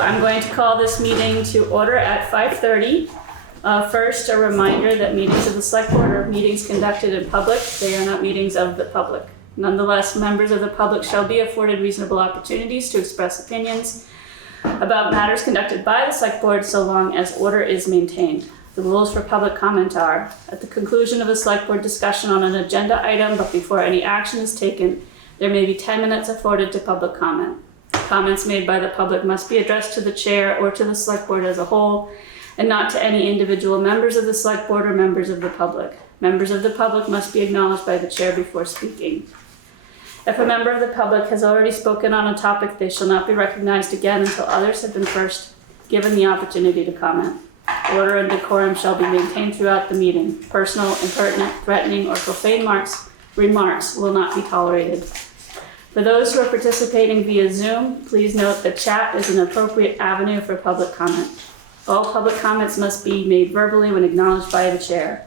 I'm going to call this meeting to order at 5:30. First, a reminder that meetings of the Select Board are meetings conducted in public. They are not meetings of the public. Nonetheless, members of the public shall be afforded reasonable opportunities to express opinions about matters conducted by the Select Board so long as order is maintained. The rules for public comment are, at the conclusion of a Select Board discussion on an agenda item, but before any action is taken, there may be 10 minutes afforded to public comment. Comments made by the public must be addressed to the chair or to the Select Board as a whole, and not to any individual members of the Select Board or members of the public. Members of the public must be acknowledged by the chair before speaking. If a member of the public has already spoken on a topic, they shall not be recognized again until others have been first given the opportunity to comment. Order and decorum shall be maintained throughout the meeting. Personal, impertinent, threatening, or profane remarks will not be tolerated. For those who are participating via Zoom, please note that chat is an appropriate avenue for public comment. All public comments must be made verbally when acknowledged by the chair.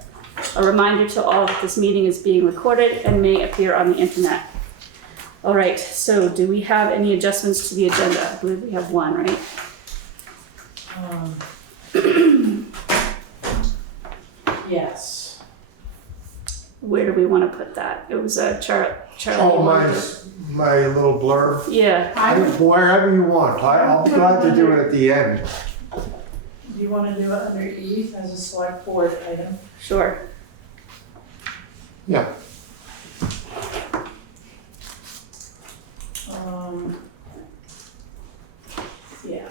A reminder to all that this meeting is being recorded and may appear on the internet. All right, so do we have any adjustments to the agenda? I believe we have one, right? Yes. Where do we want to put that? It was a Charlie. Oh, my little blurb. Yeah. Wherever you want. I'll be glad to do it at the end. Do you want to do it under E as a Select Board item? Sure. Yeah. Yeah.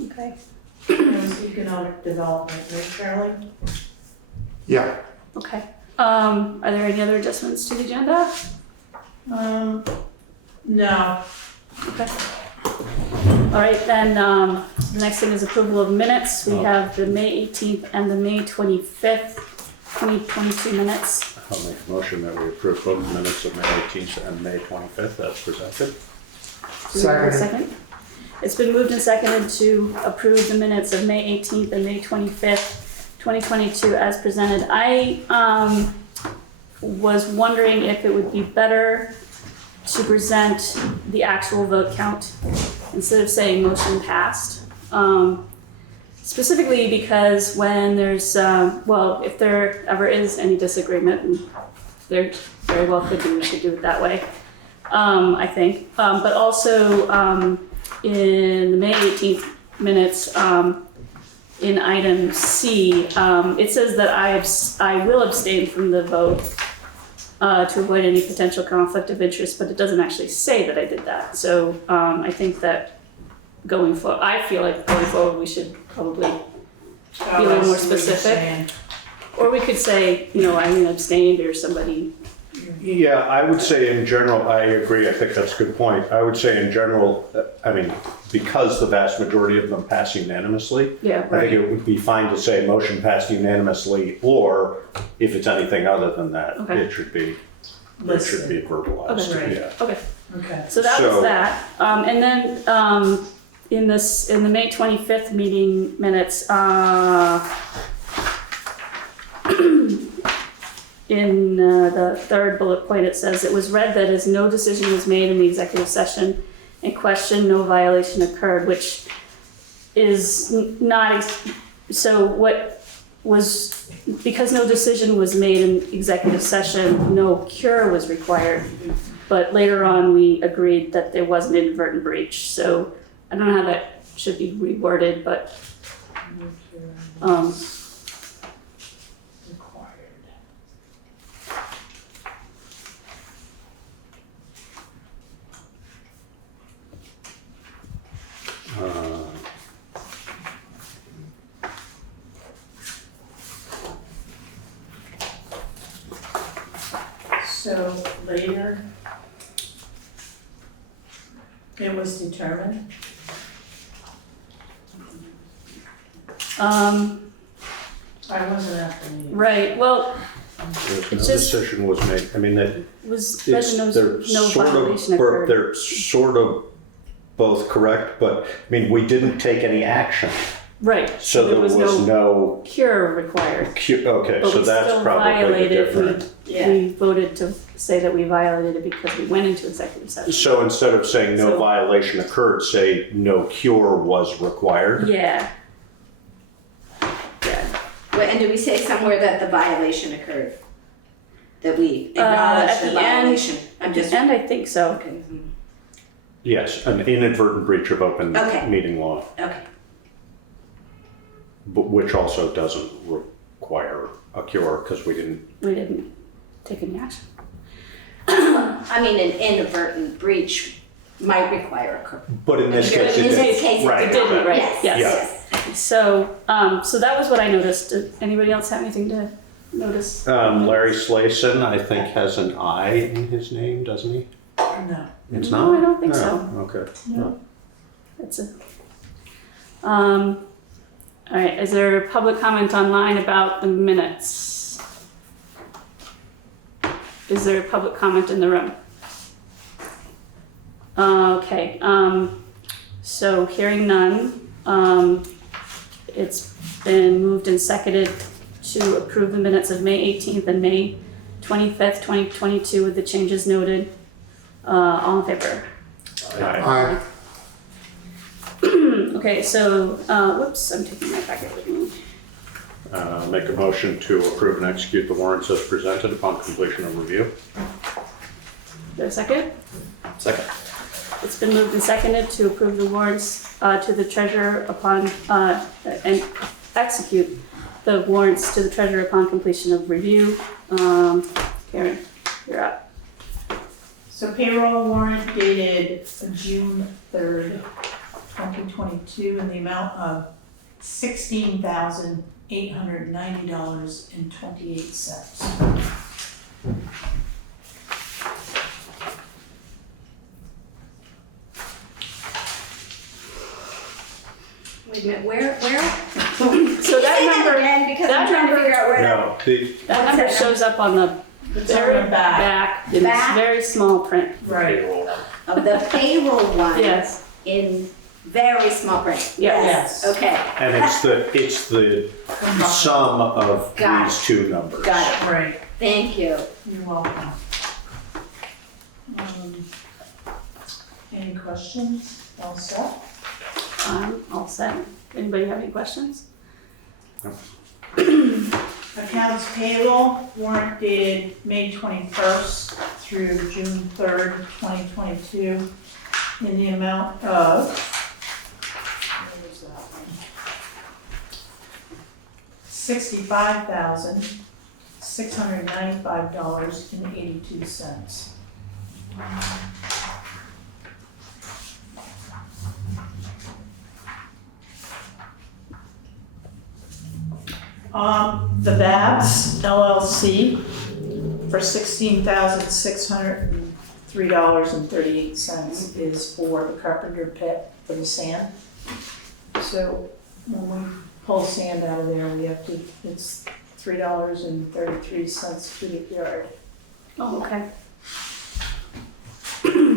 Okay. It was economic development, right, Charlie? Yeah. Okay. Are there any other adjustments to the agenda? No. Okay. All right, then the next thing is approval of minutes. We have the May 18th and the May 25th, 2022 minutes. I'll make a motion that we approve both minutes of May 18th and May 25th as presented. Do we have a second? It's been moved and seconded to approve the minutes of May 18th and May 25th, 2022 as presented. I was wondering if it would be better to present the actual vote count instead of saying motion passed. Specifically because when there's, if there ever is any disagreement, and there very well could be, we should do it that way, I think. But also in the May 18th minutes, in item C, it says that I will abstain from the vote to avoid any potential conflict of interest, but it doesn't actually say that I did that. So I think that I feel like going forward, we should probably be a little more specific. Or we could say, I abstained or somebody. Yeah, I would say in general, I agree. I think that's a good point. I would say in general, because the vast majority of them pass unanimously, Yeah, I think it would be fine to say motion passed unanimously, or if it's anything other than that, Okay. it should be verbalized. Okay. Yeah. Okay. Okay. So that was that. And then in the May 25th meeting minutes, in the third bullet point, it says it was read that as no decision was made in the executive session in question, no violation occurred, which is not, so what was, because no decision was made in executive session, no cure was required. But later on, we agreed that there was an inadvertent breach. So I don't know how that should be reworded, but So later, it was determined. I wasn't at the meeting. right. Well, No decision was made. That was it's, no they're violation occurred. they're sort of both correct, but we didn't take any action. Right. So there was no, cure required. okay, But so we that's still probably the violated if difference. we voted to say that we violated it because we went into executive session. So instead of saying no So- violation occurred, say no cure was required? Yeah. Yeah. Well, and do we say somewhere that the violation occurred? That we At acknowledge the the end- violation? I'm At the just, end, I think so. okay, Yes, an inadvertent breach of open Okay. meeting law, okay. but which also doesn't require a cure because we didn't. We didn't take any action. I mean, an inadvertent breach might require a cur- But in this case, In it this did. case, it Right, did right. not. Right, Yes, yes. yes. So, so that was what I noticed. Did anybody else have anything to notice? Larry Slayson, I think, has an I in his name, doesn't he? No. It's No, not? I don't think Oh, so. Okay. No. That's it. All right, is there public comment online about the minutes? Is there public comment in the room? Okay, so hearing none, it's been moved and seconded to approve the minutes of May 18th and May 25th, 2022 with the changes noted. All in favor? Aye. Okay, so, whoops, I'm taking my packet with me. Make a motion to approve and execute the warrants as presented upon completion of review. Is there a second? Second. It's been moved and seconded to approve the warrants to the treasurer upon, and execute the warrants to the treasurer upon completion of review. Karen, you're up. So payroll warrant dated June 3rd, 2022 in the amount of $16,890.28. Wait a minute, where? So Say that number, again, because that I'm trying to number- figure out where No, the, that number shows up on the It's on very the back. back, in this Back? very small print. Right. of the payroll one. Yes, In very small print. Yes. Okay, and it's the sum of Got these two numbers. got it. Right. Thank you. You're welcome. Any questions? All set? all set. Anybody have any questions? Accounts payable warrant dated May 21st through June 3rd, 2022 in the amount of, where is that one? $65,695.82. The Babs LLC for $16,603.38 is for the carpenter pit for the sand. So when we pull sand out of there, we have to, it's $3.33 cubic yard. Oh, okay.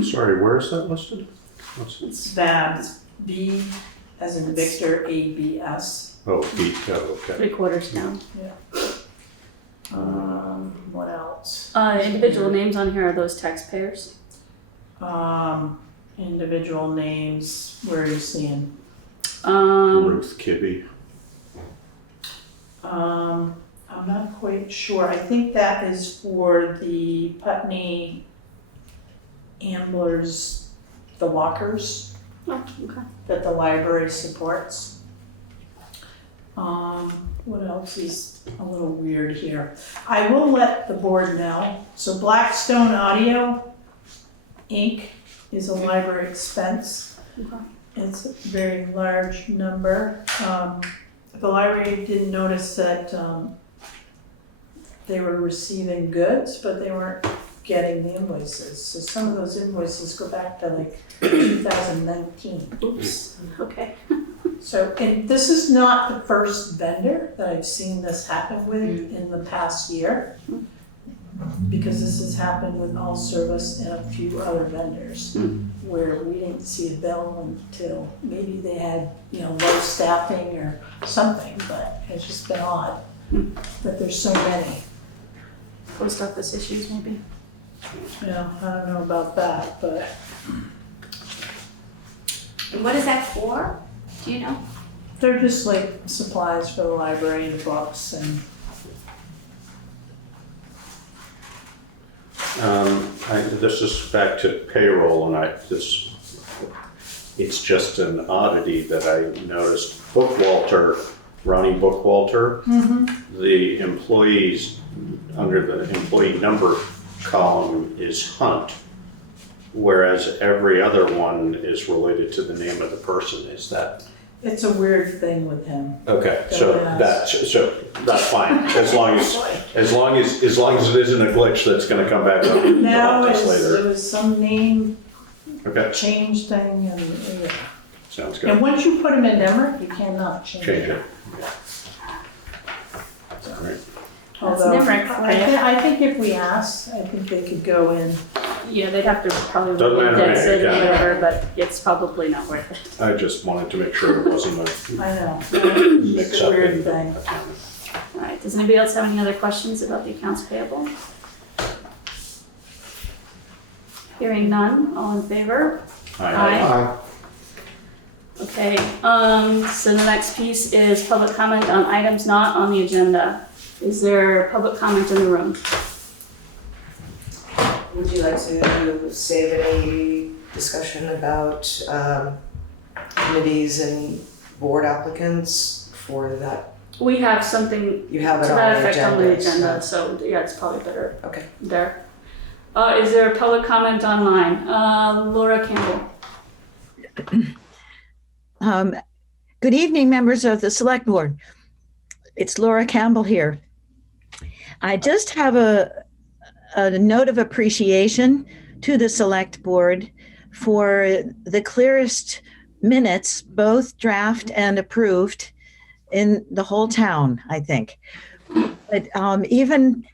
Sorry, where is that listed? What's it? It's Babs, B as in Victor, ABS. Oh, beat, oh, okay. 3/4 down. What else? Individual names on here are those taxpayers? Individual names, where are you seeing? Ruth Kibbe. I'm not quite sure. I think that is for the Putney Amblers, the walkers Oh, okay. that the library supports. What else is a little weird here? I will let the board know. So Blackstone Audio Inc. is a library expense. Okay. It's a very large number. The library didn't notice that they were receiving goods, but they weren't getting the invoices. So some of those invoices go back to like 2019. Oops, okay. So, and this is not the first vendor that I've seen this happen with in the past year. because this has happened with All Service and a few other vendors, where we didn't see a bill until maybe they had, low staffing or something, but it's just been odd that there's so many. Post office issues, maybe. I don't know about that, but And what is that for? Do you know? they're just like supplies for the library and books and This is back to payroll, and it's just an oddity that I noticed. Ronnie Bookwalter, the employees, under the employee number column is Hunt, whereas every other one is related to the name of the person. Is that? it's a weird thing with him. Okay, so that's fine, as long as it isn't a glitch that's gonna come back up No, us it later. was some name Okay, change thing and, sounds and good. once you put them in Denver, you cannot change Change it. it. All right. That's Although, Limerick for you. I think if we asked, I think they could go in. Yeah, they'd have to probably Doesn't matter to me, index it or yeah. whatever, but it's probably not worth it. I just wanted to make sure it wasn't a I know. mix It's a up weird in thing. accounting. All right, does anybody else have any other questions about the accounts payable? Hearing none, all in favor? Aye. Okay, so the next piece is public comment on items not on the agenda. Is there public comment in the room? Would you like to save any discussion about committees and board applicants for that? We have something You have to it on that the effect on the agenda. agenda, so yeah, it's probably better Okay. there. Is there public comment online? Laura Campbell. Good evening, members of the Select Board. It's Laura Campbell here. I just have a note of appreciation to the Select Board for the clearest minutes, both draft and approved, in the whole town, I think. But even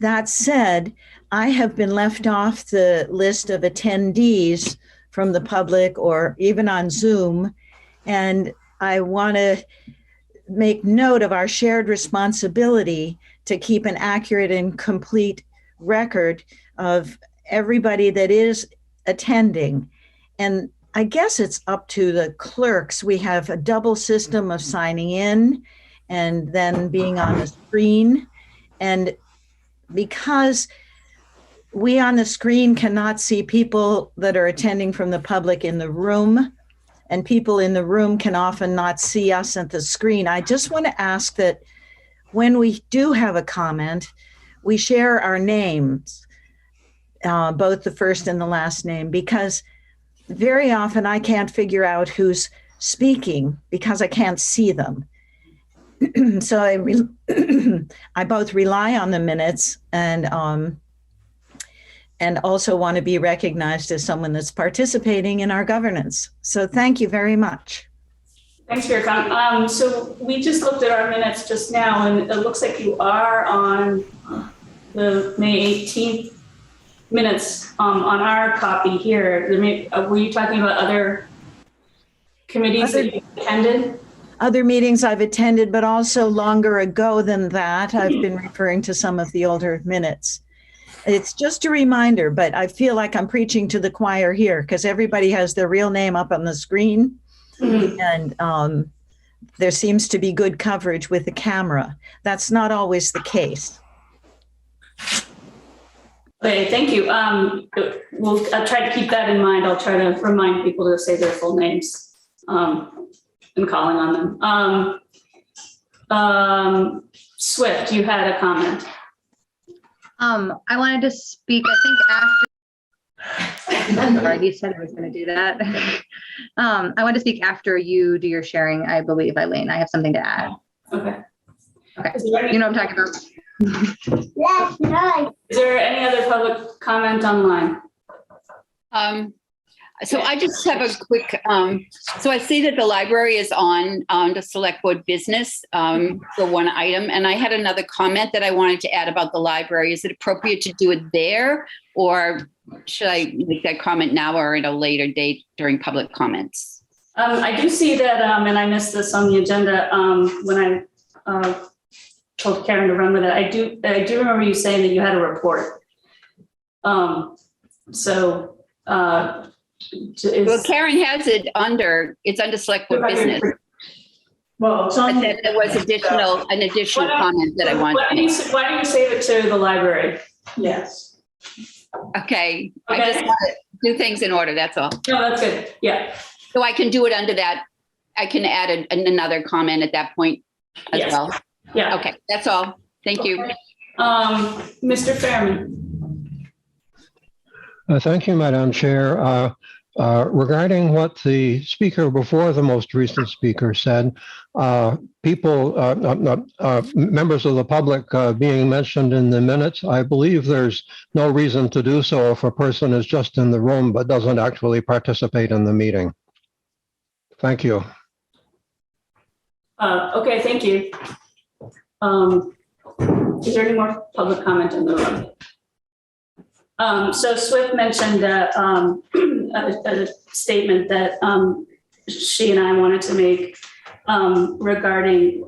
that said, I have been left off the list of attendees from the public or even on Zoom. And I want to make note of our shared responsibility to keep an accurate and complete record of everybody that is attending. And I guess it's up to the clerks. We have a double system of signing in and then being on the screen. And because we on the screen cannot see people that are attending from the public in the room, and people in the room can often not see us at the screen, I just want to ask that when we do have a comment, we share our names, both the first and the last name, because very often I can't figure out who's speaking because I can't see them. So I both rely on the minutes and also want to be recognized as someone that's participating in our governance. So thank you very much. Thanks for your comment. So we just looked at our minutes just now, and it looks like you are on the May 18th minutes on our copy here. Were you talking about other committees that you attended? Other meetings I've attended, but also longer ago than that, I've been referring to some of the older minutes. It's just a reminder, but I feel like I'm preaching to the choir here because everybody has their real name up on the screen. And there seems to be good coverage with the camera. That's not always the case. Okay, thank you. I'll try to keep that in mind. I'll try to remind people to say their full names and calling on them. Swift, you had a comment. I wanted to speak, I think after, sorry, he said I was going to do that. I want to speak after you do your sharing, I believe, Eileen. I have something to add. Okay. Okay. Is there You know what I'm talking about? Is there any other public comment online? So I just have a quick, so I see that the library is on the select board business for one item. And I had another comment that I wanted to add about the library. Is it appropriate to do it there? Or should I make that comment now or at a later date during public comments? I do see that, and I missed this on the agenda when I told Karen to run with it. I do remember you saying that you had a report. Well, Karen has it under, it's under select board business. Well, it's But on. then there was an additional comment that I wanted to make. Why don't you save it to the library? Yes. Okay, I Okay. just want to do things in order, that's all. No, that's good. Yeah. So I can do it under that. I can add another comment at that point as Yes. well. Yeah. Okay, that's all. Thank you. Mr. Fairman. Thank you, Madam Chair. Regarding what the speaker before the most recent speaker said, members of the public being mentioned in the minutes, I believe there's no reason to do so if a person is just in the room but doesn't actually participate in the meeting. Thank you. Okay, thank you. Is there any more public comment in the room? So Swift mentioned a statement that she and I wanted to make regarding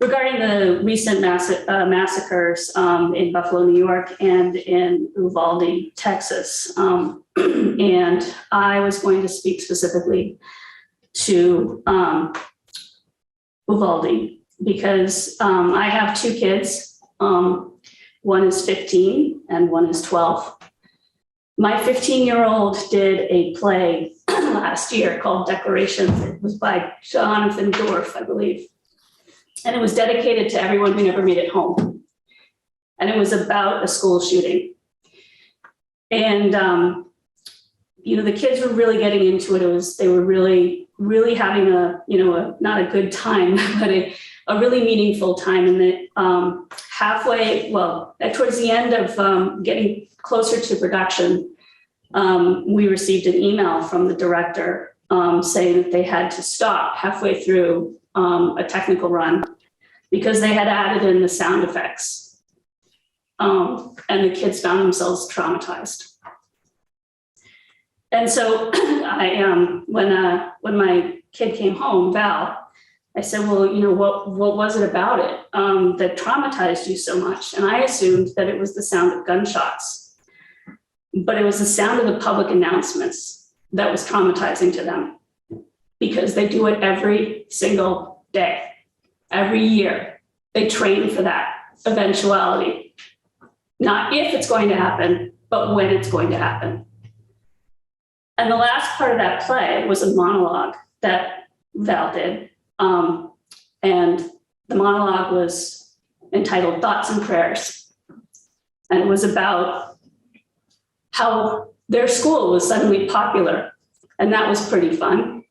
the recent massacres in Buffalo, New York, and in Uvalde, Texas. And I was going to speak specifically to Uvalde because I have two kids. One is 15 and one is 12. My 15-year-old did a play last year called Declarations. It was by Jonathan Dorff, I believe. And it was dedicated to everyone who never made it home. And it was about a school shooting. And, the kids were really getting into it. They were really, really having not a good time, but a really meaningful time. And that towards the end of getting closer to production, we received an email from the director saying that they had to stop halfway through a technical run because they had added in the sound effects. And the kids found themselves traumatized. And so when my kid came home, Val, I said, well, what was it about it that traumatized you so much? And I assumed that it was the sound of gunshots, but it was the sound of the public announcements that was traumatizing to them because they do it every single day, every year. They train for that eventuality, not if it's going to happen, but when it's going to happen. And the last part of that play was a monologue that Val did. And the monologue was entitled Thoughts and Prayers. And it was about how their school was suddenly popular. And that was pretty fun.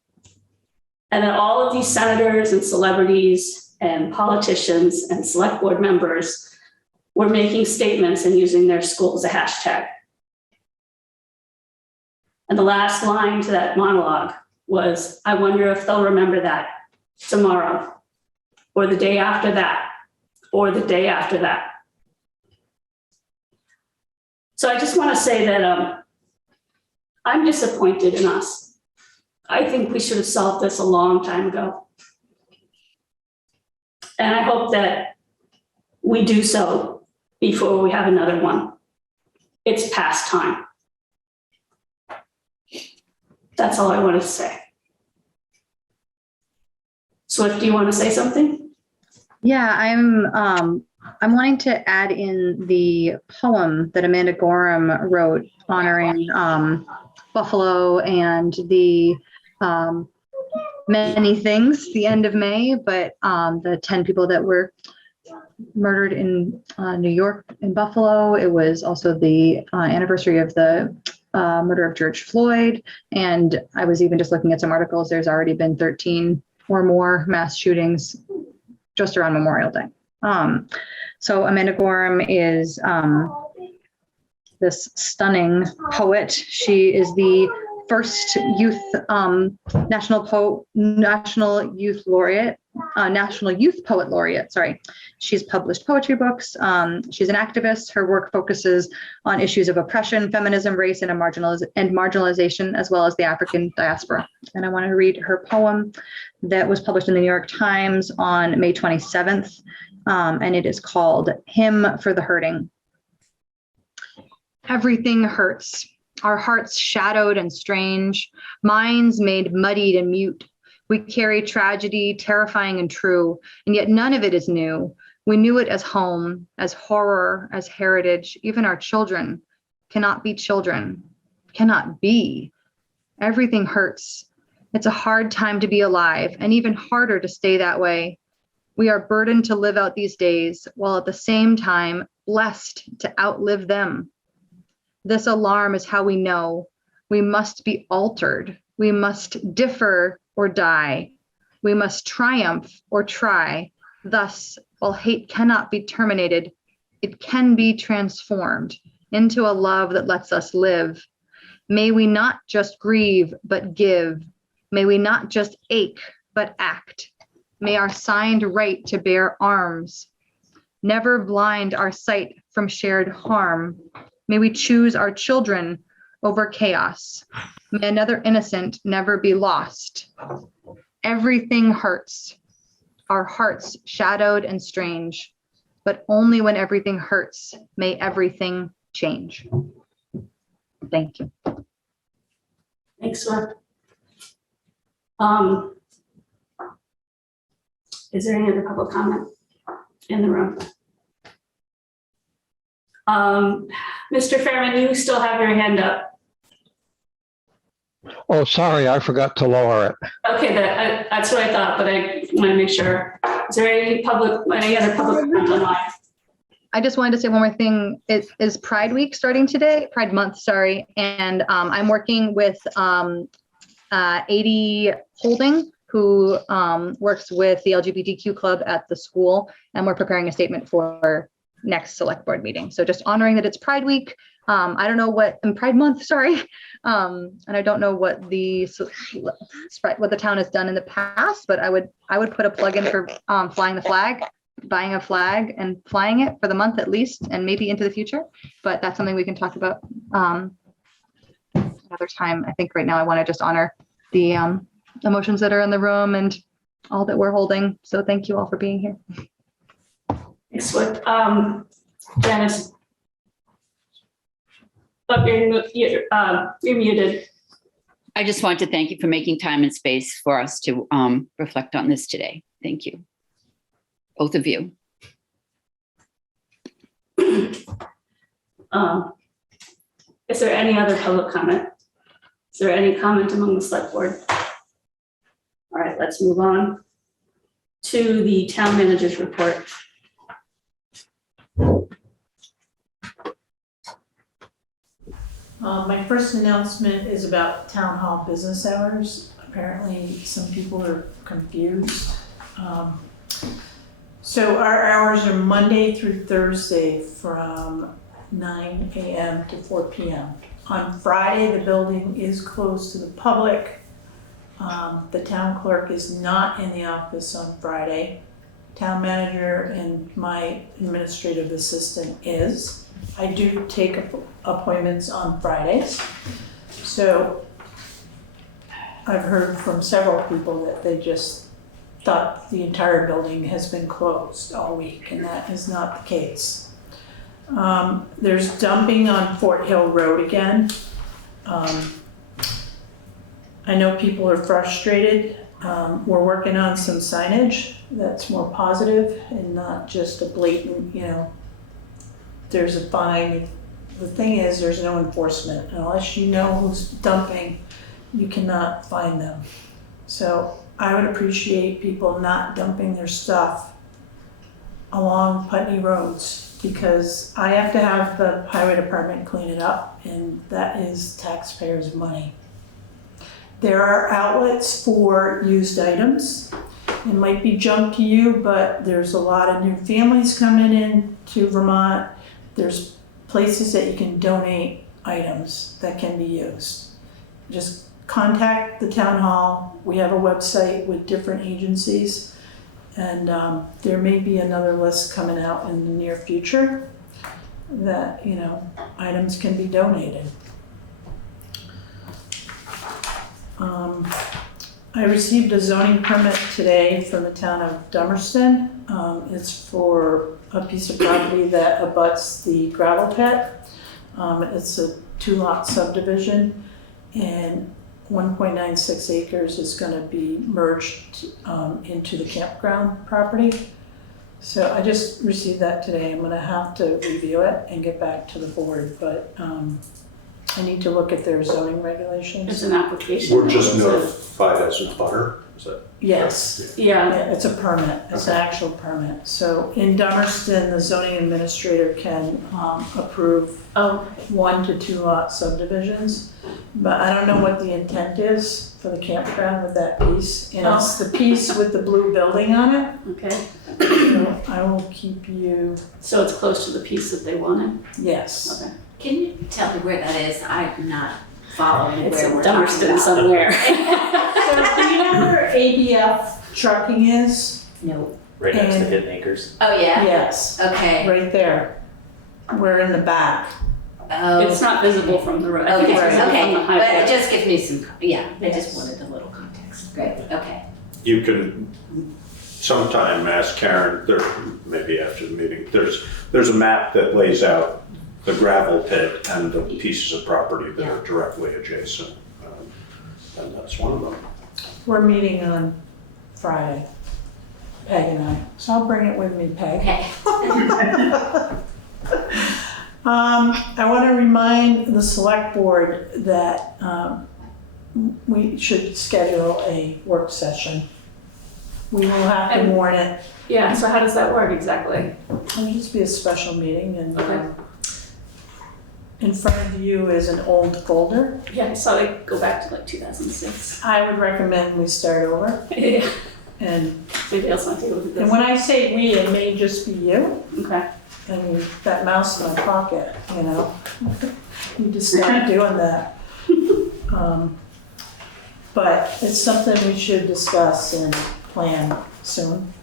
And that all of these senators and celebrities and politicians and select board members were making statements and using their school as a hashtag. And the last line to that monologue was, I wonder if they'll remember that tomorrow, or the day after that, or the day after that. So I just want to say that I'm disappointed in us. I think we should have solved this a long time ago. And I hope that we do so before we have another one. It's past time. That's all I wanted to say. Swift, do you want to say something? Yeah, I'm wanting to add in the poem that Amanda Gorham wrote honoring Buffalo and the many things, the end of May, but the 10 people that were murdered in New York and Buffalo. It was also the anniversary of the murder of George Floyd. And I was even just looking at some articles. There's already been 13 or more mass shootings just around Memorial Day. So Amanda Gorham is this stunning poet. She is the first youth national youth poet laureate. Sorry, she's published poetry books. She's an activist. Her work focuses on issues of oppression, feminism, race, and marginalization, as well as the African diaspora. And I want to read her poem that was published in the New York Times on May 27th, and it is called "Hymn for the Hurting." Everything hurts. Our hearts shadowed and strange, minds made muddied and mute. We carry tragedy, terrifying and true, and yet none of it is new. We knew it as home, as horror, as heritage. Even our children cannot be children, cannot be. Everything hurts. It's a hard time to be alive, and even harder to stay that way. We are burdened to live out these days, while at the same time blessed to outlive them. This alarm is how we know we must be altered. We must differ or die. We must triumph or try. Thus, while hate cannot be terminated, it can be transformed into a love that lets us live. May we not just grieve, but give. May we not just ache, but act. May our signed right to bear arms never blind our sight from shared harm. May we choose our children over chaos. May another innocent never be lost. Everything hurts. Our hearts shadowed and strange, but only when everything hurts may everything change. Thank you. Thanks, Laura. Is there any other public comment in the room? Mr. Fairman, you still have your hand up. Oh, sorry, I forgot to lower it. Okay, that's what I thought, but I want to make sure. Is there any other public comment online? I just wanted to say one more thing. It is Pride Week starting today, Pride Month, sorry. And I'm working with 80 Holding, who works with the LGBTQ club at the school. And we're preparing a statement for next select board meeting. So just honoring that it's Pride Week. I don't know what, and Pride Month, sorry. And I don't know what what the town has done in the past, but I would put a plug in for flying the flag, buying a flag and flying it for the month at least, and maybe into the future. But that's something we can talk about another time. I think right now I want to just honor the emotions that are in the room and all that we're holding. So thank you all for being here. Thanks, Janice. Oh, you're muted. I just want to thank you for making time and space for us to reflect on this today. Thank you, both of you. Is there any other public comment? Is there any comment among the select board? All right, let's move on to the town manager's report. My first announcement is about town hall business hours. Apparently, some people are confused. So our hours are Monday through Thursday from 9 a.m. to 4 p.m. On Friday, the building is closed to the public. The town clerk is not in the office on Friday. Town manager and my administrative assistant is. I do take appointments on Fridays. So I've heard from several people that they just thought the entire building has been closed all week, and that is not the case. There's dumping on Fort Hill Road again. I know people are frustrated. We're working on some signage that's more positive and not just a blatant, there's a fine. The thing is, there's no enforcement. Unless you know who's dumping, you cannot find them. So I would appreciate people not dumping their stuff along Putney roads, because I have to have the highway department clean it up, and that is taxpayers' money. There are outlets for used items. It might be junk to you, but there's a lot of new families coming in to Vermont. There's places that you can donate items that can be used. Just contact the town hall. We have a website with different agencies. And there may be another list coming out in the near future that, you know, items can be donated. I received a zoning permit today from the town of Dummerston. It's for a piece of property that abuts the gravel pit. It's a 2-lot subdivision, and 1.96 acres is going to be merged into the campground property. So I just received that today. I'm going to have to review it and get back to the board, but I need to look at their zoning regulations. It's an application. We're just notified as a butter, is that? Yes. Yeah, Yeah, it's a permit, it's an actual permit. So in Dummerston, the zoning administrator can approve 1 to 2 lot subdivisions. But I don't know what the intent is for the campground with that piece. And it's the piece with the blue building on it. okay. So I will keep you, So it's close to the piece that they wanted? yes. Okay. Can you tell me where that is? I'm not following It's where in we're talking Dummerston about. somewhere. So do you know where ABF trucking is? No. Right next to And- Hidden Acres. Oh, yeah? Yes, Okay. right there. We're in the back. Oh. It's not visible from the road. I think Okay, it's visible from okay, the but highway. it just gives me some, yeah, I just Yes. wanted a little context. Great, okay. You can sometime ask Karen, there, maybe after the meeting, there's a map that lays out the gravel pit and the pieces of property that are directly adjacent. And that's one of them. We're meeting on Friday, Peg and I. So I'll bring it with me, Peg. Okay. I want to remind the select board that we should schedule a work session. We will have to warn it. Yeah, so how does that work exactly? It'll just be a special meeting, and Okay. in front of you is an old folder. Yeah, I saw they go back to like 2006. I would recommend we start over. Yeah. And Maybe else not take a look at this. when I say we, it may just be you. Okay. And that mouse in my pocket, you know, you just start doing that. But it's something we should discuss and plan soon.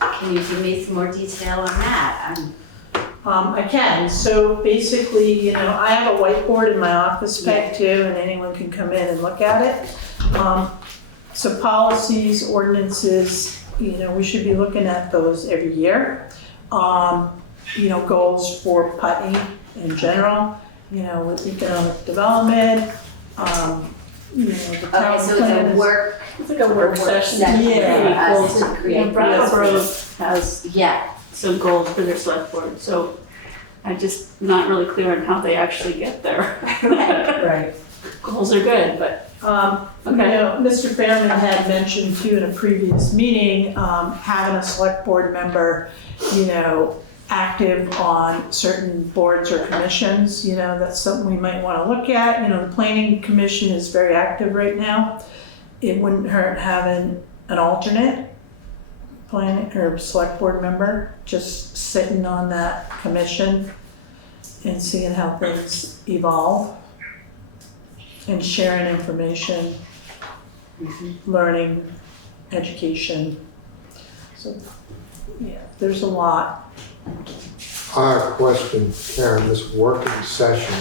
Can you give me some more detail on that? I can, so basically, you know, I have a whiteboard in my office Peg too, and anyone can come in and look at it. So policies, ordinances, you know, we should be looking at those every year. You know, goals for Putney in general, you know, with economic development, you know, the town Okay, so plan it's a is- work. It's like a work session. Yeah. Goals. To create And Brattleboro goals. has Yeah, some goals for their select board, so I'm just not really clear on how they actually get there. Right. Goals are good, but, You know, Mr. Fairman had mentioned too in a previous meeting, having a select board member, you know, active on certain boards or commissions, you know, that's something we might want to look at. You know, the planning commission is very active right now. It wouldn't hurt having an alternate planning or select board member, just sitting on that commission and seeing how things evolve and sharing information, learning, education. So, yeah, there's a lot. I have a question, Karen, this working session,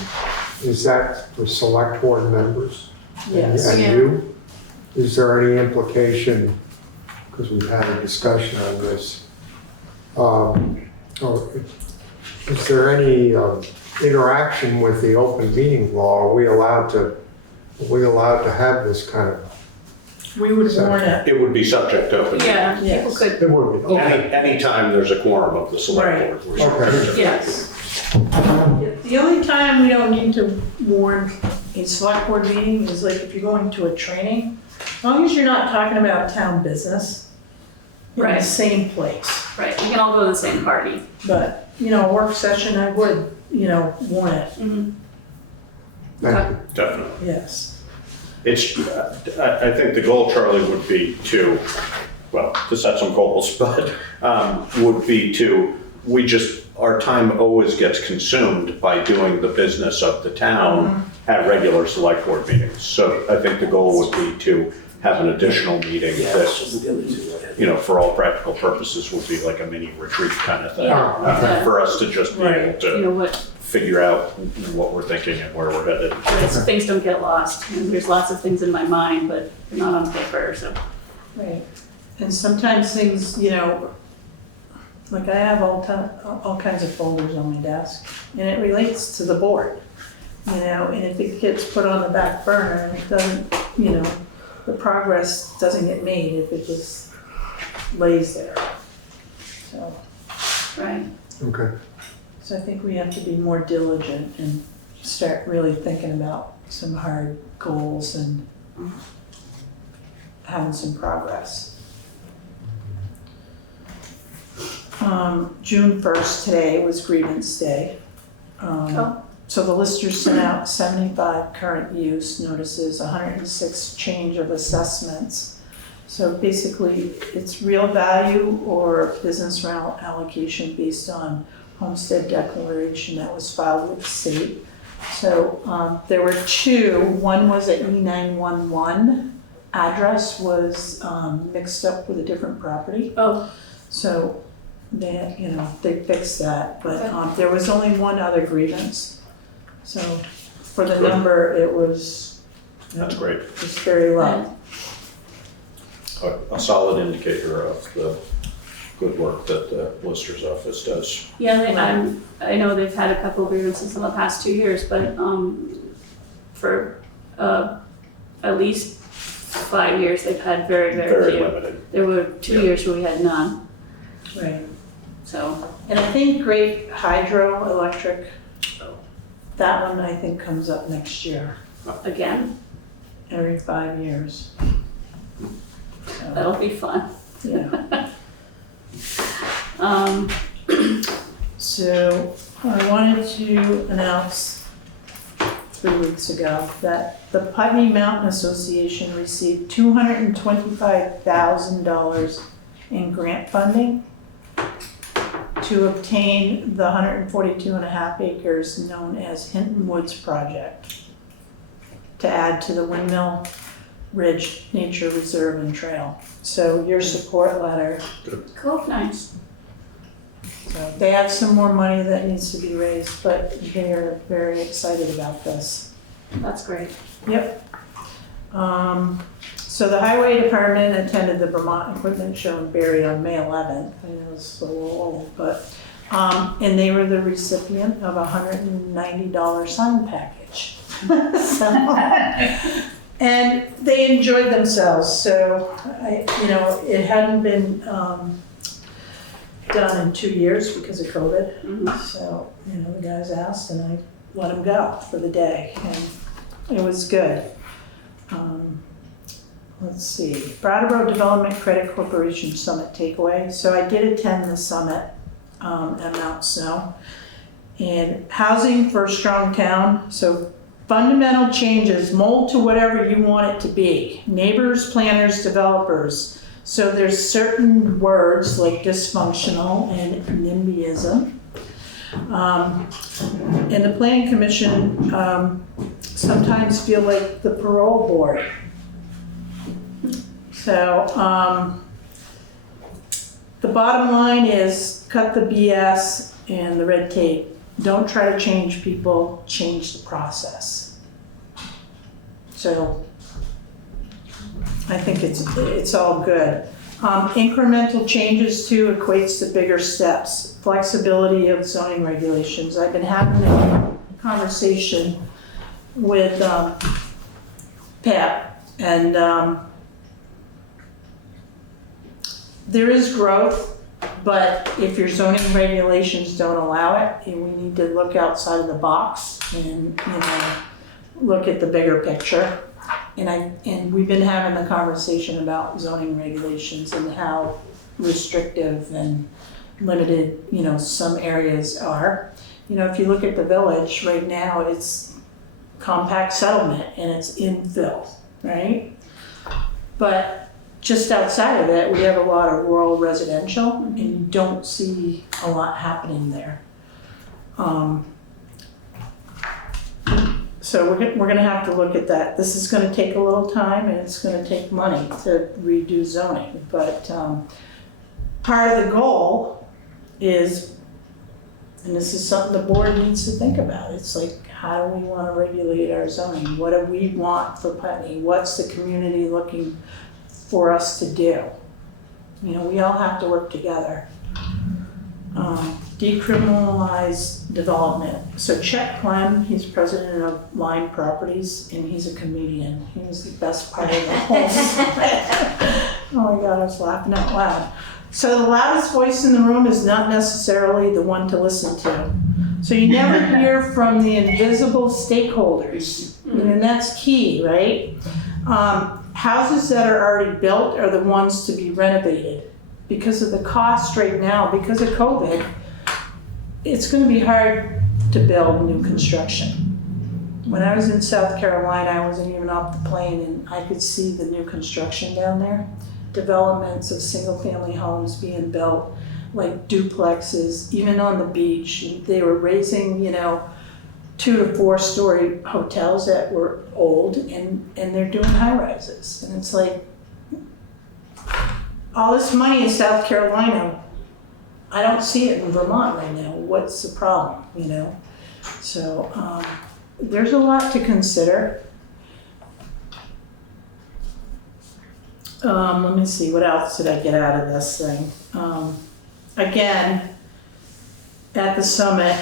is that for select board members? Yes. And you? Is there any implication, because we've had a discussion on this, or is there any interaction with the open meeting law? Are we allowed to have this kind of? We would warn it. It would be subject to open. yeah, people Yes. could, It would be, okay. Anytime there's a quorum of the select board. we're Okay. subject to- yes. The only time we don't need to warn a select board meeting is like if you're going to a training, as long as you're not talking about town business in the Right. same place. Right, we can all go to the same party. But, you know, a work session, I would, you know, warn it, Thank you. Definitely. yes. It's, I think the goal, Charlie, would be to, well, to set some goals, but would be to our time always gets consumed by doing the business of the town at regular select board meetings. So I think the goal would be to have an additional meeting that, you know, for all practical purposes would be like a mini retreat kind of thing. Yeah. For us to just be able You to know what, figure out what we're thinking and where we're headed. things don't get lost. And there's lots of things in my mind, but they're not on paper, so. Right. And sometimes things, you know, like I have all kinds of folders on my desk, and it relates to the board, you know, and if it gets put on the back burner, it doesn't, you know, the progress doesn't get made if it just lays there. So, Right. Okay. so I think we have to be more diligent and start really thinking about some hard goals and having some progress. June 1st today was grievance day. So the listers sent out 75 current use notices, 106 change of assessments. So basically, it's real value or business rental allocation based on homestead declaration that was filed with the state. So there were two. One was an E911 address was mixed up with a different property. Oh, So they, you know, they fixed that, but there was only one other grievance. So for the number, it was, That's great. just very low. A solid indicator of the good work that the Lister's office does. yeah, I know they've had a couple of grievances in the past 2 years, but for at least 5 years, they've had very, very Very few. limited. There were 2 years where we had none, Right. so. And I think Great Hydroelectric, that one I think comes up next year, Again, every 5 years. So, that'll be fun. yeah. So I wanted to announce 3 weeks ago that the Putney Mountain Association received $225,000 in grant funding to obtain the 142.5 acres known as Hinton Woods Project to add to the Windmill Ridge Nature Reserve and Trail. So your support letter. Cool, nice. So they have some more money that needs to be raised, but they're very excited about this. That's great. Yep. So the highway department attended the Vermont Equipment Show in Barre on May 11th. I know it's a little old, but, and they were the recipient of a $190 sign package. So, and they enjoyed themselves. So it hadn't been, done in 2 years because of COVID. So, the guys asked and I let them go for the day and it was good. Let's see, Brattleboro Development Credit Corporation Summit Takeaway. So I did attend the summit at Mount Snow. And housing for a strong town. So fundamental changes, mold to whatever you want it to be. Neighbors, planners, developers. So there's certain words like dysfunctional and NIMBYism. And the Planning Commission sometimes feel like the parole board. So the bottom line is cut the BS and the red tape. Don't try to change people, change the process. So I think it's all good. Incremental changes too equates to bigger steps. Flexibility of zoning regulations. I've been having a conversation with Pat, and there is growth, but if your zoning regulations don't allow it, we need to look outside of the box and look at the bigger picture. And we've been having the conversation about zoning regulations and how restrictive and limited, some areas are. If you look at the village right now, it's compact settlement and it's infill, right? But just outside of it, we have a lot of rural residential, and you don't see a lot happening there. So we're gonna have to look at that. This is gonna take a little time, and it's gonna take money to redo zoning, but part of the goal is, and this is something the board needs to think about, it's like, how do we wanna regulate our zoning? What do we want for Putney? What's the community looking for us to do? You know, we all have to work together. Decriminalize development. So Chet Clem, he's president of Lime Properties, and he's a comedian. He was the best part of the whole Oh my God, I was laughing out loud. So the loudest voice in the room is not necessarily the one to listen to. So you never hear from the invisible stakeholders, and that's key, right? Houses that are already built are the ones to be renovated. Because of the cost right now, because of COVID, it's gonna be hard to build new construction. When I was in South Carolina, I wasn't even off the plane, and I could see the new construction down there. Developments of single-family homes being built, like duplexes, even on the beach. They were raising, 2 to 4 story hotels that were old, and they're doing high rises. And it's like, all this money in South Carolina, I don't see it in Vermont right now. What's the problem, So there's a lot to consider. Let me see, what else did I get out of this thing? Again, at the summit,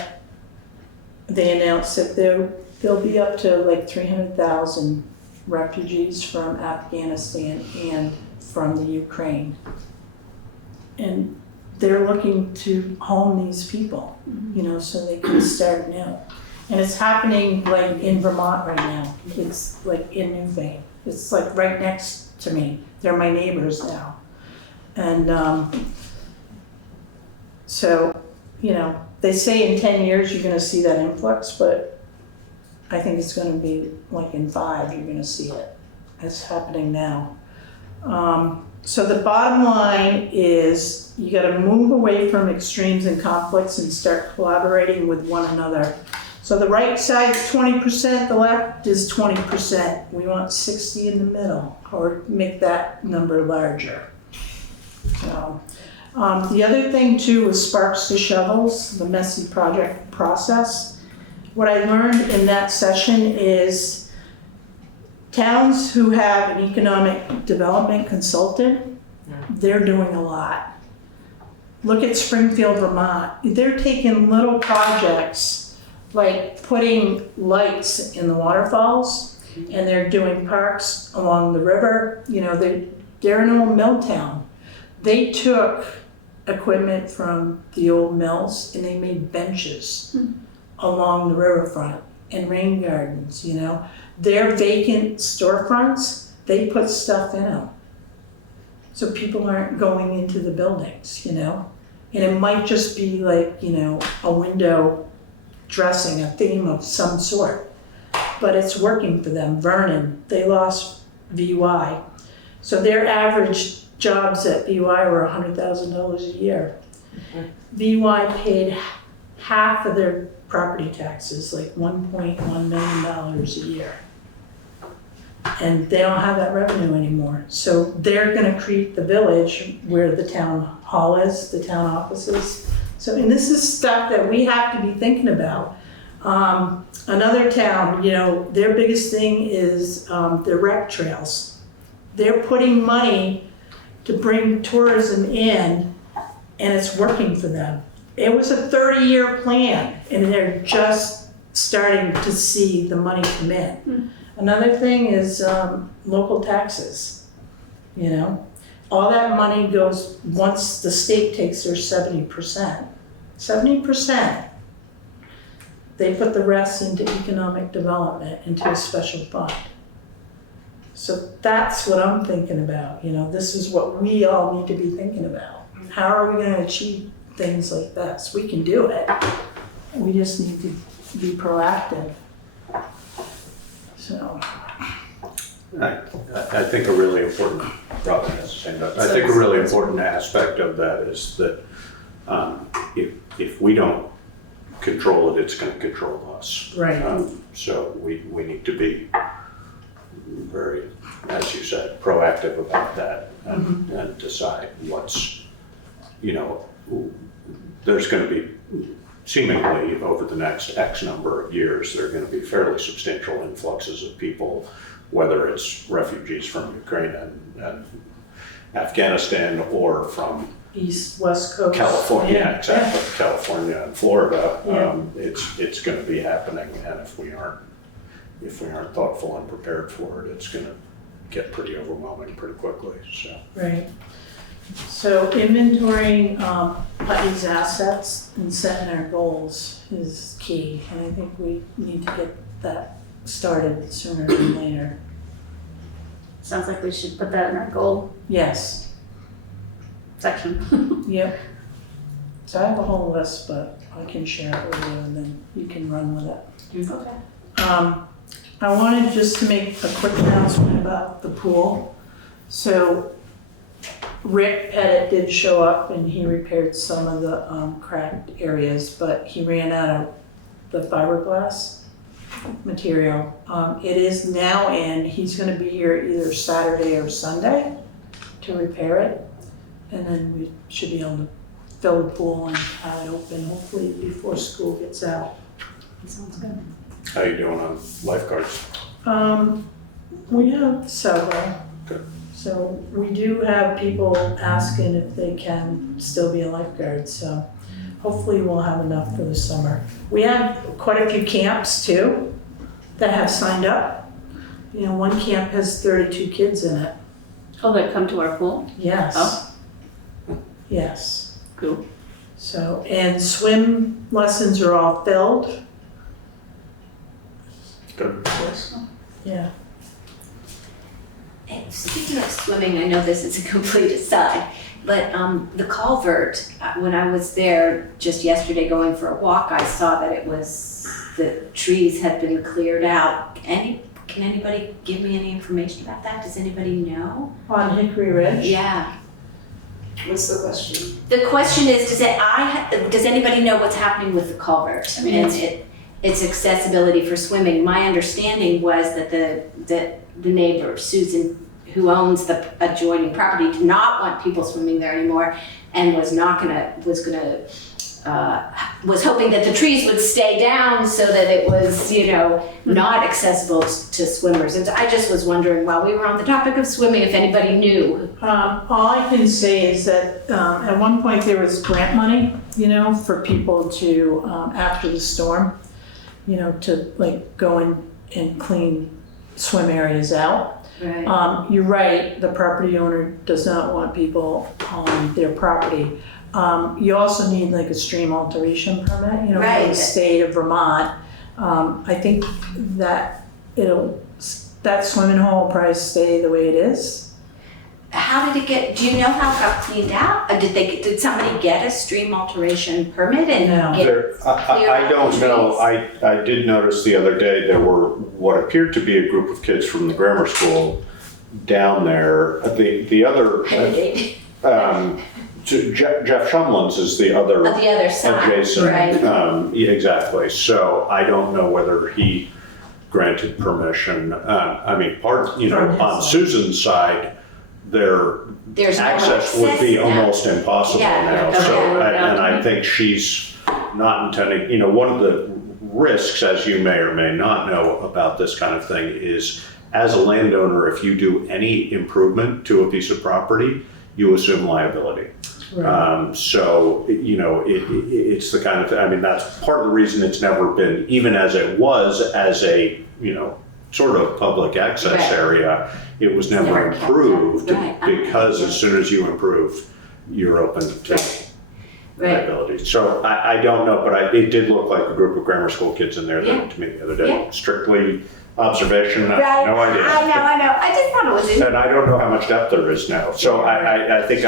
they announced that there'll be up to like 300,000 refugees from Afghanistan and from the Ukraine. And they're looking to home these people, so they can start new. And it's happening like in Vermont right now. It's like in Newfane. It's like right next to me. They're my neighbors now. And so, they say in 10 years you're gonna see that influx, but I think it's gonna be like in 5, you're gonna see it. It's happening now. So the bottom line is you gotta move away from extremes and conflicts and start collaborating with one another. So the right side's 20%, the left is 20%. We want 60 in the middle, or make that number larger. So, the other thing too was sparks to shovels, the messy project process. What I learned in that session is towns who have an economic development consultant, they're doing a lot. Look at Springfield, Vermont. They're taking little projects like putting lights in the waterfalls, and they're doing parks along the river. They're an old mill town. They took equipment from the old mills and they made benches along the riverfront and rain gardens, Their vacant storefronts, they put stuff in them. So people aren't going into the buildings, And it might just be like, a window dressing, a theme of some sort. But it's working for them. Vernon, they lost VY. So their average jobs at VY were $100,000 a year. VY paid half of their property taxes, like $1.1 million a year. And they don't have that revenue anymore. So they're gonna create the village where the town hall is, the town offices. So, and this is stuff that we have to be thinking about. Another town, their biggest thing is their rec trails. They're putting money to bring tourism in, and it's working for them. It was a 30-year plan, and they're just starting to see the money come in. Another thing is local taxes, All that money goes, once the state takes their 70%, 70%, they put the rest into economic development, into a special fund. So that's what I'm thinking about, this is what we all need to be thinking about. How are we gonna achieve things like this? We can do it. We just need to be proactive. So. I think a really important Robin has his hand up. I think a really important aspect of that is that if we don't control it, it's going to control us. Right. So we need to be very, as you said, proactive about that and decide what's, there's going to be seemingly over the next X number of years, there are going to be fairly substantial influxes of people, whether it's refugees from Ukraine and Afghanistan or from East, West Coast. California, Yeah. exactly, California and Florida. Yeah. It's going to be happening, and if we aren't thoughtful and prepared for it, it's going to get pretty overwhelming pretty quickly. So. Right. So inventorying Putney's assets and setting our goals is key, and I think we need to get that started sooner than later. Sounds like we should put that in our goal Yes. section. Yep. So I have a whole list, but I can share it with you and then you can run with it. Okay. I wanted just to make a quick announcement about the pool. So Rick Pettit did show up and he repaired some of the cracked areas, but he ran out of the fiberglass material. It is now in, he's gonna be here either Saturday or Sunday to repair it. And then we should be able to fill the pool and have it open hopefully before school gets out. Sounds good. How you doing on lifeguards? We have several. Good. So we do have people asking if they can still be a lifeguard, so hopefully we'll have enough for the summer. We have quite a few camps too that have signed up. One camp has 32 kids in it. Oh, they come to our pool? Yes. Oh. Yes. Cool. So, and swim lessons are all filled. Good. Yeah. And speaking of swimming, I know this is a complete aside, but the culvert, when I was there just yesterday going for a walk, I saw that the trees had been cleared out. Can anybody give me any information about that? Does anybody know? On Hickory Ridge? Yeah. What's the question? The question is, does anybody know what's happening with the culvert? I mean, Its accessibility for swimming. My understanding was that the neighbor, Susan, who owns the adjoining property, did not want people swimming there anymore and was hoping that the trees would stay down so that it was, not accessible to swimmers. And I just was wondering, while we were on the topic of swimming, if anybody knew. All I can say is that at one point there was grant money, for people to, after the storm, to like go in and clean swim areas out. Right. You're right, the property owner does not want people on their property. You also need like a stream alteration permit, from the state of Vermont. I think that that swimming hole will probably stay the way it is. How did it get, do you know how it got cleaned out? Did somebody get a stream alteration permit and No. get I don't know. I did notice the other day there were what appeared to be a group of kids from the grammar school down there. The other, Jeff Shumlin's is the other on the other side, adjacent. right? Yeah, exactly. So I don't know whether he granted permission. On Susan's side, There's no access would be now. almost impossible Yeah, now. So, okay. and I think she's not intending, one of the risks, as you may or may not know about this kind of thing, is as a landowner, if you do any improvement to a piece of property, you assume liability. Right. It's the kind of thing, that's part of the reason it's never been, even as it was as a, sort of public access Right. area, it was never Never kept improved up. Right. because as soon as you improve, you're open to Right. liability. So I don't know, but it did look like a group of grammar school kids in there to me the other day. Yeah. Strictly observation, no Right. idea. I know. I just thought it was And I don't know how much depth there is now. So I think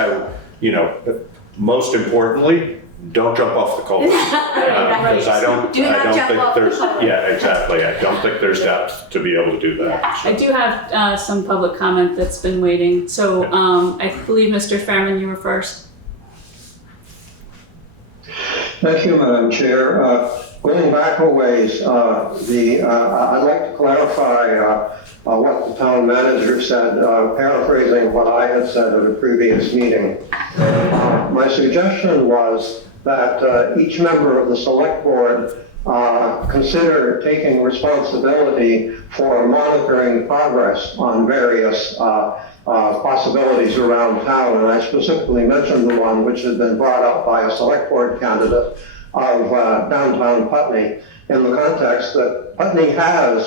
most importantly, don't jump off the coals. Because I don't Do not jump think off the there's, coals. yeah, exactly. I don't think there's depth to be able to do that. I do have some public comment that's been waiting. So I believe, Mr. Fairman, you were first. Thank you, Madam Chair. Going back a ways, I'd like to clarify what the town manager said, paraphrasing what I had said at a previous meeting. My suggestion was that each member of the select board consider taking responsibility for monitoring progress on various possibilities around town. And I specifically mentioned the one which had been brought up by a select board candidate of downtown Putney, in the context that Putney has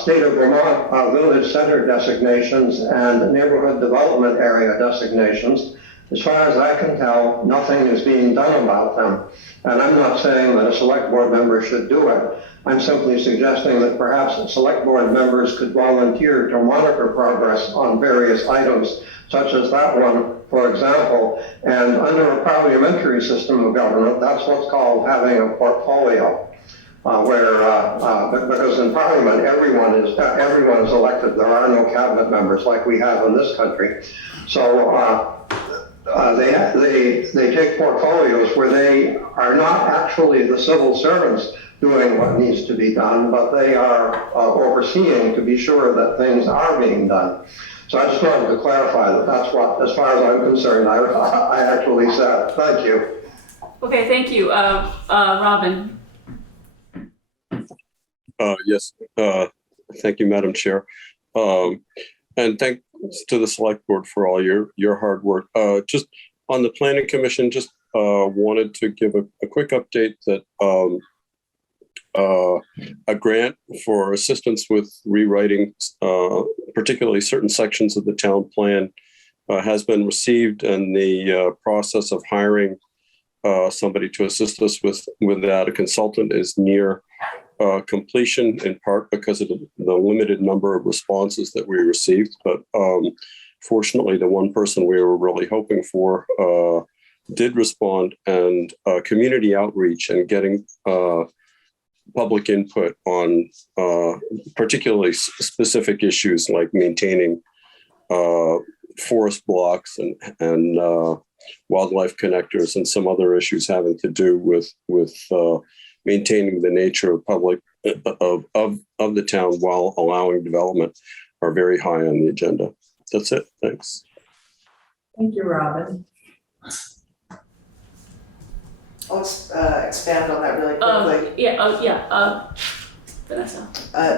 state of Vermont village center designations and neighborhood development area designations. As far as I can tell, nothing is being done about them. And I'm not saying that a select board member should do it. I'm simply suggesting that perhaps select board members could volunteer to monitor progress on various items, such as that one, for example. And under a parliamentary system of government, that's what's called having a portfolio. Because in Parliament, everyone is elected. There are no cabinet members like we have in this country. So they take portfolios where they are not actually the civil servants doing what needs to be done, but they are overseeing to be sure that things are being done. So I just wanted to clarify that that's what, as far as I'm concerned, I actually said. Thank you. Okay, thank you. Robin. Yes, thank you, Madam Chair. And thanks to the select board for all your hard work. Just on the planning commission, just wanted to give a quick update that a grant for assistance with rewriting, particularly certain sections of the town plan, has been received, and the process of hiring somebody to assist us with that, a consultant, is near completion, in part because of the limited number of responses that we received. But fortunately, the one person we were really hoping for did respond, and community outreach and getting public input on particularly specific issues like maintaining forest blocks and wildlife connectors and some other issues having to do with maintaining the nature of public of the town while allowing development are very high on the agenda. That's it. Thanks. Thank you, Robin. I'll expand on that really quickly. Vanessa.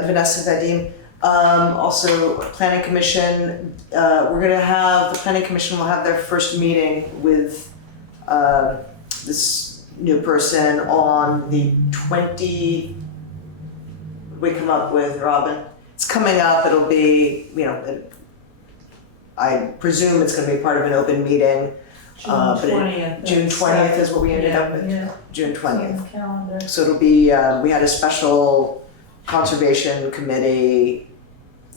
Vanessa Vadim. Also, Planning Commission, we're gonna have, the Planning Commission will have their first meeting with this new person on the 20, we come up with, Robin? It's coming up, it'll be, I presume it's gonna be part of an open meeting. June 20th. June 20th is what we ended up with, Yeah. June 20th. Calendar. So it'll be, we had a special Conservation Committee,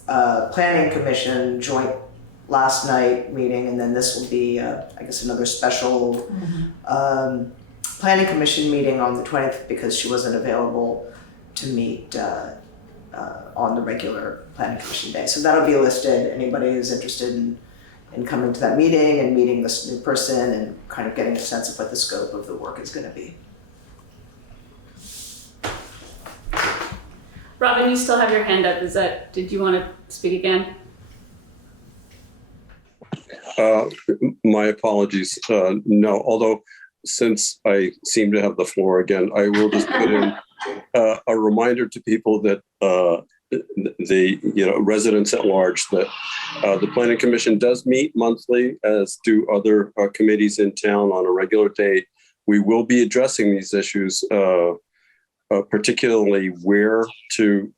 Planning Commission joint last night meeting, and then this will be, I guess, another special Planning Commission meeting on the 20th because she wasn't available to meet on the regular Planning Commission day. So that'll be listed. Anybody who's interested in coming to that meeting and meeting this new person and kind of getting a sense of what the scope of the work is going to be. Robin, you still have your hand up. Did you want to speak again? My apologies. No, although since I seem to have the floor again, I will just put in a reminder to people that the residents at large that the Planning Commission does meet monthly, as do other committees in town on a regular day. We will be addressing these issues, particularly where to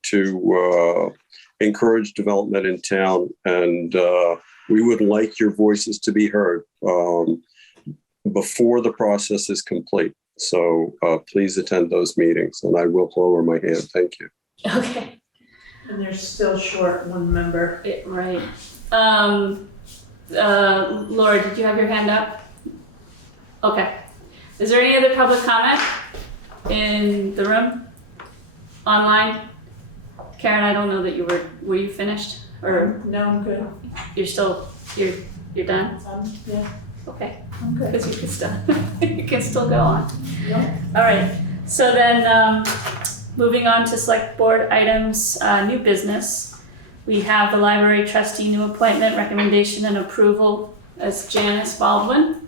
encourage development in town, and we would like your voices to be heard before the process is complete. So please attend those meetings, and I will lower my hand. Thank you. Okay. And they're still short one member. Right. Laura, did you have your hand up? Okay. Is there any other public comment in the room? Online? Karen, I don't know that were you finished? Or No, I'm good. you're you're done? Yeah, Okay, I'm good. because you can still, you can still go on. Yep. All right, so then, moving on to select board items, new business. We have the library trustee new appointment, recommendation and approval as Janice Baldwin.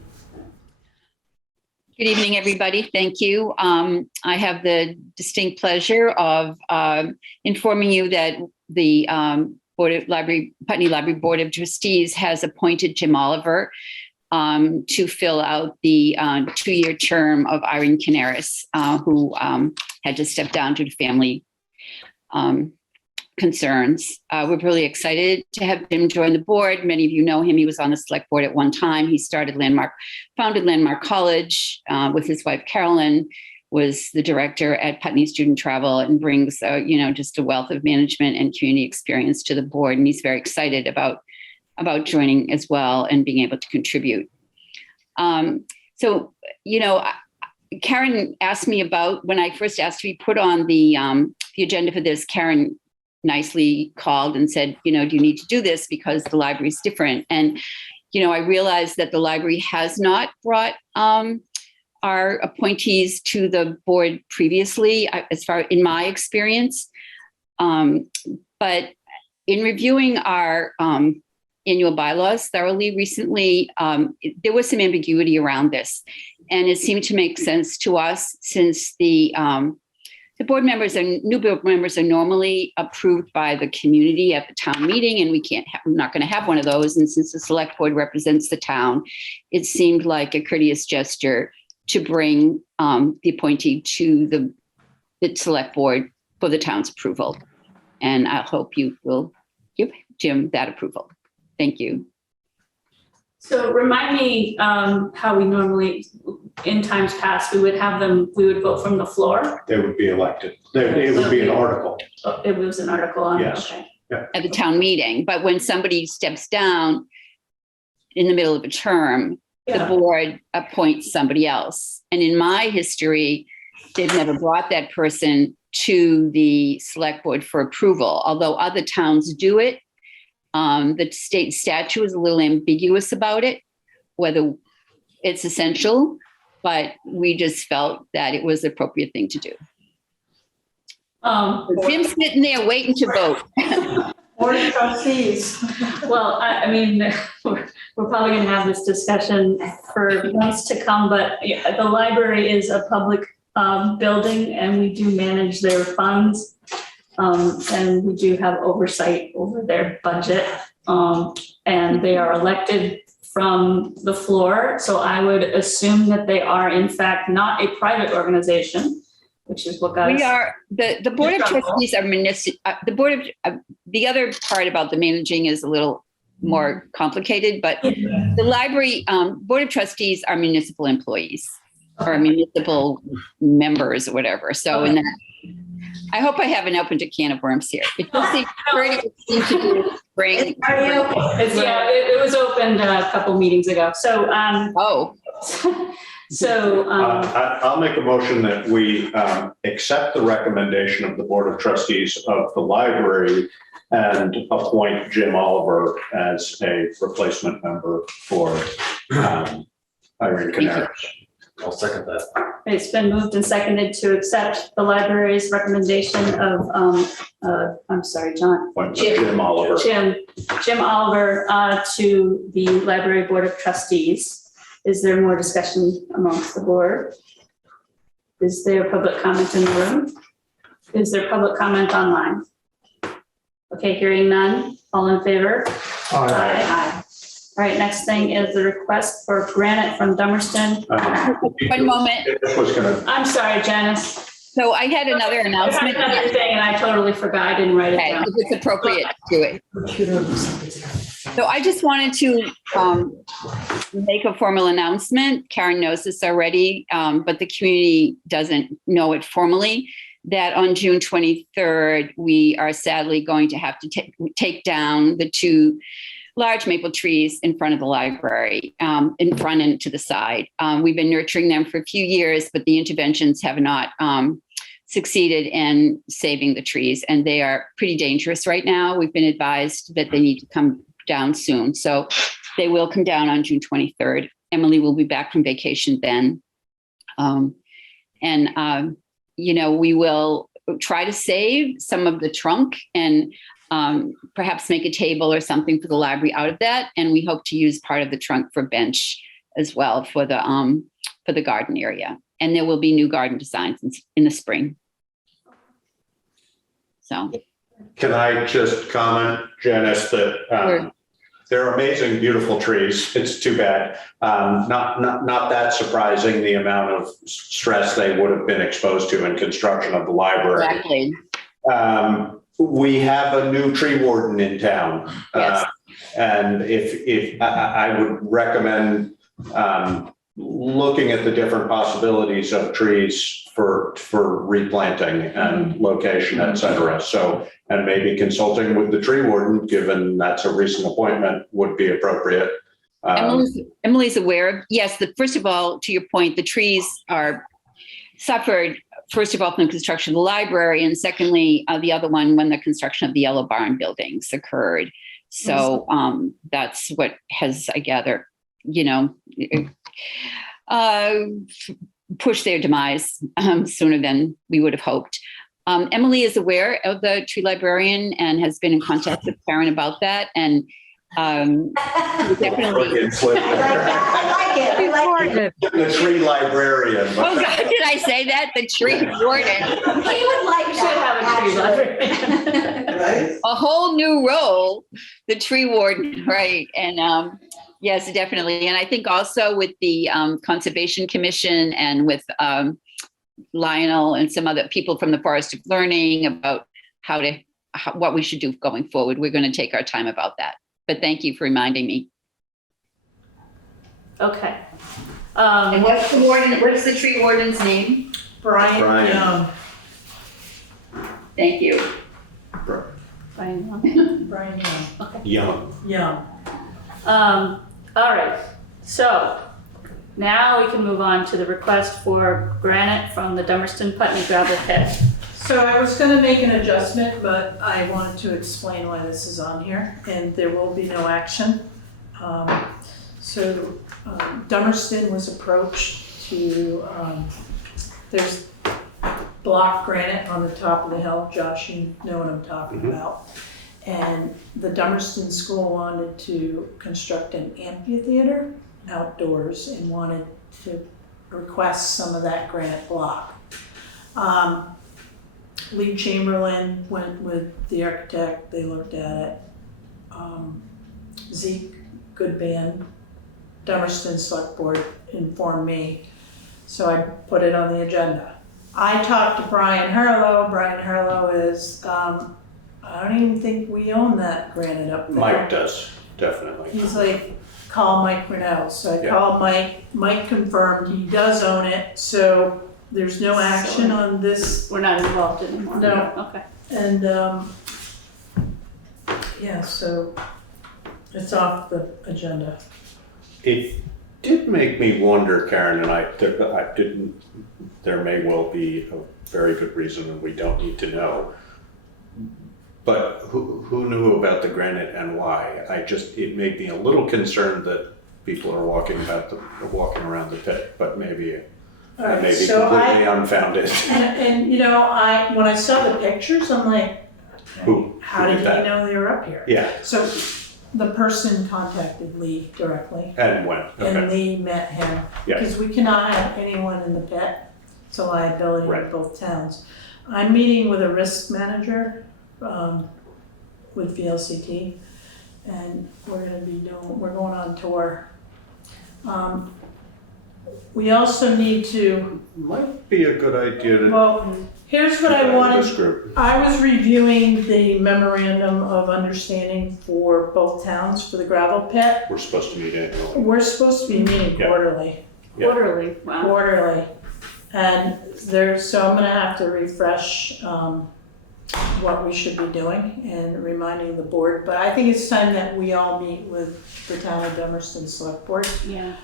Good evening, everybody. Thank you. I have the distinct pleasure of informing you that the Putney Library Board of Trustees has appointed Jim Oliver to fill out the 2-year term of Irene Cannabis, who had to step down due to family concerns. We're really excited to have him join the board. Many of you know him. He was on the select board at one time. He founded Landmark College with his wife, Carolyn, was the director at Putney Student Travel, and brings, just a wealth of management and community experience to the board. And he's very excited about joining as well and being able to contribute. Karen asked me about, when I first asked to be put on the agenda for this, Karen nicely called and said, do you need to do this because the library is different? And, I realized that the library has not brought our appointees to the board previously, as far in my experience. But in reviewing our annual bylaws thoroughly recently, there was some ambiguity around this, and it seemed to make sense to us since the board members and new board members are normally approved by the community at the town meeting, and we're not going to have one of those. And since the select board represents the town, it seemed like a courteous gesture to bring the appointee to the select board for the town's approval. And I hope you will give Jim that approval. Thank you. So remind me how we normally, in times past, we would vote from the floor. They would be elected. It would be an article. It was an article on, Yes. okay. At the town meeting, but when somebody steps down in the middle of a term, the board appoints somebody else. And in my history, they've never brought that person to the select board for approval, although other towns do it. The state statute is a little ambiguous about it, whether it's essential, but we just felt that it was the appropriate thing to do. Jim's sitting there waiting to vote. Board of Trustees. Well, I mean, we're probably going to have this discussion for months to come, but the library is a public building, and we do manage their funds. And we do have oversight over their budget, and they are elected from the floor. So I would assume that they are in fact not a private organization, which is what got us. We are, the Board of Trustees are municipal, the other part about the managing is a little more complicated, but the library, Board of Trustees are municipal employees or municipal members or whatever. So in that, I hope I haven't opened a can of worms here. It just seems to do bring. It was opened a couple meetings ago. So, I'll make a motion that we accept the recommendation of the Board of Trustees of the library and appoint Jim Oliver as a replacement member for Irene Cannabis. I'll second that. it's been moved and seconded to accept the library's recommendation of, I'm sorry, John. Jim Oliver. Jim Oliver to the Library Board of Trustees. Is there more discussion amongst the board? Is there public comment in the room? Is there public comment online? Okay, hearing none. All in favor? Aye. All right, next thing is the request for Granite from Dummerston. One moment. I'm sorry, Janice. So I had another announcement. I had another thing and I totally forgot. I didn't write it down. If it's appropriate to it. So I just wanted to make a formal announcement. Karen knows this already, but the community doesn't know it formally, that on June 23rd, we are sadly going to have to take down the two large maple trees in front of the library, in front and to the side. We've been nurturing them for a few years, but the interventions have not succeeded in saving the trees, and they are pretty dangerous right now. We've been advised that they need to come down soon. So they will come down on June 23rd. Emily will be back from vacation then. We will try to save some of the trunk and perhaps make a table or something for the library out of that. And we hope to use part of the trunk for bench as well for the garden area. And there will be new garden designs in the spring. So. Can I just comment, Janice, that Sure. they're amazing, beautiful trees. It's too bad. Not that surprising, the amount of stress they would have been exposed to in construction of the library. Exactly. We have a new tree warden in town. Yes. And if I would recommend looking at the different possibilities of trees for replanting and location, et cetera. So, and maybe consulting with the tree warden, given that's a recent appointment, would be appropriate. Emily's aware of, yes, first of all, to your point, the trees are suffered, first of all, from the construction of the library, and secondly, the other one when the construction of the Yellow Barn buildings occurred. So that's what has, I gather, push their demise sooner than we would have hoped. Emily is aware of the tree librarian and has been in contact with Karen about that. And definitely. I like it. The tree librarian. Oh God, did I say that? The tree warden. He would like Right? A whole new role, the tree warden, right? And yes, definitely. And I think also with the Conservation Commission and with Lionel and some other people from the Forest of Learning about what we should do going forward. We're going to take our time about that. But thank you for reminding me. Okay. And what's the tree warden's name? Brian Young. Thank you. Fine. Brian Young. Young. Young. All right, so now we can move on to the request for granite from the Dummerston Putney gravel pit. So I was gonna make an adjustment, but I wanted to explain why this is on here, and there will be no action. Dummerston was approached to, there's block granite on the top of the hill. Josh, you know what I'm talking about. And the Dummerston School wanted to construct an amphitheater outdoors and wanted to request some of that granite block. Lee Chamberlain went with the architect, they looked at it. Zeke, good band, Dummerston Select Board informed me, so I put it on the agenda. I talked to Brian Harlow. Brian Harlow is, I don't even think we own that granite up there. Mike does, definitely. He's like, call Mike Grinnell. So I Yeah. called Mike. Mike confirmed he does own it. So there's no action on this. We're not involved anymore. No. Okay. And yeah, so it's off the agenda. It did make me wonder, Karen, and there may well be a very good reason and we don't need to know. But who knew about the granite and why? It made me a little concerned that people are walking around the pit, but maybe it may be completely unfounded. And when I saw the pictures, I'm like, how did he that? know they were up here? Yeah, So the person contacted Lee directly. and when? And Okay, Lee met him. Yeah. Because we cannot have anyone in the pit. It's a liability Right. of both towns. I'm meeting with a risk manager with VLCT, and we're going on tour. We also need to, might be a good idea to. well, here's what I This wanted. group. I was reviewing the memorandum of understanding for both towns for the gravel pit. We're supposed to meet annually. We're supposed to be meeting Yeah. quarterly. Yeah. Quarterly. Wow. And so I'm gonna have to refresh, what we should be doing and reminding the board. But I think it's time that we all meet with the town of Dummerston Select Board. Yeah.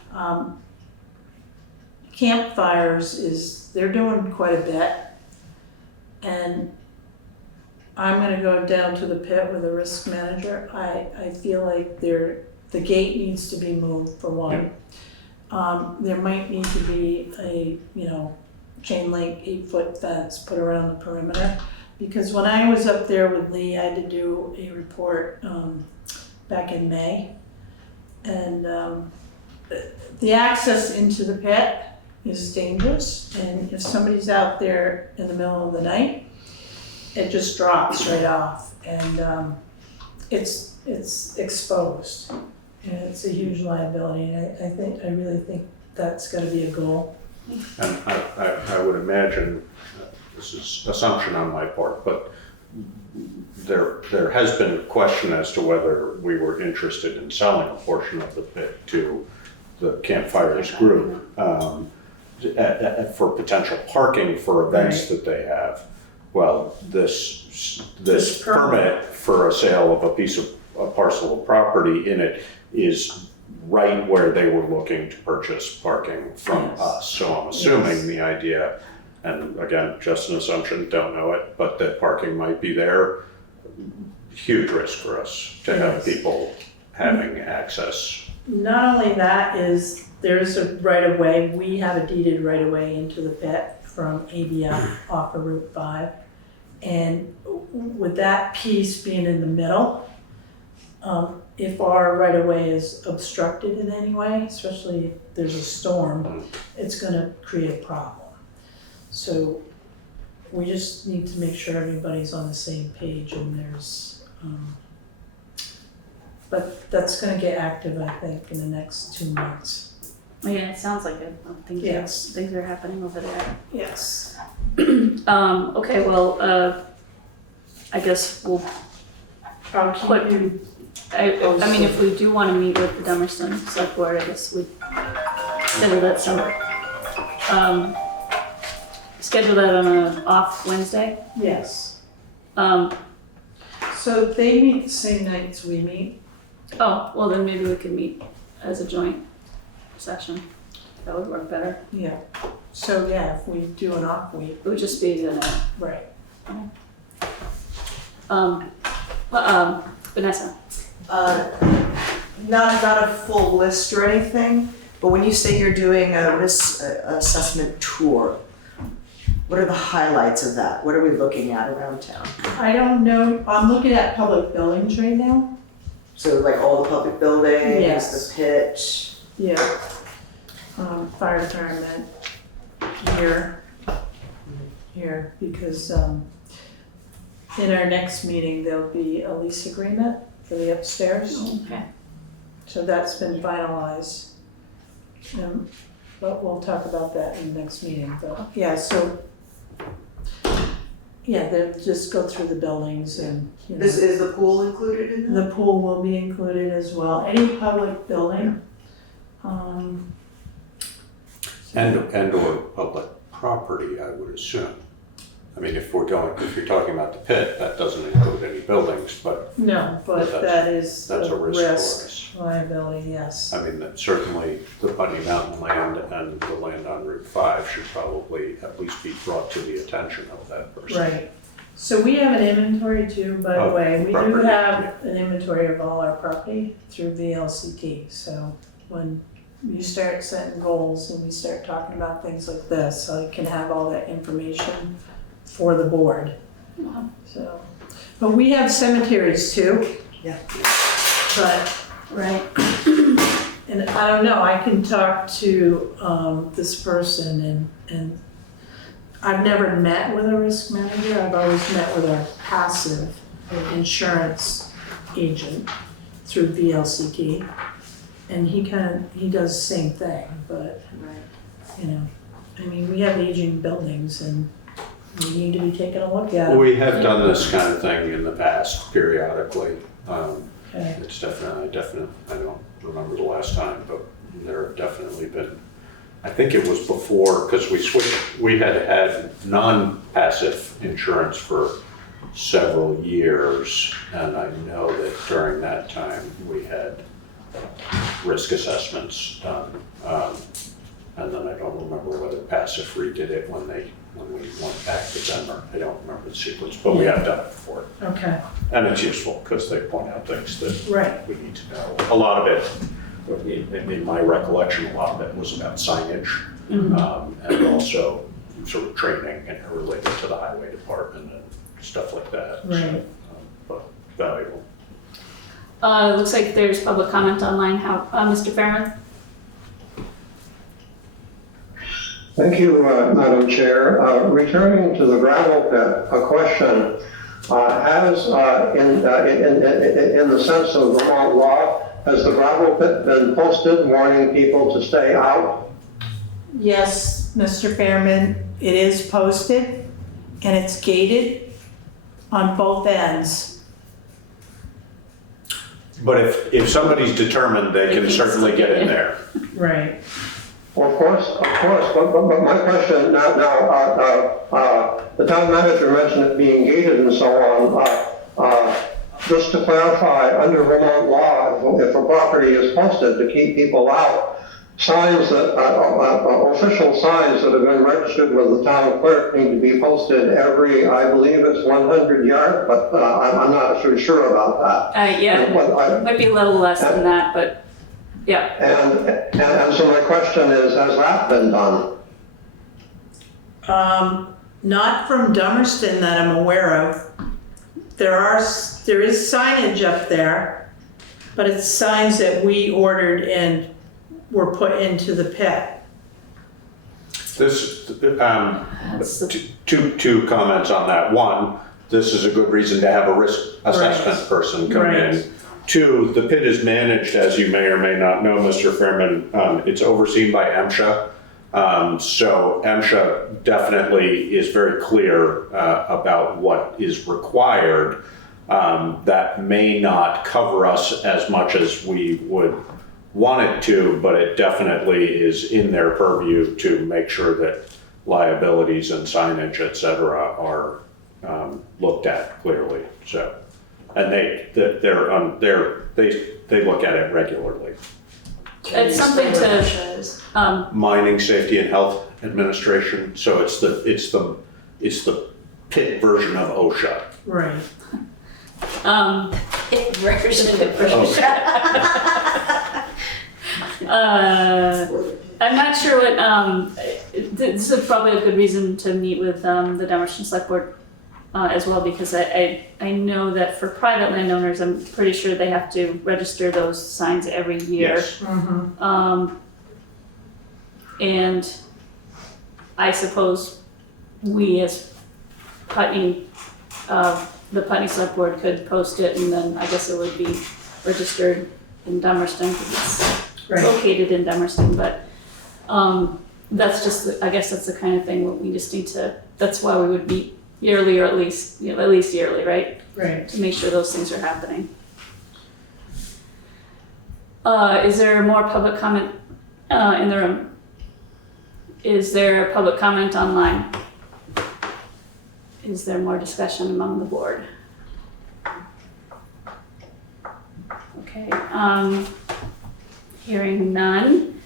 Campfires they're doing quite a bit. And I'm gonna go down to the pit with a risk manager. I feel like the gate needs to be moved for one. There might need to be a, chain link 8-foot fence put around the perimeter. Because when I was up there with Lee, I had to do a report back in May. And the access into the pit is dangerous. And if somebody's out there in the middle of the night, it just drops right off. And it's exposed. And it's a huge liability. And I really think that's gotta be a goal. And I would imagine, this is assumption on my part, but there has been a question as to whether we were interested in selling a portion of the pit to the Campfires group for potential parking for events that they have. Well, this permit for a sale of a parcel of property in it is right where they were looking to purchase parking from us. So I'm assuming the idea, and again, just an assumption, don't know it, but that parking might be there. Huge risk for us to have people having access. Not only that is, there's a right of way, we have a deeded right of way into the pit from ABF off of Route 5. And with that piece being in the middle, if our right of way is obstructed in any way, especially if there's a storm, it's gonna create a problem. So we just need to make sure everybody's on the same page and there's, but that's gonna get active, I think, in the next 2 months. Yeah, it sounds like it. Things are happening over there. Yes. Okay, well, I guess we'll I'll keep you. I mean, if we do want to meet with the Dummerston Select Board, I guess we schedule that somewhere. Schedule that on an off Wednesday. Yes. So they meet the same nights we meet. Oh, well then maybe we could meet as a joint session. That would work better. Yeah. So yeah, if we do an off week. It would just be the night. Right. Vanessa. Not a full list or anything, but when you say you're doing a risk assessment tour, what are the highlights of that? What are we looking at around town? I don't know. I'm looking at public buildings right now. So like all the public buildings, Yes. the pitch. Yeah. Fire department here, because in our next meeting, there'll be a lease agreement for the upstairs. Okay. So that's been finalized. But we'll talk about that in the next meeting, but yeah, so yeah, they'll just go through the buildings and, Is the pool included in that? the pool will be included as well, any public building. And or public property, I would assume. I mean, if you're talking about the pit, that doesn't include any buildings, but No, but that is that's a a risk for risk, us. liability, yes. I mean, that certainly the Putney Mountain land and the land on Route 5 should probably at least be brought to the attention of that person. Right. So we have an inventory too, by the Of way. We do property, have an inventory of all our property through VLCT. So when you start setting goals and we start talking about things like this, I can have all that information for the board. Wow. So, but we have cemeteries too. Yeah. But, Right. and I don't know, I can talk to this person and I've never met with a risk manager. I've always met with a passive insurance agent through VLCT. And he does the same thing, but, I mean, we have aging buildings and we need to be taking a look at them. We have done this kind of thing in the past periodically. Okay. It's definitely, I don't remember the last time, but there have definitely been, I think it was before, because we had non-passive insurance for several years, and I know that during that time, we had risk assessments done. And then I don't remember whether Passive redid it when we went back to Denver. I don't remember the sequence, but we have done it before. Okay, And it's useful because they point out things that right. we need to know. A lot of it, in my recollection, a lot of it was about signage, and also sort of training and related to the highway department and stuff like that. Right. But valuable. Looks like there's public comment online. How, Mr. Fairman? Thank you, Madam Chair. Returning to the gravel pit, a question. Has, in the sense of Vermont law, has the gravel pit been posted warning people to stay out? Yes, Mr. Fairman, it is posted and it's gated on both ends. But if somebody's determined, they can certainly get in there. Right. Well, of course, but my question now, the town manager mentioned it being gated and so on. Just to clarify, under Vermont law, if a property is posted to keep people out, signs that, official signs that have been registered with the town clerk need to be posted every, I believe it's 100 yards, but I'm not sure about that. Yeah, might be a little less than that, but yeah. And so my question is, has that been done? Not from Dummerston that I'm aware of. There is signage up there, but it's signs that we ordered and were put into the pit. This, two comments on that. One, this is a good reason to have a risk assessment person come in. Two, the pit is managed, as you may or may not know, Mr. Fairman, it's overseen by MSHA. So MSHA definitely is very clear about what is required. That may not cover us as much as we would want it to, but it definitely is in their purview to make sure that liabilities and signage, et cetera, are looked at clearly. So, and they look at it regularly. It's something to Mining Safety and Health Administration. So it's the pit version of OSHA. Right. Representative OSHA. I'm not sure what, this is probably a good reason to meet with the Dummerston Select Board as well, because I know that for private landowners, I'm pretty sure they have to register those signs every year. Yes. And I suppose we as Putney, the Putney Select Board could post it, and then I guess it would be registered in Dummerston because it's located in Dummerston, but that's just, I guess that's the kind of thing that we just need to, that's why we would meet yearly, or at least yearly, right? Right. To make sure those things are happening. Is there more public comment in the room? Is there public comment online? Is there more discussion among the board? Okay, hearing none.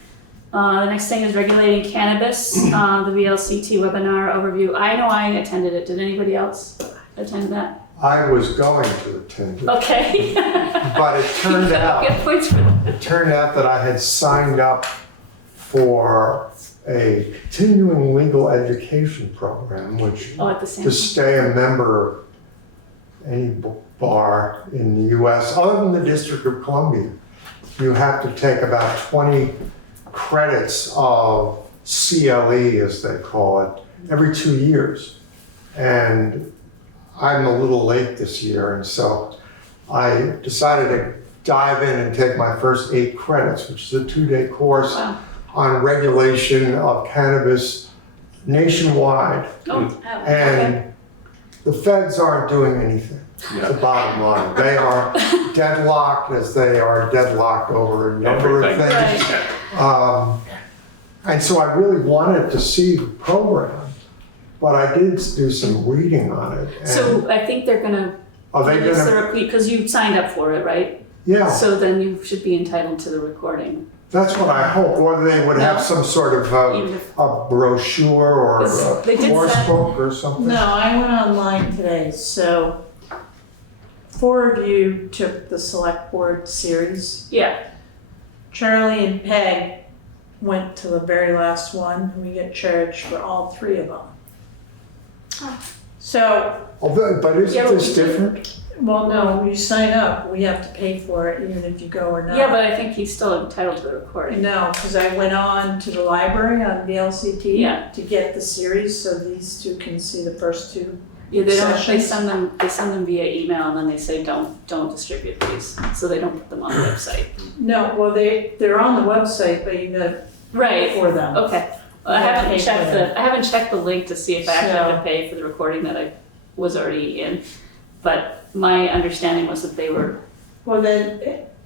The next thing is regulating cannabis, the VLCT webinar overview. I know I attended it. Did anybody else attend that? I was going to attend it, Okay. but it turned Get points for that. it turned out that I had signed up for a continuing legal education program, which Oh, at the same to time. stay a member of any bar in the US, other than the District of Columbia, you have to take about 20 credits of CLE, as they call it, every 2 years. And I'm a little late this year, and so I decided to dive in and take my first 8 credits, which is a 2-day course on regulation of cannabis nationwide. And the feds aren't doing anything. The bottom line. They are deadlocked, as they are deadlocked over a number of things. And so I really wanted to see the program. but I did do some reading on it. And So I think they're gonna are they release the gonna? repeat, because you signed up for it, right? Yeah, So then you should be entitled to the recording. that's what I hope. Or they would have No. some sort of Even if, a brochure or a They did course send- book or something. No, I went online today, so 4 of you took the select board series. yeah, Charlie and Peg went to the very last one. We get charged for all 3 of them. So, But isn't Yeah, this we did. different? well, no, when you sign up, we have to pay for it even if you go or not. yeah, but I think he's still entitled to the recording. No, because I went on to the library on VLCT Yeah. to get the series, so these 2 can see the first 2. Yeah, they don't, they Sessions. send them via email, and then they say don't distribute these, so they don't put them on the website. No, well, they're on the website, but you gotta pay Right, for them. okay. Well, I Yeah, haven't pay checked for I haven't checked the link to see if I actually So- have to pay for the recording that I was already in, but my understanding was that they were, Well, then,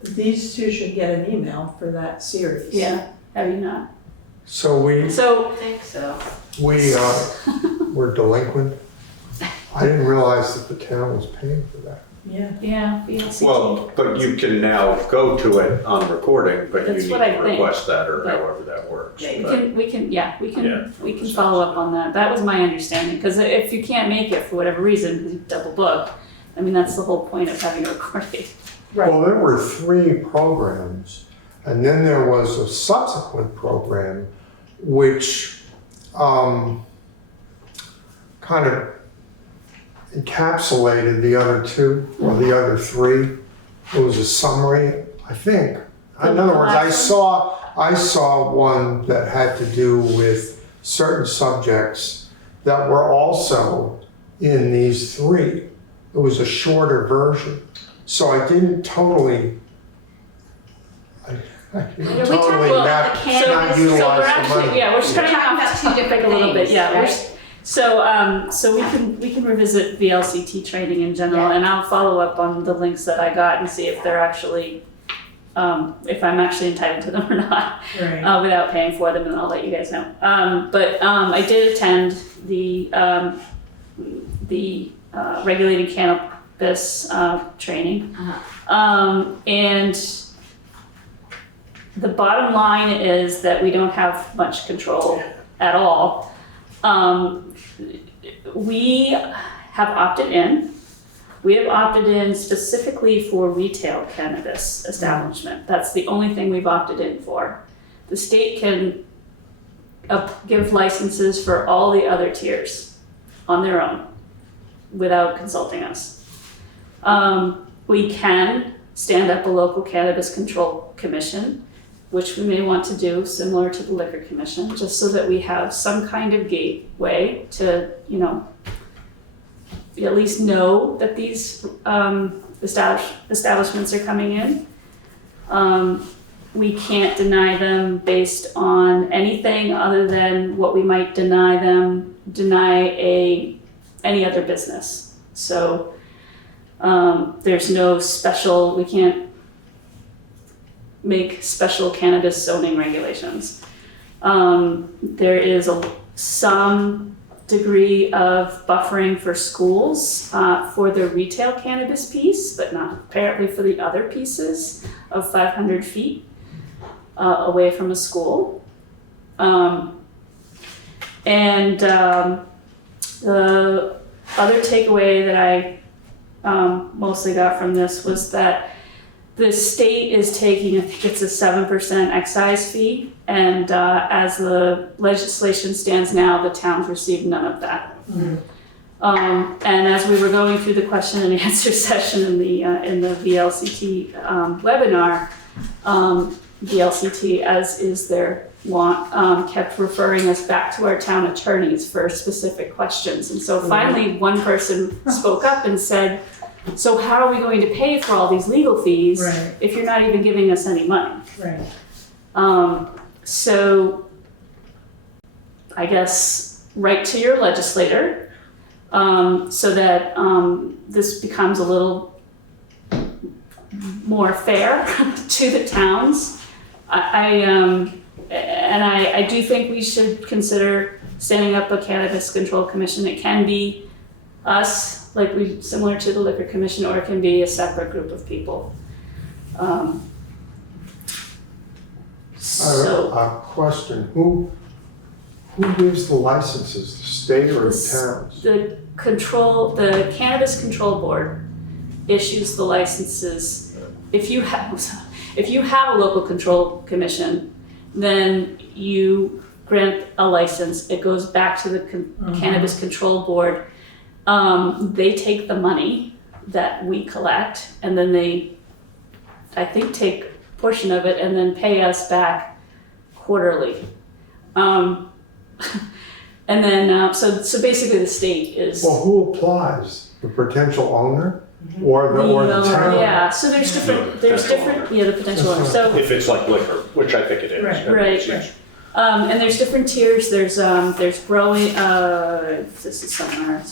these 2 should get an email for that series. have you not? So we So, I think so. were delinquent. I didn't realize that the town was paying for that. Yeah. yeah, VLCT. Well, but you can now go to it on recording, but you That's need what I to think. request that or But- however that works. Yeah, But- we can Yeah. follow up on that. That was my understanding, because if you can't make it for whatever reason, because you double book, I mean, that's the whole point of having a recording. Well, there were 3 programs, and then there was a subsequent program which kind of encapsulated the other 2 or the other 3. It was a summary, I think. In other words, I saw one that had to do with certain subjects that were also in these 3. It was a shorter version. So I didn't totally, I didn't totally not So we're utilize the actually, money. yeah, we're just gonna We're talking have about to 2 different pick a little bit, things, yeah. right? So we can revisit VLCT training in general, Yeah. and I'll follow up on the links that I got and see if they're actually, if I'm actually entitled to them or not, Right. without paying for them, and I'll let you guys know. But I did attend the regulated cannabis training. And the bottom line is that we don't have much control at all. We have opted in. We have opted in specifically for retail cannabis establishment. That's the only thing we've opted in for. The state can give licenses for all the other tiers on their own without consulting us. We can stand up a local cannabis control commission, which we may want to do similar to the liquor commission, just so that we have some kind of gateway to, at least know that these establishments are coming in. We can't deny them based on anything other than what we might deny any other business. So there's no special, we can't make special cannabis zoning regulations. There is some degree of buffering for schools for the retail cannabis piece, but not apparently for the other pieces of 500 feet away from a school. The other takeaway that I mostly got from this was that the state is taking, I think it's a 7% excise fee, and as the legislation stands now, the towns receive none of that. And as we were going through the question and answer session in the VLCT webinar, VLCT, as is their want, kept referring us back to our town attorneys for specific questions. And so finally, one person spoke up and said, so how are we going to pay for all these legal fees Right. if you're not even giving us any money? Right. So I guess write to your legislator so that this becomes a little more fair to the towns. And and I do think we should consider standing up a cannabis control commission. It can be us, like similar to the liquor commission, or it can be a separate group of people. So A question, who gives the licenses, the state or the towns? the cannabis control board issues the licenses. If you have a local control commission, then you grant a license. It goes back to the cannabis control board. They take the money that we collect, and then they, I think, take a portion of it and then pay us back quarterly. And then, so basically the state is. Well, who applies? The potential owner or the town? Yeah, so there's different, the potential owner. So, If it's like liquor, which I think it is. Right. Right. And there's different tiers. There's growing, this is somewhere.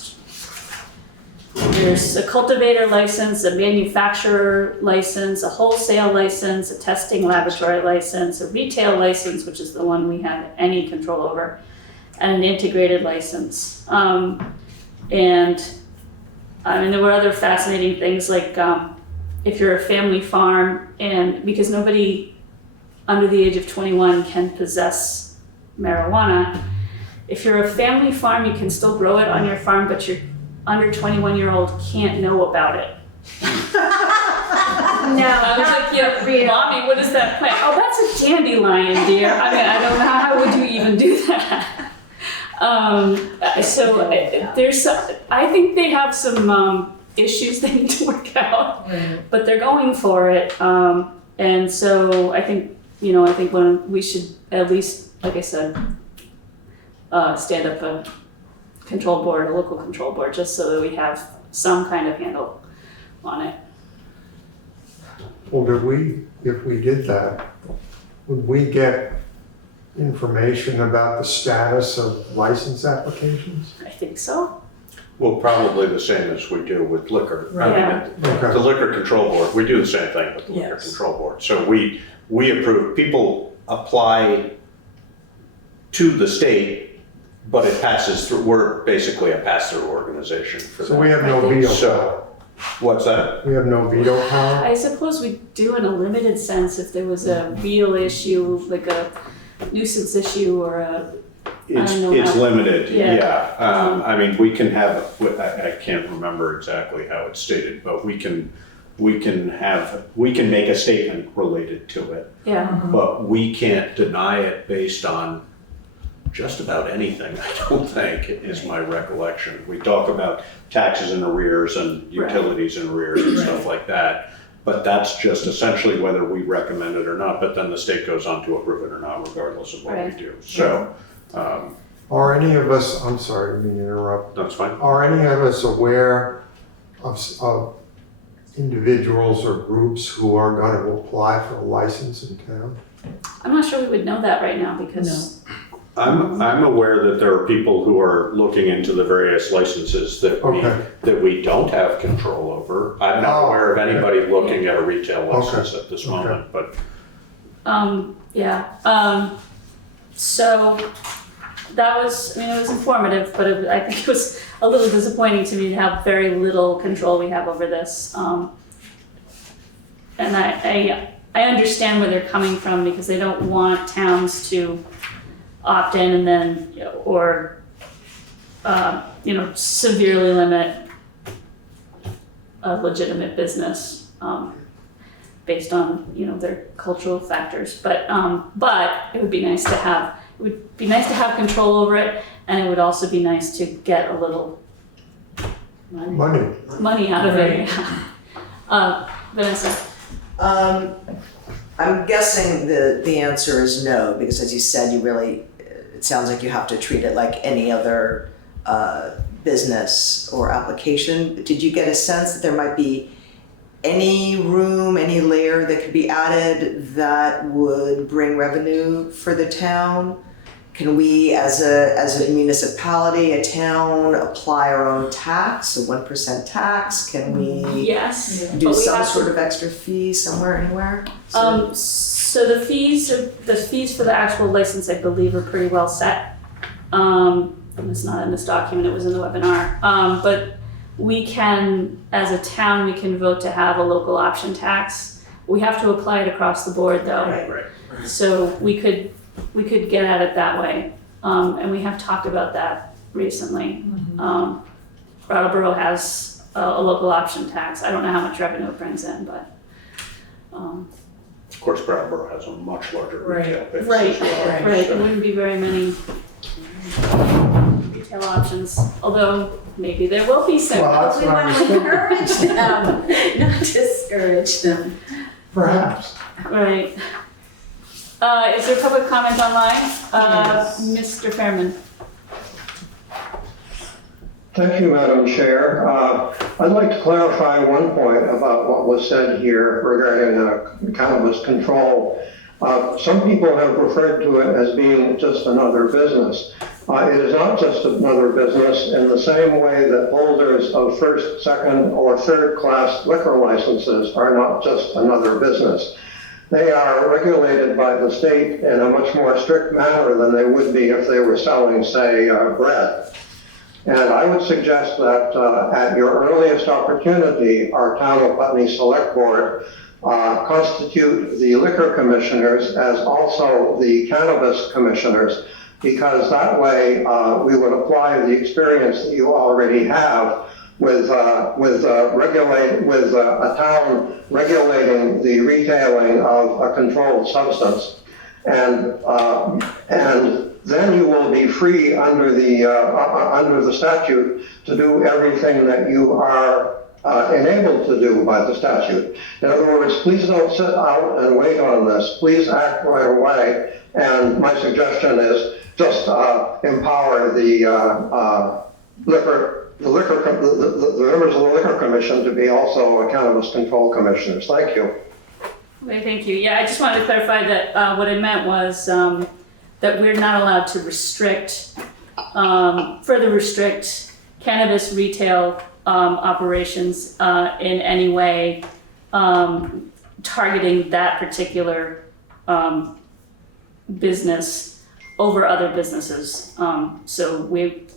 There's a cultivator license, a manufacturer license, a wholesale license, a testing laboratory license, a retail license, which is the one we have any control over, and an integrated license. And I mean, there were other fascinating things like if you're a family farm, and because nobody under the age of 21 can possess marijuana, if you're a family farm, you can still grow it on your farm, but your under 21-year-old can't know about it. No, I was like, yeah, Mommy, what is that plant? Oh, that's a dandelion, dear. I mean, I don't know, how would you even do that? So I think they have some issues they need to work out, but they're going for it. And so I think we should at least, like I said, stand up a control board, a local control board, just so that we have some kind of handle on it. Well, if we did that, would we get information about the status of license applications? I think so. Well, probably the same as we do with liquor. Right. I mean, Okay. the liquor control board, we do the same thing with the liquor Yes. control board. So we approve, people apply to the state, but it passes through, we're basically a pass-through organization for So that. we have no veto power? So, what's that? We have no veto power? I suppose we do in a limited sense if there was a real issue, like a nuisance issue or a, It's I don't know it's how- limited, Yeah. yeah. I mean, we can have, I can't remember exactly how it's stated, but we can make a statement related to it, yeah. but we can't deny it based on just about anything, I don't think, is my recollection. We talk about taxes in arrears and utilities in arrears and stuff like that, but that's just essentially whether we recommend it or not, but then the state goes on to approve it or not, regardless of what we Right. do. So, Are any of us, I'm sorry, I didn't mean to interrupt. that's fine. Are any of us aware of individuals or groups who are going to apply for a license in town? I'm not sure we would know that right now because I'm aware that there are people who are looking into the various licenses that we don't have control over. I'm not aware of anybody looking at a retail license at this moment, but. So that was, I mean, it was informative, but I think it was a little disappointing to me to have very little control we have over this. And I understand where they're coming from because they don't want towns to opt in and then, severely limit a legitimate business based on, their cultural factors. But it would be nice to have, control over it, and it would also be nice to get a little money out of it. Vanessa. I'm guessing the answer is no, because as you said, it sounds like you have to treat it like any other business or application. Did you get a sense that there might be any room, any layer that could be added that would bring revenue for the town? can we, as a municipality, a town, apply our own tax, a 1% tax? Can we Yes. do but we some have sort to- of extra fee somewhere, anywhere? So the fees for the actual license, I believe, are pretty well set. It's not in this document, it was in the webinar. But we can, as a town, we can vote to have a local option tax. We have to apply it across the board though. Right. So we could get at it that way. And we have talked about that recently. Brattleboro has a local option tax. I don't know how much revenue it brings in, but. Of course, Brattleboro has a much larger retail base. Right, as well, right, so- there wouldn't be very many retail options, although maybe there will be soon. Well, that's We what I want was to thinking. encourage them, not discourage them. Perhaps. Right. Is there public comment online? Mr. Fairman? Thank you, Madam Chair. I'd like to clarify one point about what was said here regarding cannabis control. Some people have referred to it as being just another business. It is not just another business in the same way that holders of first, second, or third class liquor licenses are not just another business. They are regulated by the state in a much more strict manner than they would be if they were selling, say, bread. And I would suggest that at your earliest opportunity, our Town of Putney Select Board constitute the liquor commissioners as also the cannabis commissioners, because that way we would apply the experience that you already have with a town regulating the retailing of a controlled substance, and then you will be free under the statute to do everything that you are enabled to do by the statute. In other words, please don't sit out and wait on this. Please act right away. And my suggestion is just empower the members of the Liquor Commission to be also cannabis control commissioners. Thank you. Okay, thank you. Yeah, I just wanted to clarify that what I meant was that we're not allowed to further restrict cannabis retail operations in any way targeting that particular business over other businesses. So we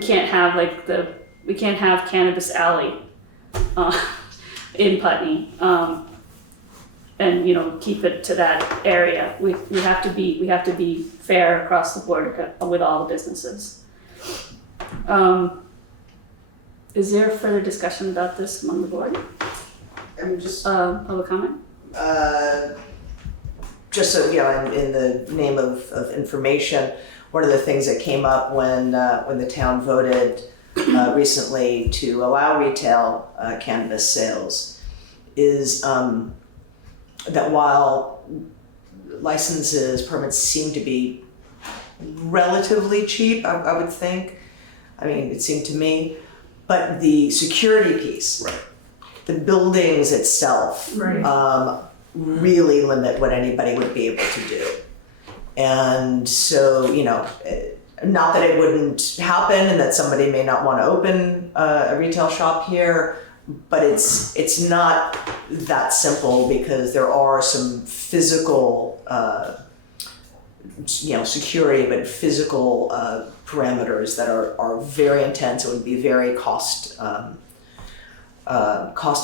can't have we can't have Cannabis Alley in Putney. And keep it to that area. We have to be fair across the board with all the businesses. Is there further discussion about this among the board? I'm just Public comment? just so in the name of information, one of the things that came up when the town voted recently to allow retail cannabis sales is that while permits seem to be relatively cheap, I would think, it seemed to me, but the security piece, Right. the buildings itself, really limit what anybody would be able to do. And so, not that it wouldn't happen and that somebody may not want to open a retail shop here, but it's not that simple because there are some physical, security, but physical parameters that are very intense. It would be very cost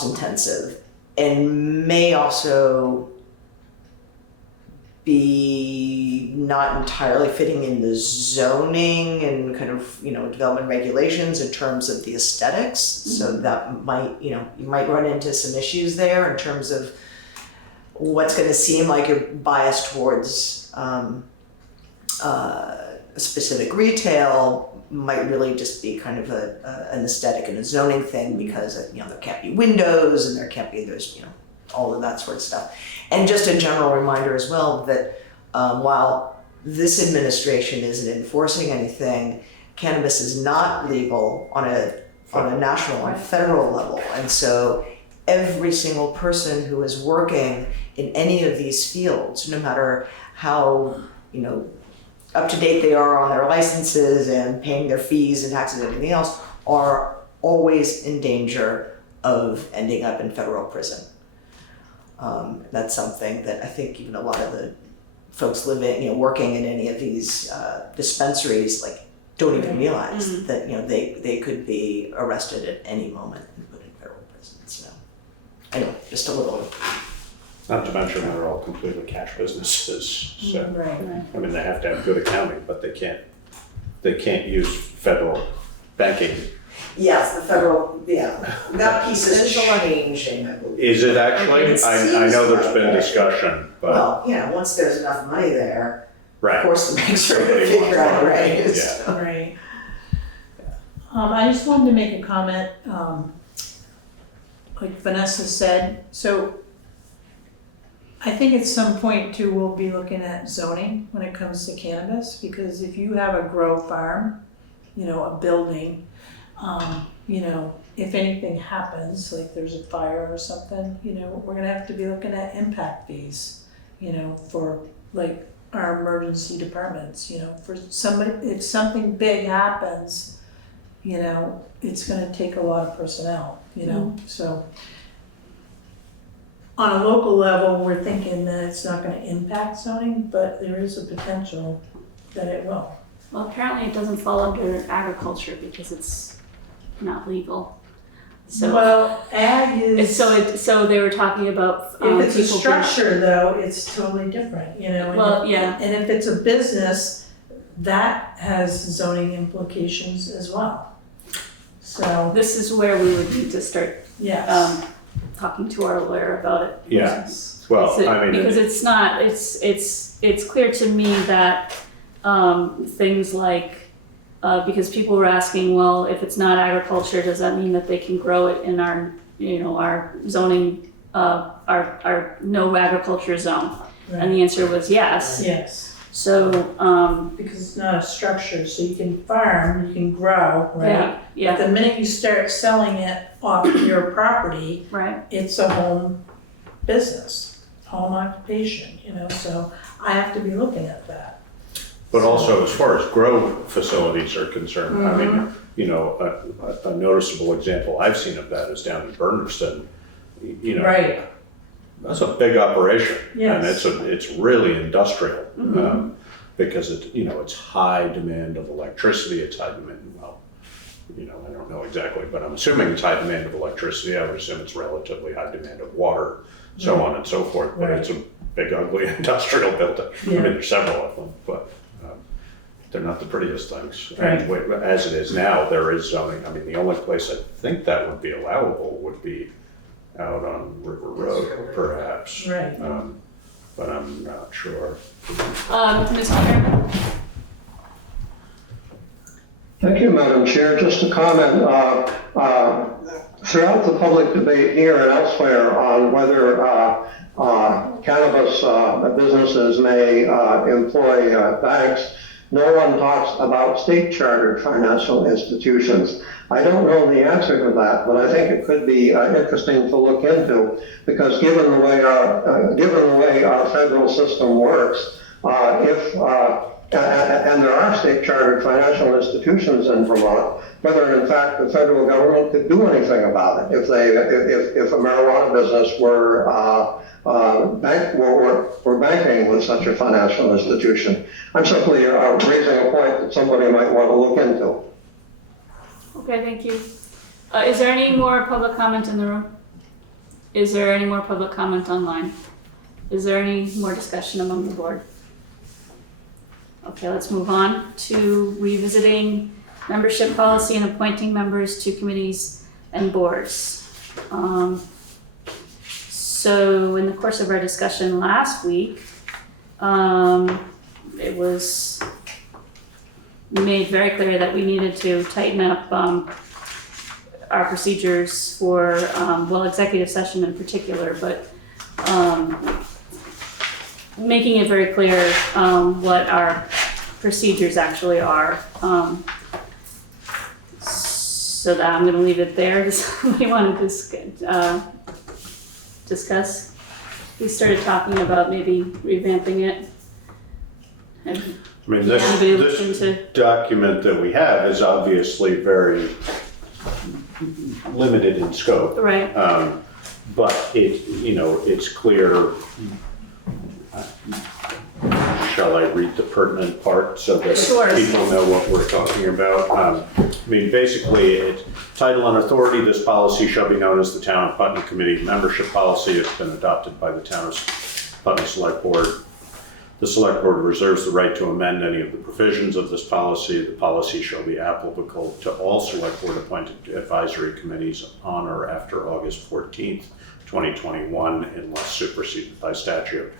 intensive, and may also be not entirely fitting in the zoning and kind of development regulations in terms of the aesthetics. So that might you might run into some issues there in terms of what's going to seem like you're biased towards a specific retail might really just be kind of an aesthetic and a zoning thing, because there can't be windows and there's all of that sort of stuff. And just a general reminder as well that while this administration isn't enforcing anything, cannabis is not legal on a national and federal level. And so every single person who is working in any of these fields, no matter how up to date they are on their licenses and paying their fees and taxes and everything else, are always in danger of ending up in federal prison. That's something that I think even a lot of the folks living, working in any of these dispensaries, like, don't even realize that, they could be arrested at any moment and put in federal prison. So, anyway, just a little. Not to mention they're all completely cash businesses, so, Right. I mean, they have to have good accounting, but they can't use federal banking. Yes, the federal, that piece is changing, I believe. Is it actually? It I seems know there's like been it. discussion, but, Well, once there's enough money there, of right. course the banks are gonna Somebody figure wants out, to- right? Yeah. So- Right. I just wanted to make a comment, like Vanessa said, so I think at some point too, we'll be looking at zoning when it comes to cannabis, because if you have a grow farm, a building, if anything happens, like there's a fire or something, we're gonna have to be looking at impact fees, for like our emergency departments, for somebody, if something big happens, it's gonna take a lot of personnel, so. On a local level, we're thinking that it's not gonna impact zoning, but there is a potential that it will. Well, apparently it doesn't fall under agriculture because it's not legal. So, Well, ag is. so they were talking about, If it's a people structure though, it's totally different, and Well, if- yeah. And if it's a business, that has zoning implications as well. So, this is where we would need to start, yes. talking to our lawyer about it. Yeah, well, Is it- I mean, because it's not, it's clear to me that things like, because people were asking, well, if it's not agriculture, does that mean that they can grow it in our, our zoning, our no agriculture zone? And the answer was yes. Yes, So, because it's not a structure, so you can farm, you can grow, right? yeah, But the minute you start selling it off your property, right. it's a home business, home occupation, so I have to be looking at that. but also as far as grow facilities are concerned, I mean, a noticeable example I've seen of that is down in Dummerston. Right, That's a big operation. Yes. And it's really industrial, because it's high demand of electricity, it's high demand, I don't know exactly, but I'm assuming it's high demand of electricity. I would assume it's relatively high demand of water, so on and so forth, but it's a big ugly industrial building. I mean, there's several of them, but they're not the prettiest things. And as it is now, there is zoning. I mean, the only place I think that would be allowable would be out on River Road, perhaps. right. But I'm not sure. Mr. Chairman? Thank you, Madam Chair. Just a comment. Throughout the public debate here and elsewhere on whether cannabis businesses may employ banks, no one talks about state-chartered financial institutions. I don't know the answer to that, but I think it could be interesting to look into, because given the way our federal system works, and there are state-chartered financial institutions in Vermont, whether in fact the federal government could do anything about it if a marijuana business were banking with such a financial institution. I'm simply raising a point that somebody might want to look into. Okay, thank you. Is there any more public comment in the room? Is there any more public comment online? Is there any more discussion among the board? Okay, let's move on to revisiting membership policy and appointing members to committees and boards. So in the course of our discussion last week, it was made very clear that we needed to tighten up our procedures for, executive session in particular, but making it very clear what our procedures actually are. So that I'm gonna leave it there. Does somebody want to discuss? We started talking about maybe revamping it. I mean, this Anybody looking to? document that we have is obviously very limited in scope. Right. But it's clear. Shall I read the pertinent part so that Sure. people know what we're talking about? Basically, it's title and authority. This policy shall be known as the Town of Putney Committee Membership Policy. It's been adopted by the Town of Putney Select Board. The Select Board reserves the right to amend any of the provisions of this policy. The policy shall be applicable to all Select Board appointed advisory committees on or after August 14th, 2021, unless superseded by statute.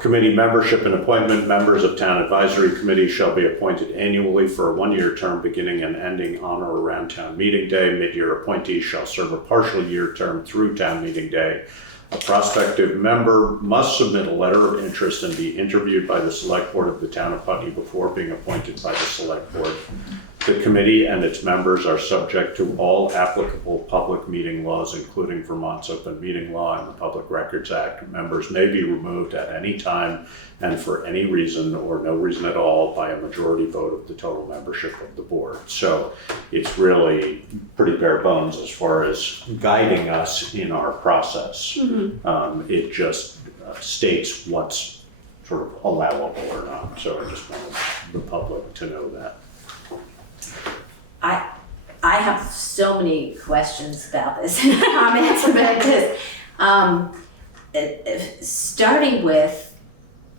Committee membership and appointment. Members of Town Advisory Committee shall be appointed annually for a one-year term beginning and ending on or around Town Meeting Day. Mid-year appointees shall serve a partial year term through Town Meeting Day. A prospective member must submit a letter of interest and be interviewed by the Select Board of the Town of Putney before being appointed by the Select Board. The committee and its members are subject to all applicable public meeting laws, including Vermont's Open Meeting Law and the Public Records Act. Members may be removed at any time and for any reason or no reason at all by a majority vote of the total membership of the board. So it's really pretty bare bones as far as guiding us in our process. Mm-hmm. It just states what's sort of allowable or not. So I just wanted the public to know that. I have so many questions about this and comments about this. Starting with,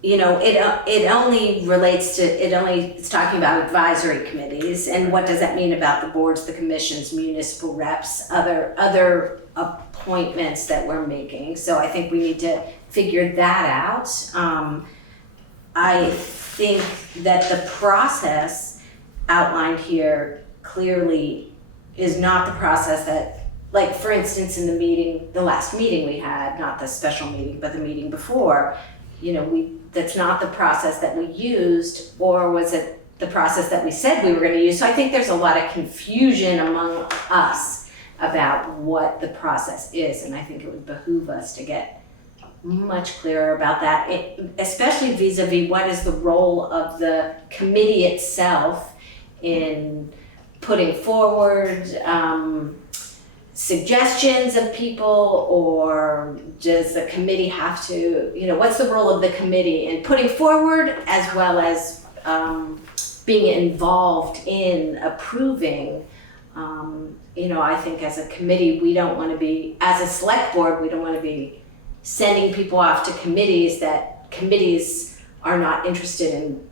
it only relates to, it's talking about advisory committees, and what does that mean about the boards, the commissions, municipal reps, other appointments that we're making. So I think we need to figure that out. I think that the process outlined here clearly is not the process that, like, for instance, in the last meeting we had, not the special meeting, but the meeting before, that's not the process that we used, or was it the process that we said we were going to use? So I think there's a lot of confusion among us about what the process is, and I think it would behoove us to get much clearer about that, especially vis-a-vis what is the role of the committee itself in putting forward suggestions of people, or does the committee have to, what's the role of the committee in putting forward as well as being involved in approving? I think as a committee, we don't want to be, as a select board, we don't want to be sending people off to committees that committees are not interested in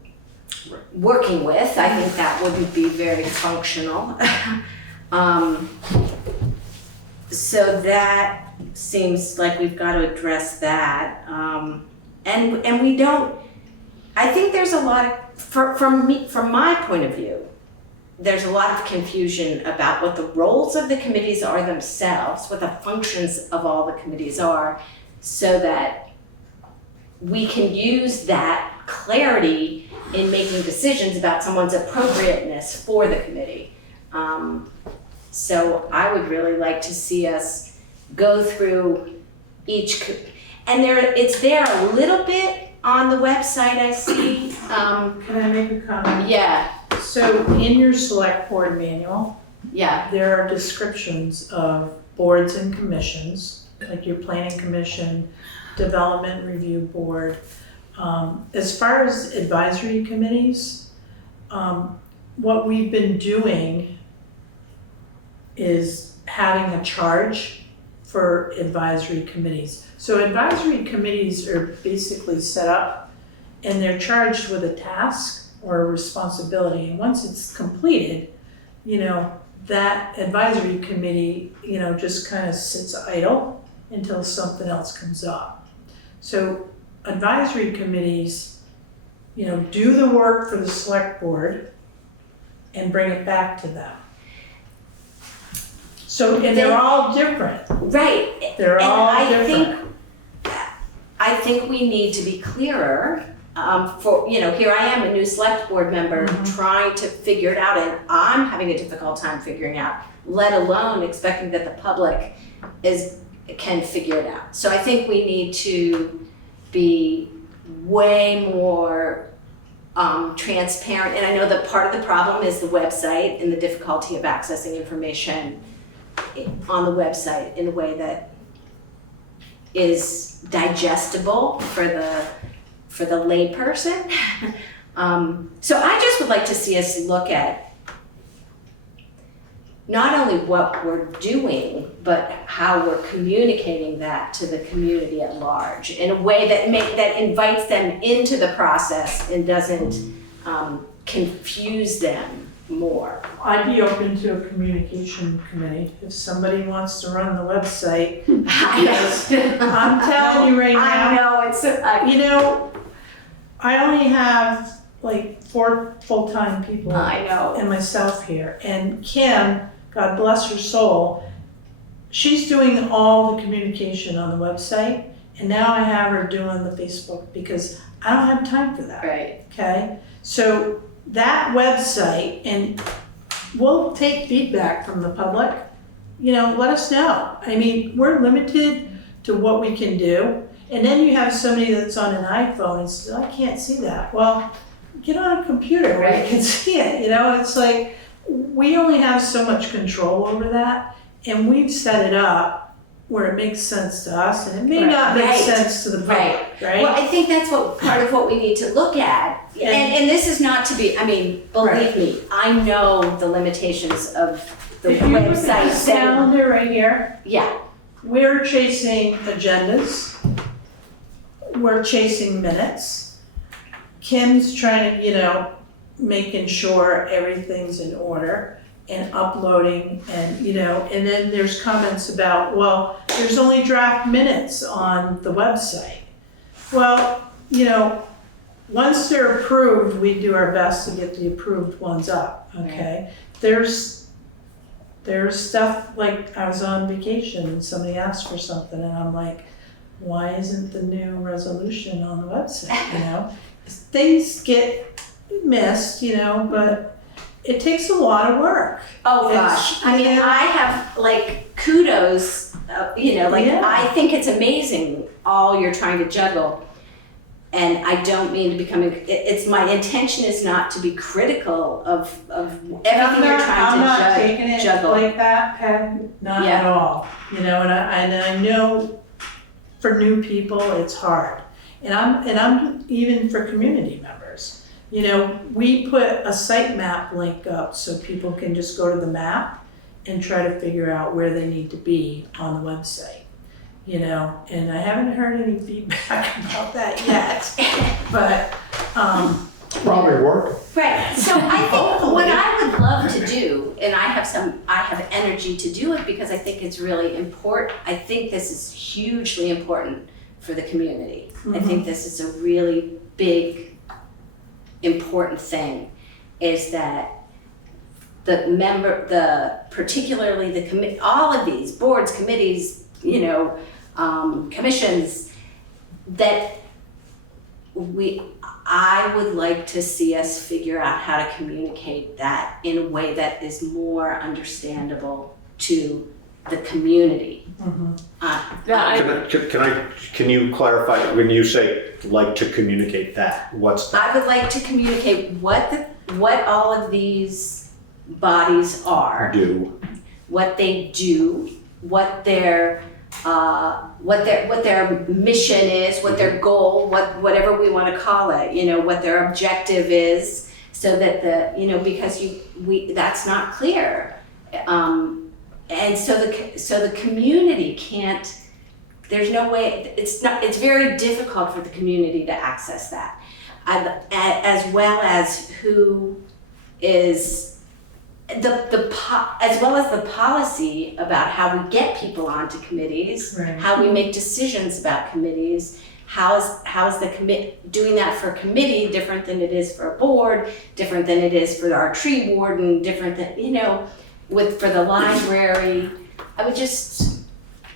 working with. I think that wouldn't be very functional. So that seems like we've got to address that. And we don't, I think there's a lot of, from my point of view, there's a lot of confusion about what the roles of the committees are themselves, what the functions of all the committees are, so that we can use that clarity in making decisions about someone's appropriateness for the committee. So I would really like to see us go through each, and it's there a little bit on the website, I see. Can I make a comment? Yeah, So in your select board manual, yeah, there are descriptions of boards and commissions, like your planning commission, development review board. As far as advisory committees, what we've been doing is having a charge for advisory committees. So advisory committees are basically set up and they're charged with a task or a responsibility. And once it's completed, that advisory committee, just kind of sits idle until something else comes up. So advisory committees, do the work for the select board and bring it back to them. So, and they're all different. right. They're all different. I think we need to be clearer. Here I am, a new select board member, trying to figure it out, and I'm having a difficult time figuring out, let alone expecting that the public can figure it out. So I think we need to be way more transparent. And I know that part of the problem is the website and the difficulty of accessing information on the website in a way that is digestible for the layperson. So I just would like to see us look at not only what we're doing, but how we're communicating that to the community at large in a way that invites them into the process and doesn't confuse them more. I'd be open to a communication committee if somebody wants to run the website. Because I'm telling you right now. I know, it's, You know, I only have like 4 full-time people. I know. And myself here. And Kim, God bless her soul, she's doing all the communication on the website. And now I have her doing the Facebook because I don't have time for that. Right. Okay? So that website, and we'll take feedback from the public, you know, let us know. I mean, we're limited to what we can do. And then you have somebody that's on an iPhone and says, I can't see that. Well, get on a computer where you can see it. You know, it's like, we only have so much control over that. And we've set it up where it makes sense to us and it may not make sense to the public, right? Well, I think that's part of what we need to look at. And this is not to be, I mean, believe me, I know the limitations of the If you look at website. this calendar right here, Yeah, we're chasing agendas. We're chasing minutes. Kim's trying to, you know, making sure everything's in order and uploading and, you know, and then there's comments about, well, there's only draft minutes on the website. Well, you know, once they're approved, we do our best to get the approved ones up, okay? There's stuff, like I was on vacation and somebody asked for something and I'm like, why isn't the new resolution on the website, you know? Things get missed, you know, but it takes a lot of work. oh gosh, I mean, I have like kudos, you know, like I think it's amazing all you're trying to juggle. And I don't mean to become, it's my intention is not to be critical of everything you're trying I'm not to taking it juggle. like that, Peg, not at all. You know, and I know for new people it's hard. And I'm even for community members. You know, we put a sitemap link up so people can just go to the map and try to figure out where they need to be on the website. You know, and I haven't heard any feedback about that yet, but Probably working. Right, so I think what I would love to do, and I have energy to do it because I think it's really important. I think this is hugely important for the community. I think this is a really big, important thing, is that particularly the all of these boards, committees, you know, commissions, that I would like to see us figure out how to communicate that in a way that is more understandable to the community. Can you clarify when you say like to communicate that? What's that? I would like to communicate what all of these bodies are, what they do, what their mission is, what their goal, whatever we want to call it, you know, what their objective is, so that because that's not clear, and so the community can't. There's no way. It's very difficult for the community to access that, as well as who is. As well as the policy about how we get people onto committees, how we make decisions about committees, how is the doing that for a committee different than it is for a board, different than it is for our tree warden, different than, you know, for the library. I just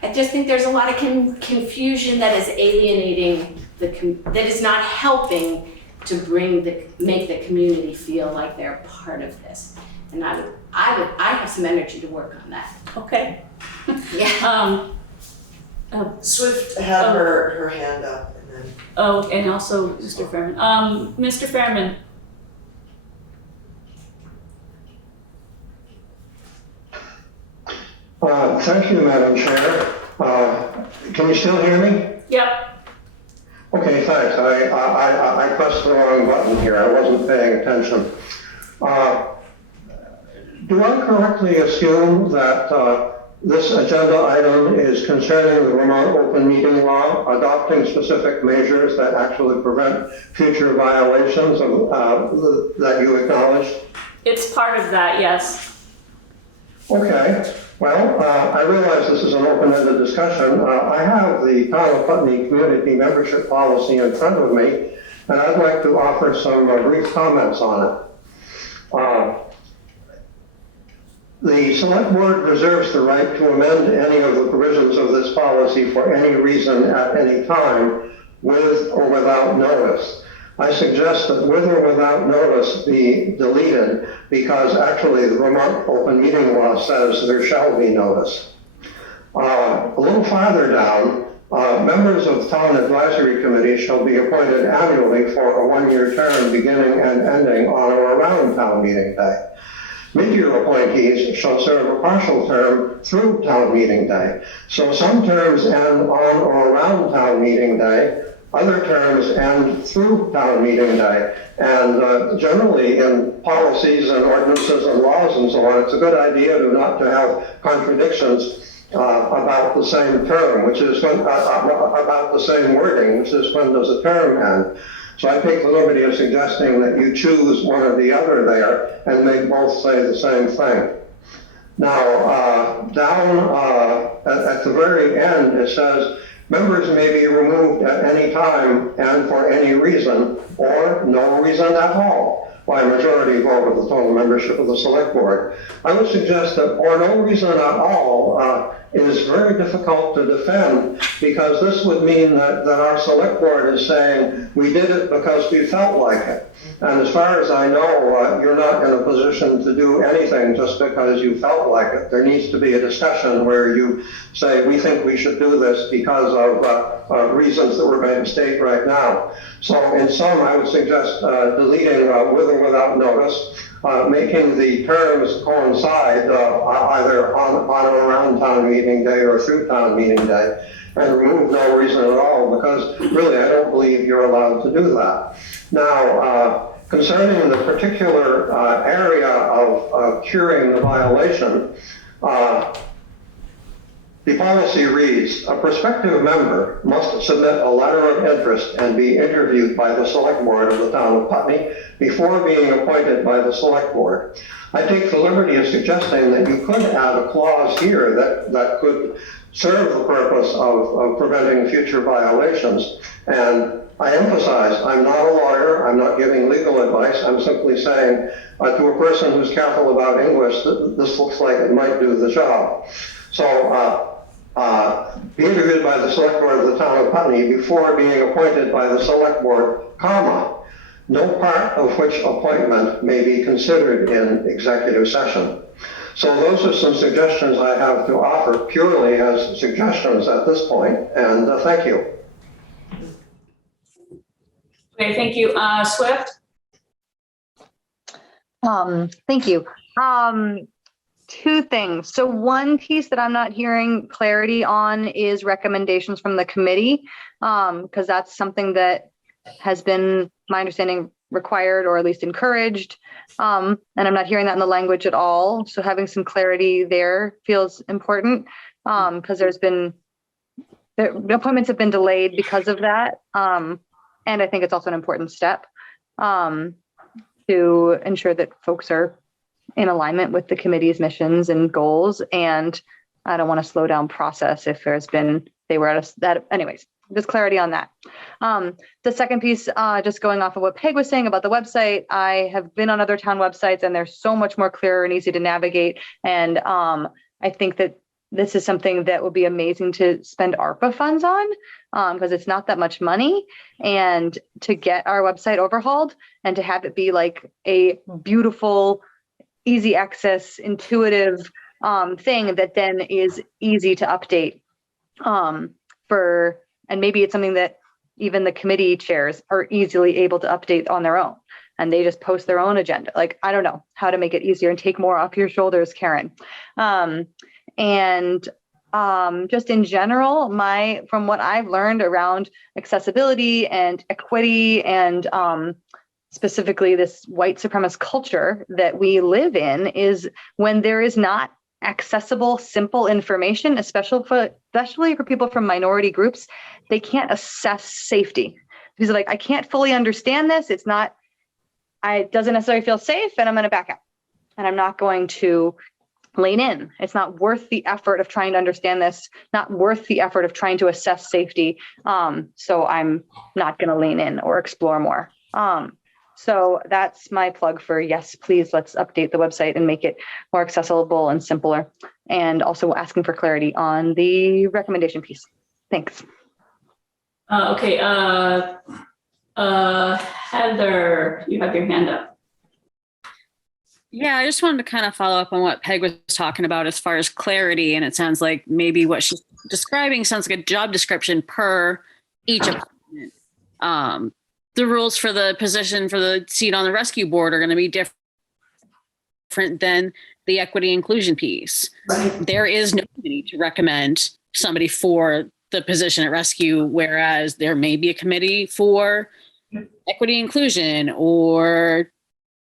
think there's a lot of confusion that is alienating that is not helping to make the community feel like they're part of this. And I have some energy to work on that. Okay. Yeah. Swift had her hand up and then. Oh, and also Mr. Fairman. Mr. Fairman, Thank you, Madam Chair. Can you still hear me? Yep. Okay, thanks. I pressed the wrong button here. I wasn't paying attention. Do I correctly assume that this agenda item is concerning the Vermont Open Meeting Law, adopting specific measures that actually prevent future violations of, that you acknowledged? It's part of that, yes. Okay. Well, I realize this is an open-ended discussion. I have the Town of Putney Community Membership Policy in front of me, and I'd like to offer some brief comments on it. The Select Board reserves the right to amend any of the provisions of this policy for any reason at any time, with or without notice. I suggest that with or without notice be deleted because actually the Vermont Open Meeting Law says there shall be notice. A little farther down, members of the Town Advisory Committee shall be appointed annually for a one-year term beginning and ending on or around town meeting day. Mid-year appointees shall serve a partial term through town meeting day. So some terms end on or around town meeting day, other terms end through town meeting day. And generally in policies and ordinances and laws and so on, it's a good idea not to have contradictions about the same term, which is when, about the same wording, which is when does a term end. So I take the liberty of suggesting that you choose one or the other there and they both say the same thing. Now, down at the very end, it says, members may be removed at any time and for any reason or no reason at all by majority vote of the total membership of the Select Board. I would suggest that or no reason at all is very difficult to defend because this would mean that our Select Board is saying we did it because we felt like it. And as far as I know, you're not in a position to do anything just because you felt like it. There needs to be a discussion where you say, we think we should do this because of reasons that we're going to state right now. So in sum, I would suggest deleting with or without notice, making the terms coincide either on or around town meeting day or through town meeting day, and remove no reason at all, because really I don't believe you're allowed to do that. Now, concerning the particular area of curing the violation, the policy reads, a prospective member must submit a letter of interest and be interviewed by the Select Board of the Town of Putney before being appointed by the Select Board. I take the liberty of suggesting that you could add a clause here that could serve the purpose of preventing future violations. And I emphasize, I'm not a lawyer, I'm not giving legal advice, I'm simply saying to a person who's careful about English, this looks like it might do the job. So, be interviewed by the Select Board of the Town of Putney before being appointed by the Select Board, comma, no part of which appointment may be considered in executive session. So those are some suggestions I have to offer purely as suggestions at this point, and thank you. Okay, thank you. Swift? Thank you. Two things. So one piece that I'm not hearing clarity on is recommendations from the committee, because that's something that has been, my understanding, required or at least encouraged. And I'm not hearing that in the language at all. So having some clarity there feels important, because the appointments have been delayed because of that. And I think it's also an important step to ensure that folks are in alignment with the committee's missions and goals. And I don't want to slow down process if they were at that. Anyways, just clarity on that. The second piece, just going off of what Peg was saying about the website, I have been on other town websites and they're so much more clear and easy to navigate. And I think that this is something that would be amazing to spend ARPA funds on, because it's not that much money, and to get our website overhauled and to have it be like a beautiful, easy access, intuitive thing that then is easy to update and maybe it's something that even the committee chairs are easily able to update on their own, and they just post their own agenda. Like, I don't know how to make it easier and take more off your shoulders, Karen. And just in general, from what I've learned around accessibility and equity and specifically this white supremacist culture that we live in, is when there is not accessible, simple information, especially for people from minority groups, they can't assess safety. Because like, I can't fully understand this. It doesn't necessarily feel safe, and I'm going to back out. And I'm not going to lean in. It's not worth the effort of trying to understand this, not worth the effort of trying to assess safety. So I'm not going to lean in or explore more. So that's my plug for, yes, please, let's update the website and make it more accessible and simpler. And also asking for clarity on the recommendation piece. Thanks. Okay, Heather, you have your hand up. Yeah, I just wanted to kind of follow up on what Peg was talking about as far as clarity. And it sounds like maybe what she's describing sounds like a job description per each appointment. The rules for the position for the seat on the rescue board are going to be different than the equity inclusion piece. Right. There is no committee to recommend somebody for the position at rescue, whereas there may be a committee for equity inclusion or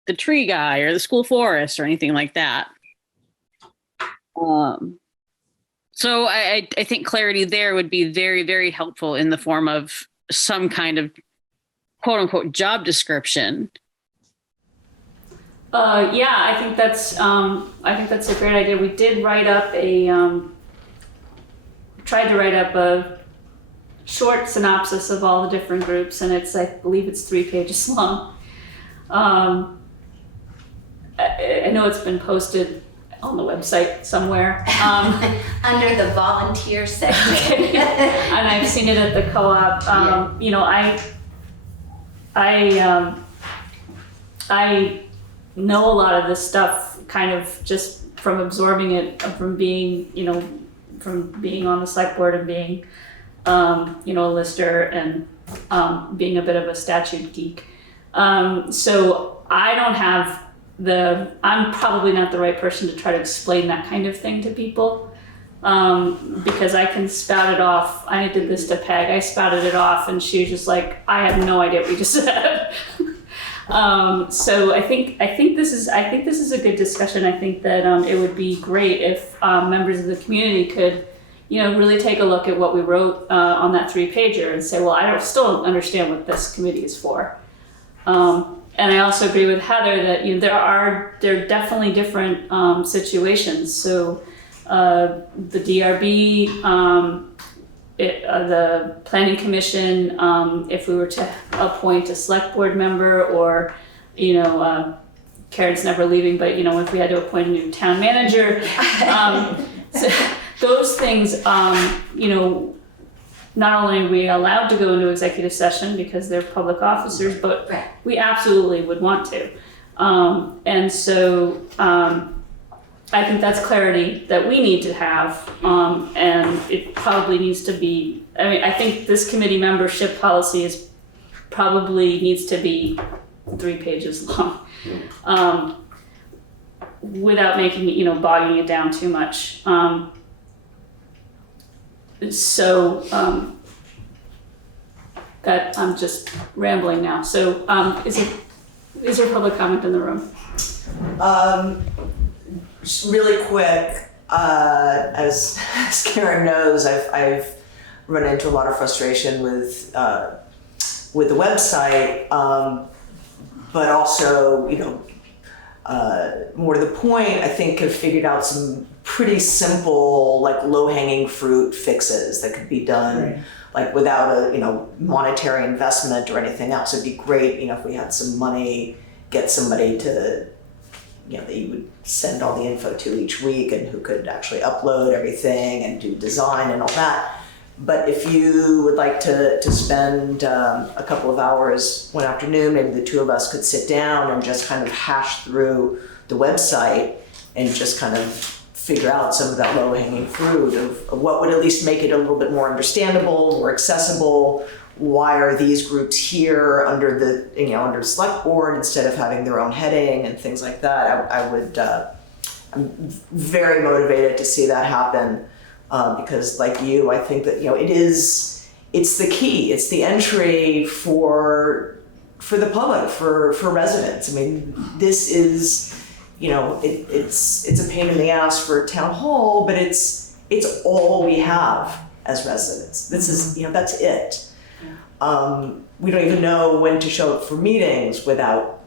the tree guy or the school forest or anything like that. So I think clarity there would be very, very helpful in the form of some kind of quote unquote job description. Yeah, I think that's a great idea. We did write up tried to write up a short synopsis of all the different groups, and I believe it's 3 pages long. I know it's been posted on the website somewhere. Under the volunteer section. And I've seen it at the co-op. You know, I know a lot of this stuff kind of just from absorbing it, from being, from being on the select board and being, a lister and being a bit of a statute geek. So I don't have I'm probably not the right person to try to explain that kind of thing to people, because I can spout it off. I did this to Peg. I spouted it off, and she was just like, "I have no idea what you just said." So I think this is a good discussion. I think that it would be great if members of the community could, really take a look at what we wrote on that 3-pager and say, "Well, I still don't understand what this committee is for." And I also agree with Heather that there are definitely different situations. So the DRB, the Planning Commission, if we were to appoint a select board member, or Karen's never leaving, but if we had to appoint a new town manager, so those things, not only are we allowed to go into executive session because they're public officers, but we absolutely would want to. And so I think that's clarity that we need to have. And it probably needs to be, I think this committee membership policy needs to be 3 pages long, without making it, bogging it down too much. So that I'm just rambling now. So is there public comment in the room? Just really quick, as Karen knows, I've run into a lot of frustration with the website, but also, more to the point, I think have figured out some pretty simple, like low-hanging fruit fixes that could be done, like without a monetary investment or anything else. It'd be great, if we had some money, get somebody to, that you would send all the info to each week, and who could actually upload everything and do design and all that. But if you would like to spend a couple of hours one afternoon, maybe the 2 of us could sit down and just kind of hash through the website and just kind of figure out some of that low-hanging fruit of what would at least make it a little bit more understandable, more accessible. Why are these groups here under the select board instead of having their own heading and things like that? I would I'm very motivated to see that happen because, like you, I think that it's the key. It's the entry for the public, for residents. I mean, this is, it's a pain in the ass for town hall, but it's all we have as residents. This is, that's it. We don't even know when to show up for meetings without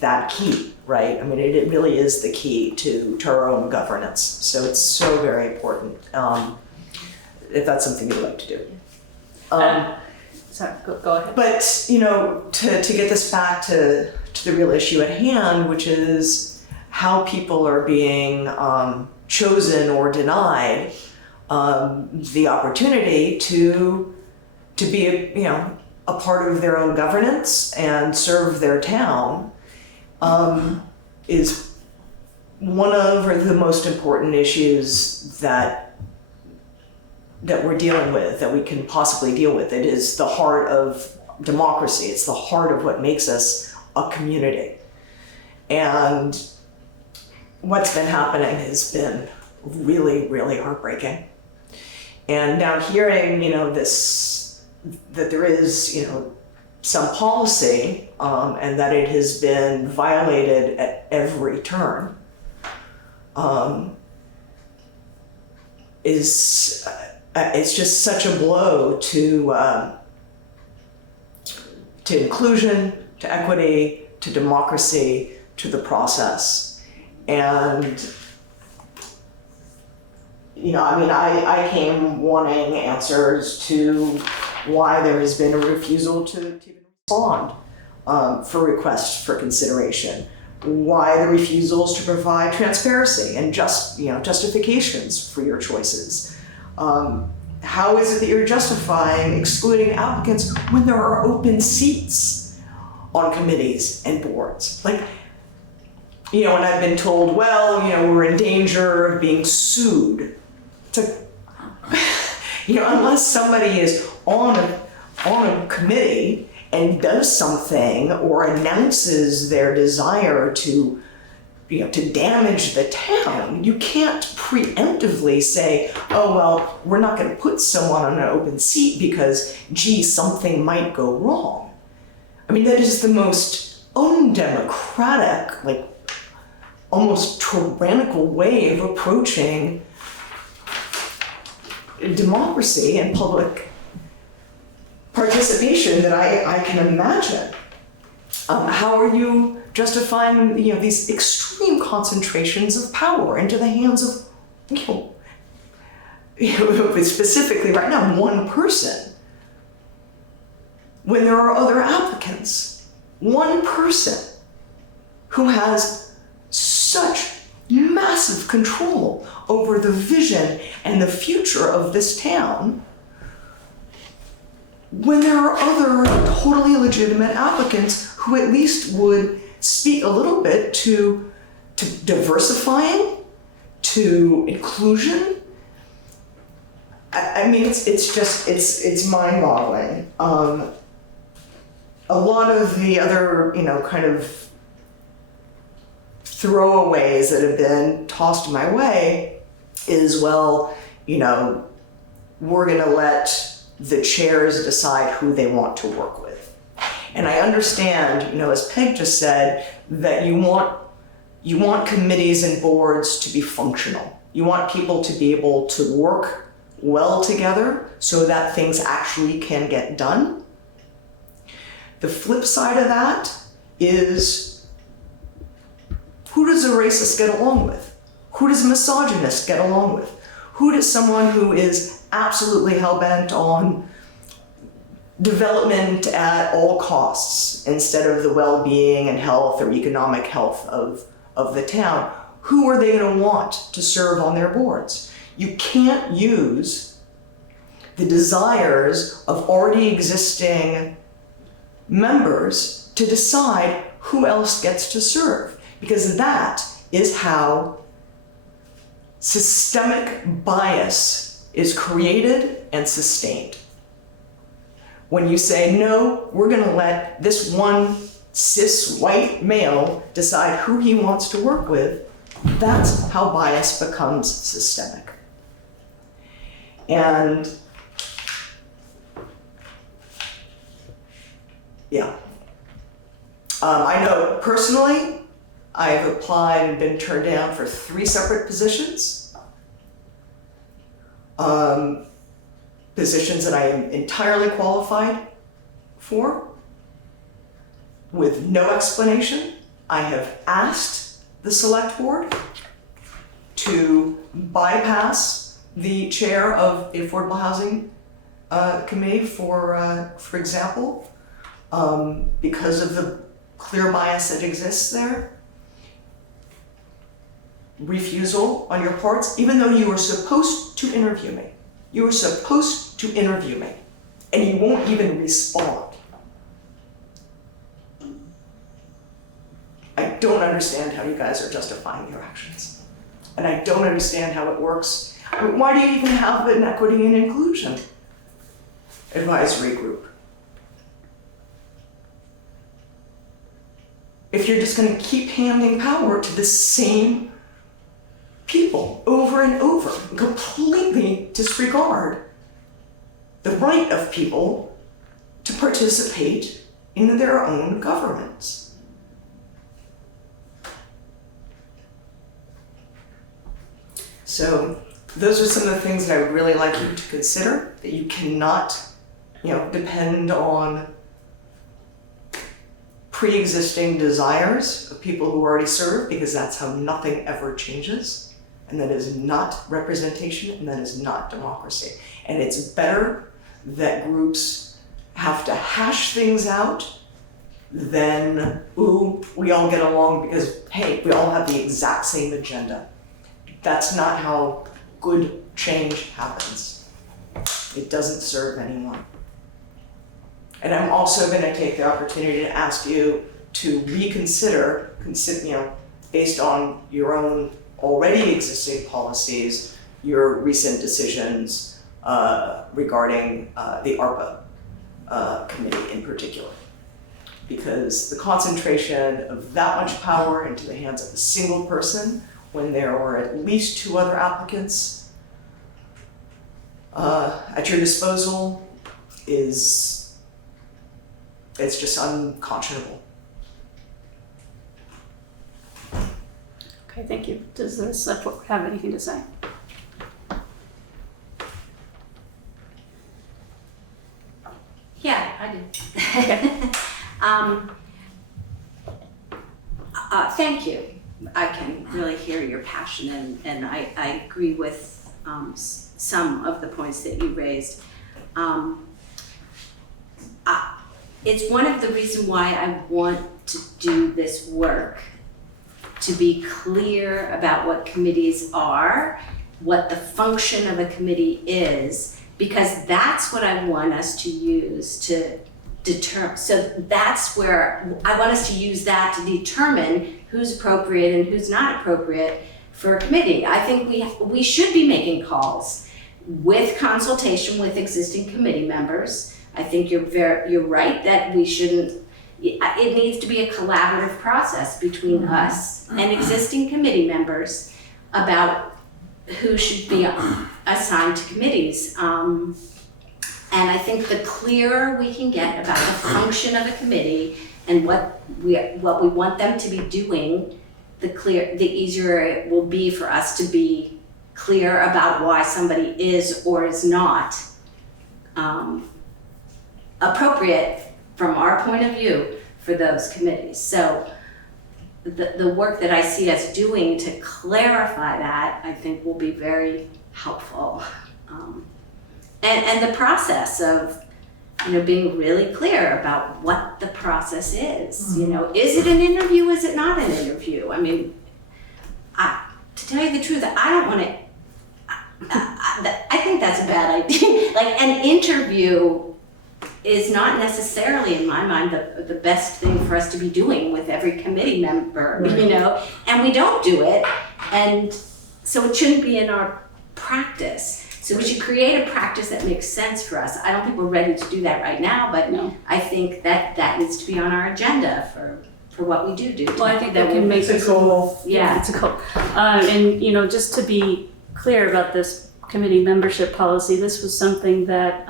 that key, right? I mean, it really is the key to our own governance. So it's so very important if that's something you'd like to do. Sorry, go ahead. But, to get this back to the real issue at hand, which is how people are being chosen or denied the opportunity to be a part of their own governance and serve their town, is one of the most important issues that we're dealing with, that we can possibly deal with. It is the heart of democracy. It's the heart of what makes us a community. And what's been happening has been really, really heartbreaking. And now hearing, that there is, some policy and that it has been violated at every turn it's just such a blow to inclusion, to equity, to democracy, to the process. And I came wanting answers to why there has been a refusal to even respond for requests for consideration, why the refusals to provide transparency and justifications for your choices. How is it that you're justifying excluding applicants when there are open seats on committees and boards? And I've been told, we're in danger of being sued. Unless somebody is on a committee and does something or announces their desire to damage the town, you can't preemptively say, we're not going to put someone on an open seat because, something might go wrong. I mean, that is the most undemocratic, almost tyrannical way of approaching democracy and public participation that I can imagine. How are you justifying these extreme concentrations of power into the hands of specifically right now one person when there are other applicants? One person who has such massive control over the vision and the future of this town, when there are other totally legitimate applicants who at least would speak a little bit to diversifying, to inclusion. I mean, it's mind-boggling. A lot of the other, kind of throwaways that have been tossed my way is, we're gonna let the chairs decide who they want to work with. And I understand, as Peg just said, that you want committees and boards to be functional. You want people to be able to work well together so that things actually can get done. The flip side of that is, who does a racist get along with? Who does a misogynist get along with? Who does someone who is absolutely hell-bent on development at all costs instead of the well-being and health or economic health of the town, who are they going to want to serve on their boards? You can't use the desires of already existing members to decide who else gets to serve, because that is how systemic bias is created and sustained. When you say, no, we're going to let this one cis white male decide who he wants to work with, That's how bias becomes systemic. And yeah. I know personally, I've applied and been turned down for 3 separate positions. Positions that I am entirely qualified for, with no explanation. I have asked the select board to bypass the chair of the Affordable Housing Committee, for example, because of the clear bias that exists there. Refusal on your parts, even though you were supposed to interview me. You were supposed to interview me, and you won't even respond. I don't understand how you guys are justifying your actions. And I don't understand how it works. Why do you even have an equity and inclusion advisory group? If you're just going to keep handing power to the same people over and over, and completely disregard the right of people to participate in their own governments. So those are some of the things that I would really like you to consider, that you cannot, depend on pre-existing desires of people who already serve, because that's how nothing ever changes. And that is not representation, and that is not democracy. And it's better that groups have to hash things out than, ooh, we all get along because, hey, we all have the exact same agenda. That's not how good change happens. It doesn't serve anyone. And I'm also going to take the opportunity to ask you to reconsider, based on your own already existing policies, your recent decisions regarding the ARPA committee in particular. Because the concentration of that much power into the hands of a single person, when there were at least 2 other applicants at your disposal, it's just unconscionable. Okay, thank you. Does the select board have anything to say? Yeah, I do. Thank you. I can really hear your passion, and I agree with some of the points that you raised. It's one of the reasons why I want to do this work, to be clear about what committees are, what the function of a committee is, because that's what I want us to use to determine. So that's where I want us to use that to determine who's appropriate and who's not appropriate for a committee. I think we should be making calls with consultation with existing committee members. I think you're right that we shouldn't. It needs to be a collaborative process between us and existing committee members about who should be assigned to committees. And I think the clearer we can get about the function of a committee and what we want them to be doing, the easier it will be for us to be clear about why somebody is or is not appropriate from our point of view for those committees. So the work that I see us doing to clarify that, I think, will be very helpful. And the process of being really clear about what the process is. Is it an interview? Is it not an interview? I mean, to tell you the truth, I don't want to. I think that's a bad idea. Like, an interview is not necessarily, in my mind, the best thing for us to be doing with every committee member, right. And we don't do it, and so it shouldn't be in our practice. So we should create a practice that makes sense for us. I don't think we're ready to do that right now, but no. I think that needs to be on our agenda for what we do. Well, I think that can make it's a goal. Yeah, it's a goal. And, you know, just to be clear about this committee membership policy, this was something that,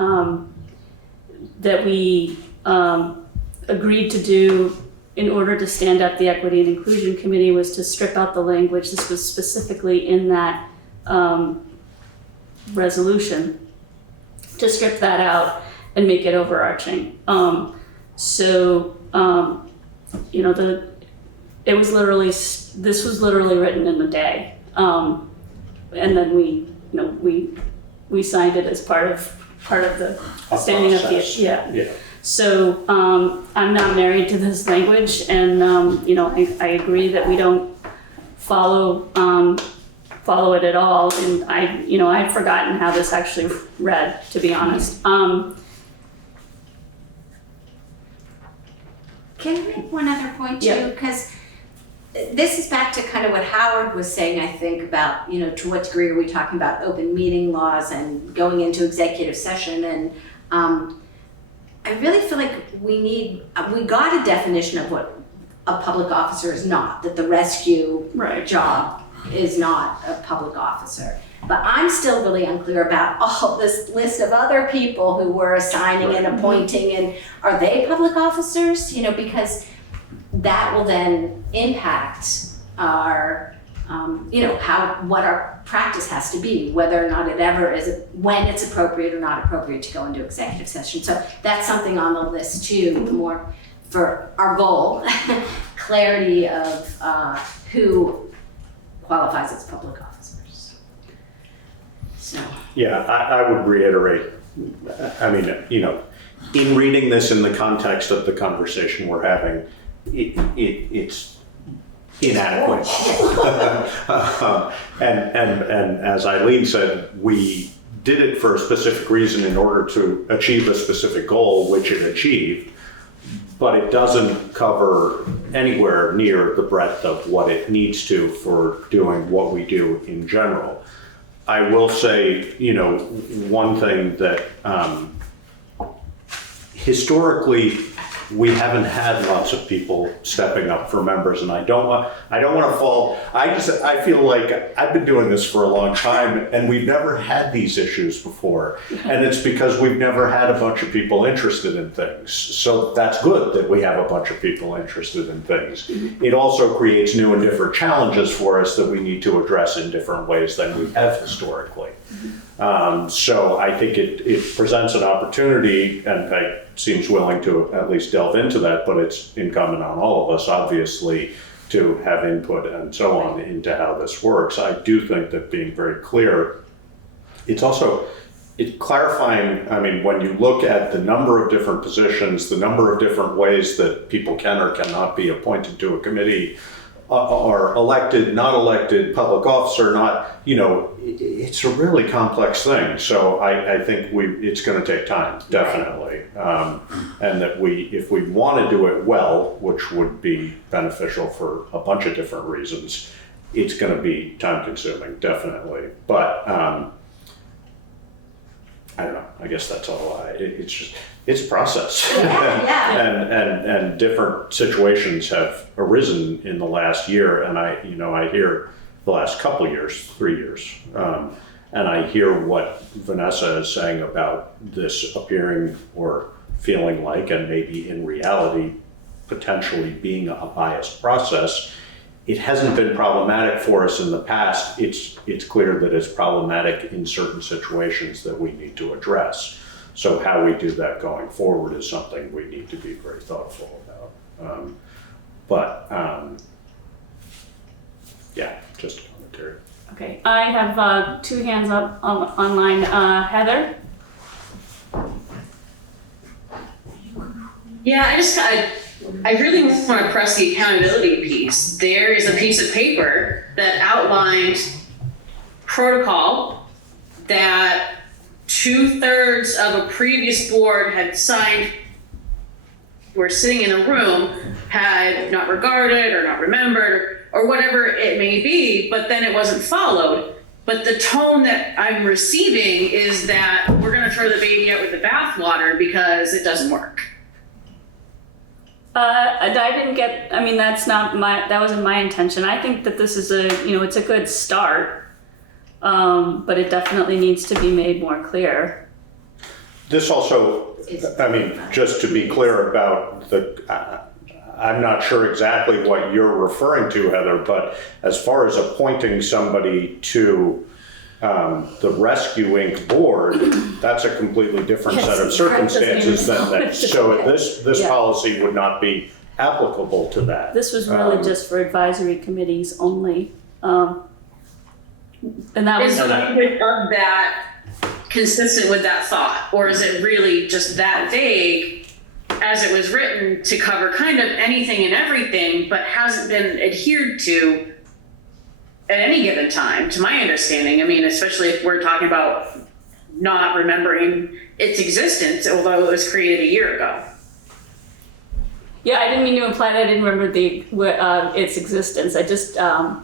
that we agreed to do in order to stand up the Equity and Inclusion Committee, was to strip out the language. This was specifically in that resolution, to strip that out and make it overarching. You know, it was literally, this was literally written in a day. And then we, you know, we signed it as part of the standing up the, yeah. So I'm not married to this language, and you know, I agree that we don't follow it at all. And I've forgotten how this actually read, to be honest. Can I make one other point too? Yeah. Because this is back to kind of what Howard was saying, I think, about, you know, to what degree are we talking about open meeting laws and going into executive session. And I really feel like we got a definition of what a public officer is not, that the rescue job is not a public officer. But I'm still really unclear about all this list of other people who were assigning and appointing, and are they public officers? You know, because that will then impact our, you know, what our practice has to be, whether or not it ever is, when it's appropriate or not appropriate to go into executive session. So that's something on the list too, more for our goal, clarity of who qualifies as public officers. So. Yeah, I would reiterate, I mean, you know, in reading this in the context of the conversation we're having, it's inadequate. And as Eileen said, we did it for a specific reason in order to achieve a specific goal, which it achieved, but it doesn't cover anywhere near the breadth of what it needs to for doing what we do in general. I will say, you know, one thing that historically we haven't had lots of people stepping up for members, and I don't want to fall. I feel like I've been doing this for a long time, and we've never had these issues before, and it's because we've never had a bunch of people interested in things. So that's good that we have a bunch of people interested in things. It also creates new and different challenges for us that we need to address in different ways than we have historically. So I think it presents an opportunity, and Peg seems willing to at least delve into that, but it's incumbent on all of us, obviously, to have input and so on into how this works. I do think that being very clear, it's clarifying. I mean, when you look at the number of different positions, the number of different ways that people can or cannot be appointed to a committee, are elected, not elected, public officer, not, you know, it's a really complex thing. So I think it's going to take time, definitely. And that if we want to do it well, which would be beneficial for a bunch of different reasons, it's going to be time consuming, definitely. But I don't know, I guess that's all. It's a process. and different situations have arisen in the last year, and I hear the last couple of years, 3 years, and I hear what Vanessa is saying about this appearing or feeling like, and maybe in reality, potentially being a biased process. It hasn't been problematic for us in the past. It's clear that it's problematic in certain situations that we need to address. So how we do that going forward is something we need to be very thoughtful about. Yeah, just a commentary. Okay, I have two hands up online. Heather? Yeah, I really want to press the accountability piece. There is a piece of paper that outlined protocol that 2/3 of a previous board had signed, were sitting in a room, had not regarded or not remembered or whatever it may be, but then it wasn't followed. But the tone that I'm receiving is that we're going to throw the baby out with the bathwater because it doesn't work. I didn't get, I mean, that wasn't my intention. I think that this is it's a good start, but it definitely needs to be made more clear. This also, I mean, just to be clear about I'm not sure exactly what you're referring to, Heather, but as far as appointing somebody to the Rescue Inc. board, that's a completely different set of circumstances than that. So this policy would not be applicable to that. This was really just for advisory committees only. And that was Is the language of that consistent with that thought? Or is it really just that vague as it was written to cover kind of anything and everything, but hasn't been adhered to at any given time, to my understanding? I mean, especially if we're talking about not remembering its existence, although it was created a year ago. Yeah, I didn't mean to imply that I didn't remember its existence. I just, I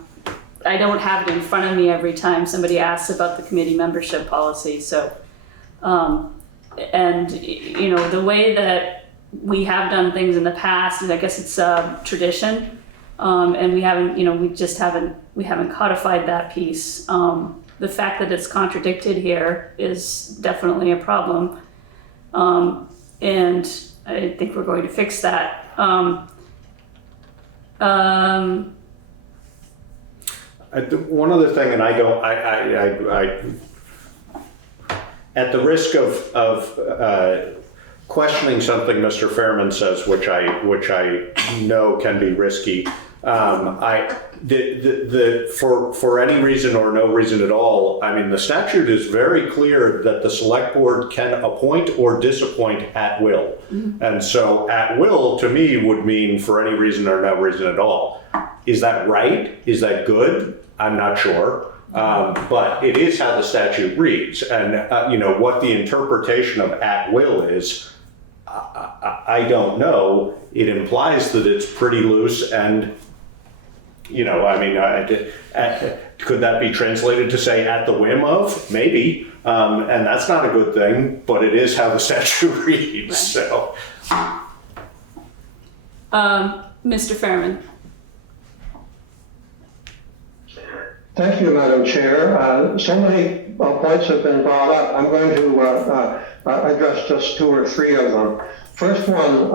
don't have it in front of me every time somebody asks about the committee membership policy. So, and the way that we have done things in the past, and I guess it's tradition, and we haven't, we haven't codified that piece. The fact that it's contradicted here is definitely a problem, and I think we're going to fix that. One other thing, and I at the risk of questioning something Mr. Fairman says, which I know can be risky. For any reason or no reason at all, I mean, the statute is very clear that the select board can appoint or disappoint at will. Mm-hmm. And so at will to me would mean for any reason or no reason at all. Is that right? Is that good? I'm not sure. But it is how the statute reads. And what the interpretation of at will is, I don't know. It implies that it's pretty loose and could that be translated to say at the whim of? Maybe. And that's not a good thing, but it is how the statute reads. Right. So. Mr. Fairman. Thank you, Madam Chair. So many points have been brought up. I'm going to address just two or three of them. First one,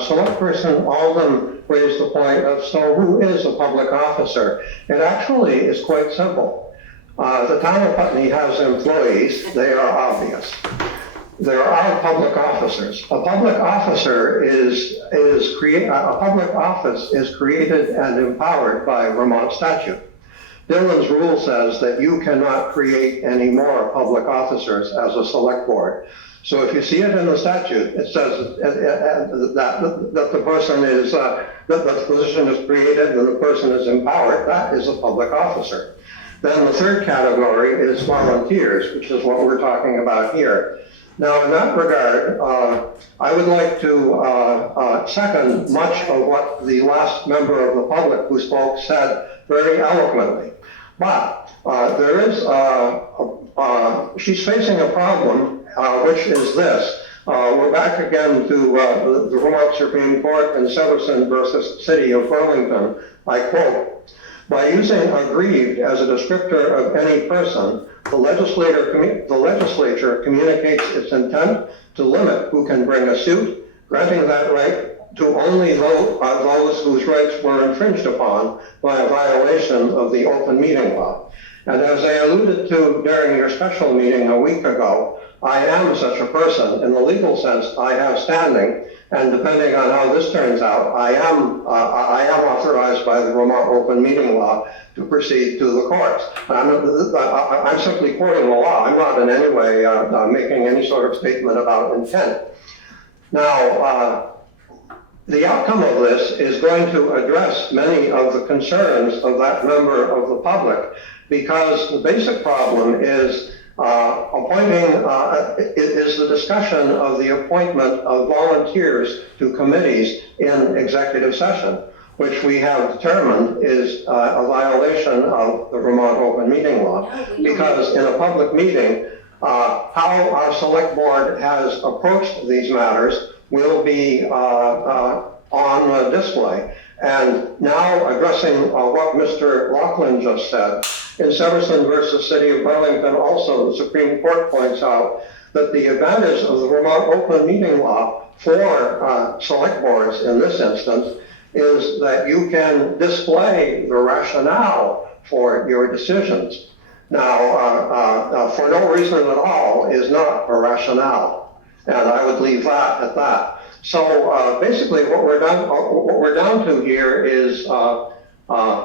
Select Person Alden raised the point of, so who is a public officer? It actually is quite simple. The town of Putney has employees. They are obvious. There are public officers. A public officer a public office is created and empowered by Vermont statute. Dillon's rule says that you cannot create any more public officers as a select board. So if you see it in the statute, it says that the person is, that the position is created and the person is empowered. That is a public officer. Then the third category is volunteers, which is what we're talking about here. Now, in that regard, I would like to second much of what the last member of the public who spoke said very eloquently. But there is, she's facing a problem, which is this. We're back again to the Vermont Supreme Court in Severson versus City of Burlington. I quote, "By using aggrieved as a descriptor of any person, the legislature communicates its intent to limit who can bring a suit, granting that right to only those whose rights were infringed upon by a violation of the open meeting law. And as I alluded to during your special meeting a week ago, I am such a person. In the legal sense, I have standing, and depending on how this turns out, I am authorized by the Vermont open meeting law to proceed to the courts." I'm simply quoting the law. I'm not in any way making any sort of statement about intent. Now, the outcome of this is going to address many of the concerns of that member of the public, because the basic problem is is the discussion of the appointment of volunteers to committees in executive session, which we have determined is a violation of the Vermont open meeting law, because in a public meeting, how our select board has approached these matters will be on display. And now addressing what Mr. Laughlin just said, in Severson versus City of Burlington, also the Supreme Court points out that the advantage of the Vermont open meeting law for select boards in this instance is that you can display the rationale for your decisions. Now, for no reason at all is not a rationale, and I would leave that at that. So basically, what we're down to here is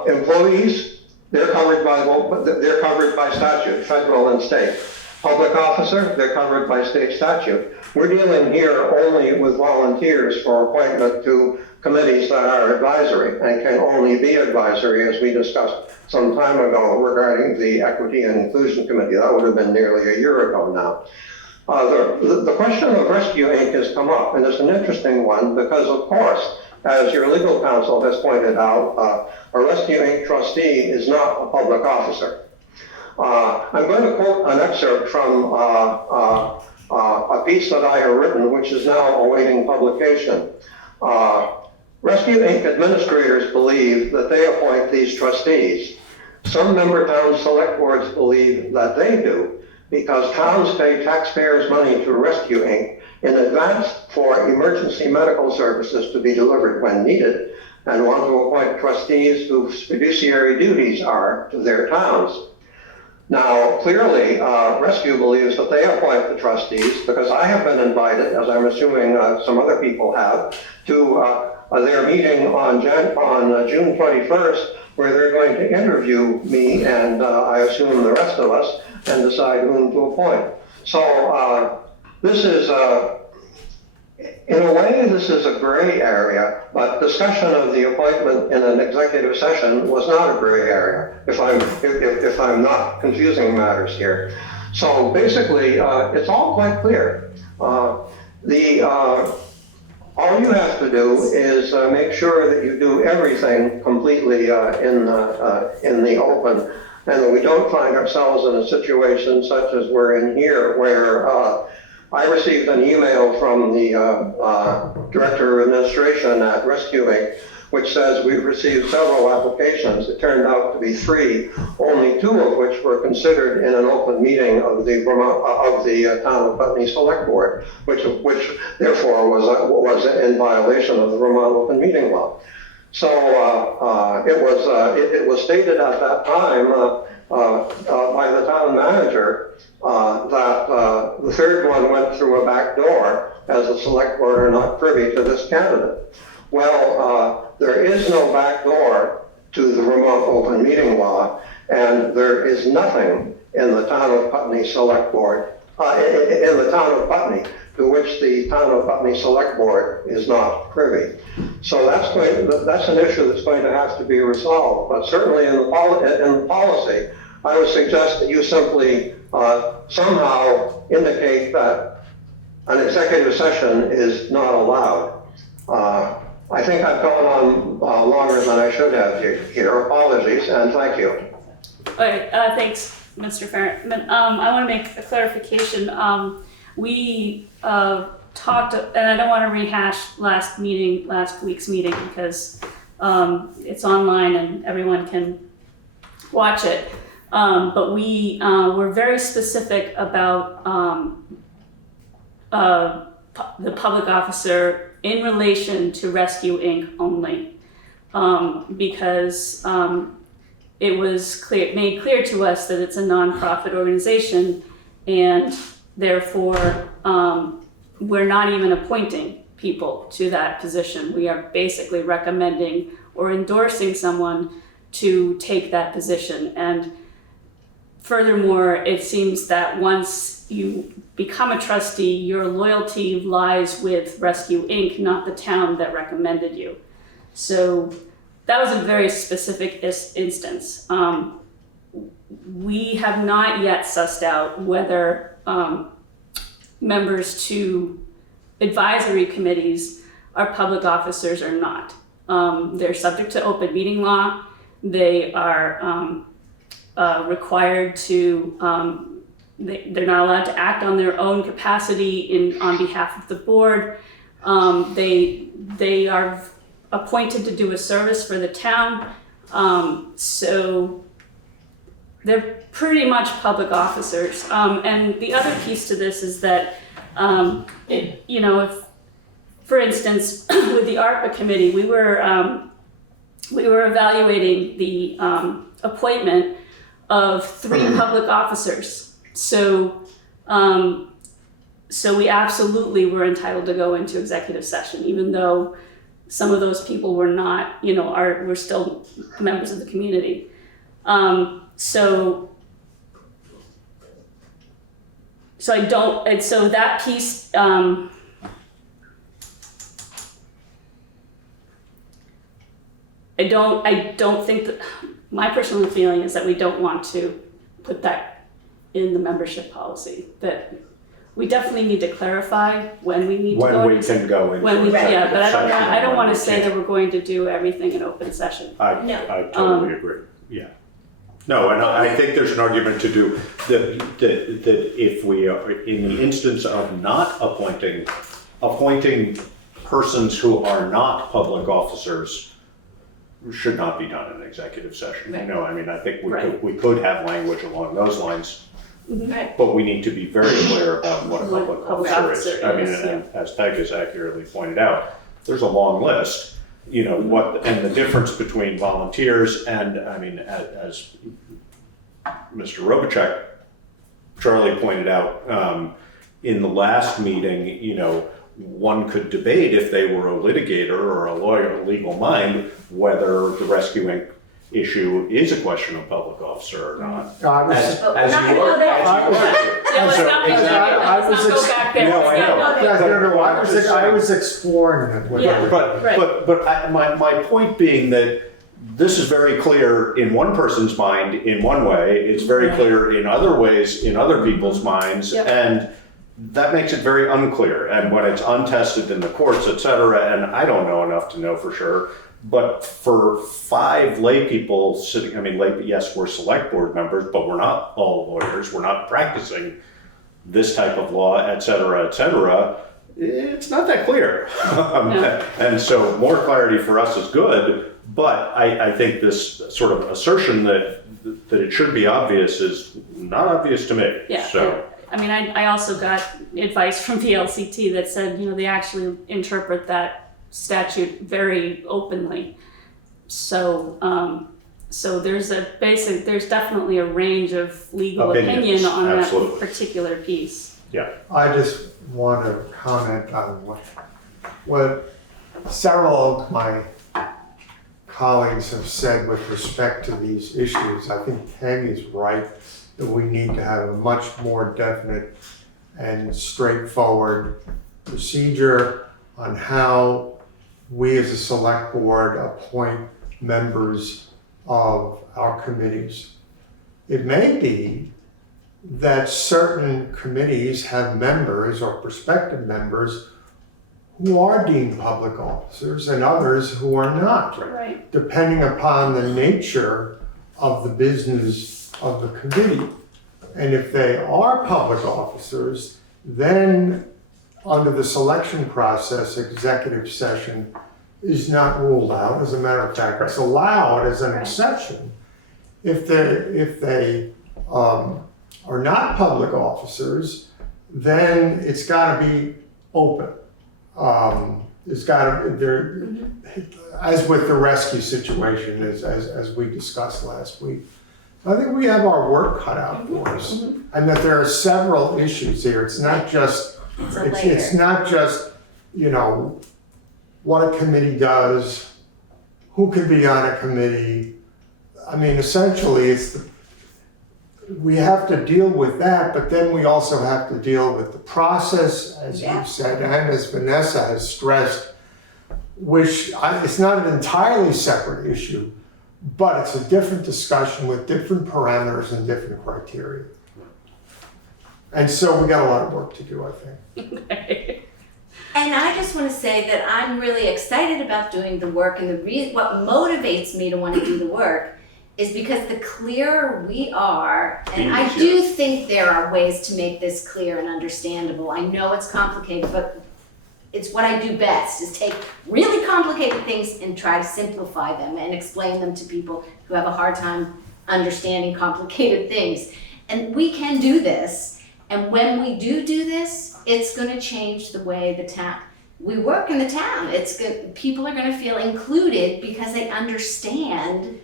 employees. They're covered by statute, federal and state. Public officer, they're covered by state statute. We're dealing here only with volunteers for appointment to committees that are advisory and can only be advisory, as we discussed some time ago regarding the Equity and Inclusion Committee. That would have been nearly a year ago now. The question of Rescue Inc. has come up, and it's an interesting one because, of course, as your legal counsel has pointed out, a Rescue Inc. trustee is not a public officer. I'm going to quote an excerpt from a piece that I have written, which is now awaiting publication. Rescue Inc. administrators believe that they appoint these trustees. Some member town select boards believe that they do, because towns pay taxpayers' money to Rescue Inc. in advance for emergency medical services to be delivered when needed, and want to appoint trustees whose fiduciary duties are to their towns. Now, clearly, Rescue believes that they appoint the trustees because I have been invited, as I'm assuming some other people have, to their meeting on June 21st, where they're going to interview me and I assume the rest of us and decide whom to appoint. So this is, in a way, this is a gray area, but discussion of the appointment in an executive session was not a gray area, if I'm not confusing matters here. So basically, it's all quite clear. All you have to do is make sure that you do everything completely in the open, and that we don't find ourselves in a situation such as we're in here, where I received an email from the Director of Administration at Rescue Inc., which says we've received several applications. It turned out to be 3, only 2 of which were considered in an open meeting of the Town of Putney Select Board, which therefore was in violation of the Vermont Open Meeting Law. So it was stated at that time by the town manager that the 3rd one went through a back door, as the select board are not privy to this candidate. Well, there is no back door to the Vermont Open Meeting Law, and there is nothing in the Town of Putney Select Board, in the Town of Putney, to which the Town of Putney Select Board is not privy. So that's an issue that's going to have to be resolved. But certainly in the policy, I would suggest that you simply somehow indicate that an executive session is not allowed. I think I've gone on longer than I should have here. Apologies, and thank you. All right, thanks, Mr. Farron. I want to make a clarification. We talked, and I don't want to rehash last week's meeting because it's online and everyone can watch it. But we were very specific about the public officer in relation to Rescue Inc. only, because it was made clear to us that it's a nonprofit organization, and therefore we're not even appointing people to that position. We are basically recommending or endorsing someone to take that position. And furthermore, it seems that once you become a trustee, your loyalty lies with Rescue Inc., not the town that recommended you. So that was a very specific instance. We have not yet sussed out whether members to advisory committees are public officers or not. They're subject to open meeting law. They are required to, they're not allowed to act on their own capacity on behalf of the board. They are appointed to do a service for the town. So they're pretty much public officers. And the other piece to this is that, if, for instance, with the ARPA committee, we were evaluating the appointment of 3 public officers. So we absolutely were entitled to go into executive session, even though some of those people were not, were still members of the community. So I don't, and so that piece, I don't think that, my personal feeling is that we don't want to put that in the membership policy, that we definitely need to clarify when we need to go. When we can go into When we, executive yeah, but session I don't and want when to we say can't. that we're going to do everything in open session. I totally agree, yeah. No, and I think there's an argument to do that if we are, in the instance of not appointing persons who are not public officers should not be done in executive session. Right. I think Right. we could have language along those lines, Right. but we need to be very clear about what a public Public officer is. officer is, And as Peg has accurately pointed out, there's a long list, and the difference between volunteers and, as Mr. Robichuk, Charlie pointed out, in the last meeting, one could debate if they were a litigator or a lawyer, a legal mind, whether the Rescue Inc. issue is a question of public officer or not. I was- As We're you not gonna are. go there. As you are. Yeah, let's So, not be exactly. negative. I Let's was not go back there. No, I Let's not know. go there. I was exploring it with Yeah. everybody. But my point being that this is very clear in one person's mind in one way, it's very clear in other ways in other people's minds, Yep. and that makes it very unclear. And when it's untested in the courts, et cetera, and I don't know enough to know for sure, but for 5 lay people sitting, yes, we're select board members, but we're not all lawyers, we're not practicing this type of law, et cetera, it's not that clear. And so more clarity for us is good, but I think this sort of assertion that it should be obvious is not obvious to me. Yeah. So. I also got advice from VLCT that said, they actually interpret that statute very openly. So, there's definitely a range of legal Opinions, opinion on absolutely. that particular piece. Yeah. I just want to comment on what several of my colleagues have said with respect to these issues. I think Peg is right that we need to have a much more definite and straightforward procedure on how we as a select board appoint members of our committees. It may be that certain committees have members or prospective members who are deemed public officers and others who are not, Right. depending upon the nature of the business of the committee. And if they are public officers, then under the selection process, executive session is not ruled out. As a matter of fact, it's allowed as an exception. If they are not public officers, then it's got to be open. It's got to, as with the rescue situation, as we discussed last week. I think we have our work cut out for us, and that there are several issues here. It's not just, it's not just, what a committee does, who can be on a committee. Essentially, we have to deal with that, but then we also have to deal with the process, as you've said, and as Vanessa has stressed, it's not an entirely separate issue, but it's a different discussion with different parameters and different criteria. And so we got a lot of work to do, I think. And I just want to say that I'm really excited about doing the work, and what motivates me to want to do the work is because the clearer we are, and I do think there are ways to make this clear and understandable. I know it's complicated, but it's what I do best, is take really complicated things and try to simplify them and explain them to people who have a hard time understanding complicated things. And we can do this, and when we do this, it's gonna change the way the town, we work in the town. People are gonna feel included because they understand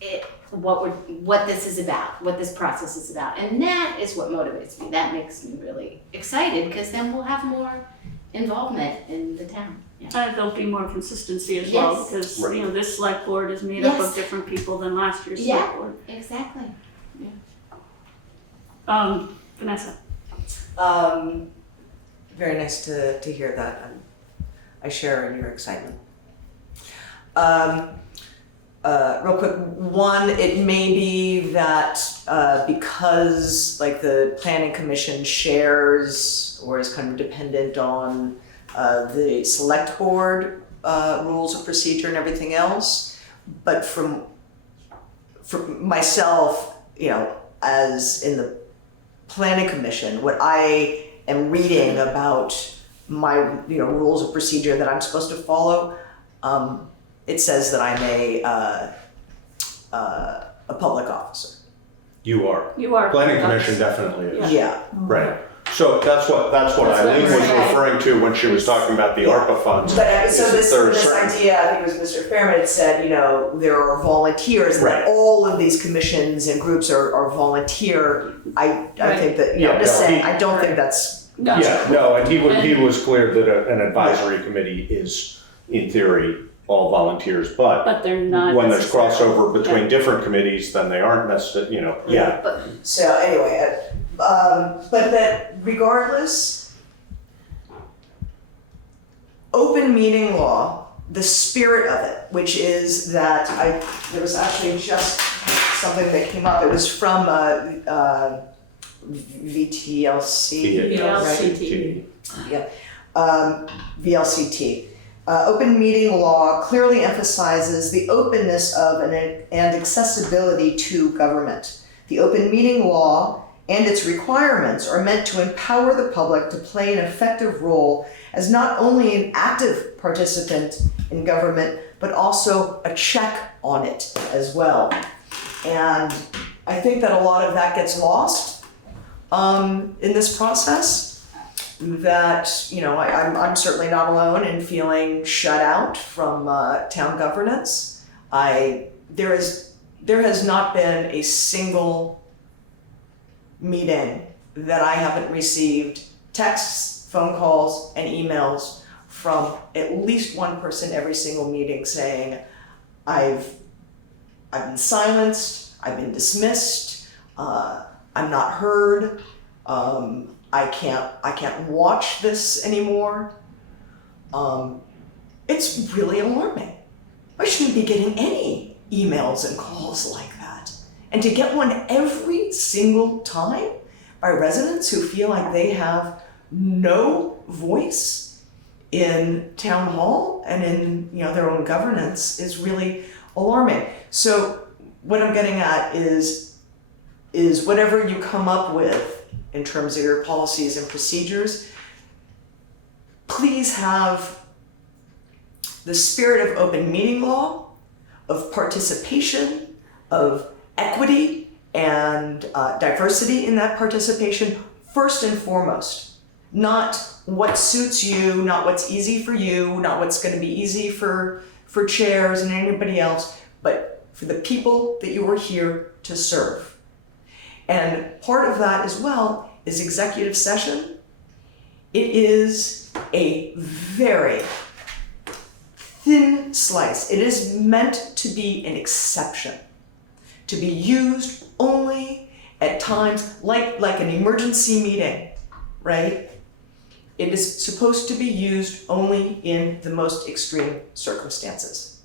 it, what this is about, what this process is about. And that is what motivates me. That makes me really excited, because then we'll have more involvement in the town. Yeah. There'll be more consistency as well, Yes. because, you know, this select board is made up Yes. of different people than last year's Yeah. select board. Exactly. Vanessa? Very nice to hear that. I share in your excitement. Real quick, one, it may be that because like the planning commission shares or is kind of dependent on the select board rules of procedure and everything else, but for myself, you know, as in the planning commission, what I am reading about my, you know, rules of procedure that I'm supposed to follow, it says that I'm a public officer. You are. You are. Planning commission definitely is. Yeah. Right. So that's what Eileen was referring to when she was talking about the ARPA funds. But so is that this idea, I think it was Mr. Fairman had said, you know, there are volunteers, and that all of these commissions and groups are volunteer. I think that, you know, I'm just saying, I don't think that's. And he was clear that an advisory committee is, in theory, all volunteers, but they're not. when there's crossover between different committees, then they aren't necessarily, you know, So anyway, but that regardless, open meeting law, the spirit of it, which is that there was actually just something that came up. It was from VLCT. Yeah, VLCT. Open meeting law clearly emphasizes the openness of and accessibility to government. The open meeting law and its requirements are meant to empower the public to play an effective role as not only an active participant in government, but also a check on it as well. And I think that a lot of that gets lost in this process. That, you know, I'm certainly not alone in feeling shut out from town governance. There has not been a single meeting that I haven't received texts, phone calls, and emails from at least one person every single meeting saying, I've been silenced, I've been dismissed, I'm not heard, I can't watch this anymore. It's really alarming. I shouldn't be getting any emails and calls like that. And to get one every single time by residents who feel like they have no voice in town hall and in, you know, their own governance is really alarming. So what I'm getting at is whatever you come up with in terms of your policies and procedures, please have the spirit of open meeting law, of participation, of equity and diversity in that participation first and foremost. Not what suits you, not what's easy for you, not what's going to be easy for chairs and anybody else, but for the people that you are here to serve. And part of that as well is executive session. It is a very thin slice. It is meant to be an exception, to be used only at times like an emergency meeting, right? It is supposed to be used only in the most extreme circumstances.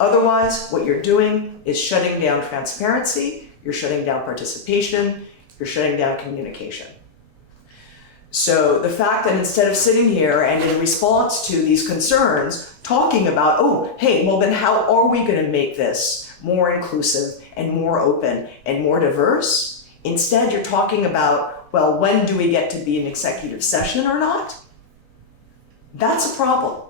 Otherwise, what you're doing is shutting down transparency, you're shutting down participation, you're shutting down communication. So the fact that instead of sitting here and in response to these concerns, talking about, oh, hey, well then how are we going to make this more inclusive and more open and more diverse? Instead, you're talking about, well, when do we get to be in executive session or not? That's a problem.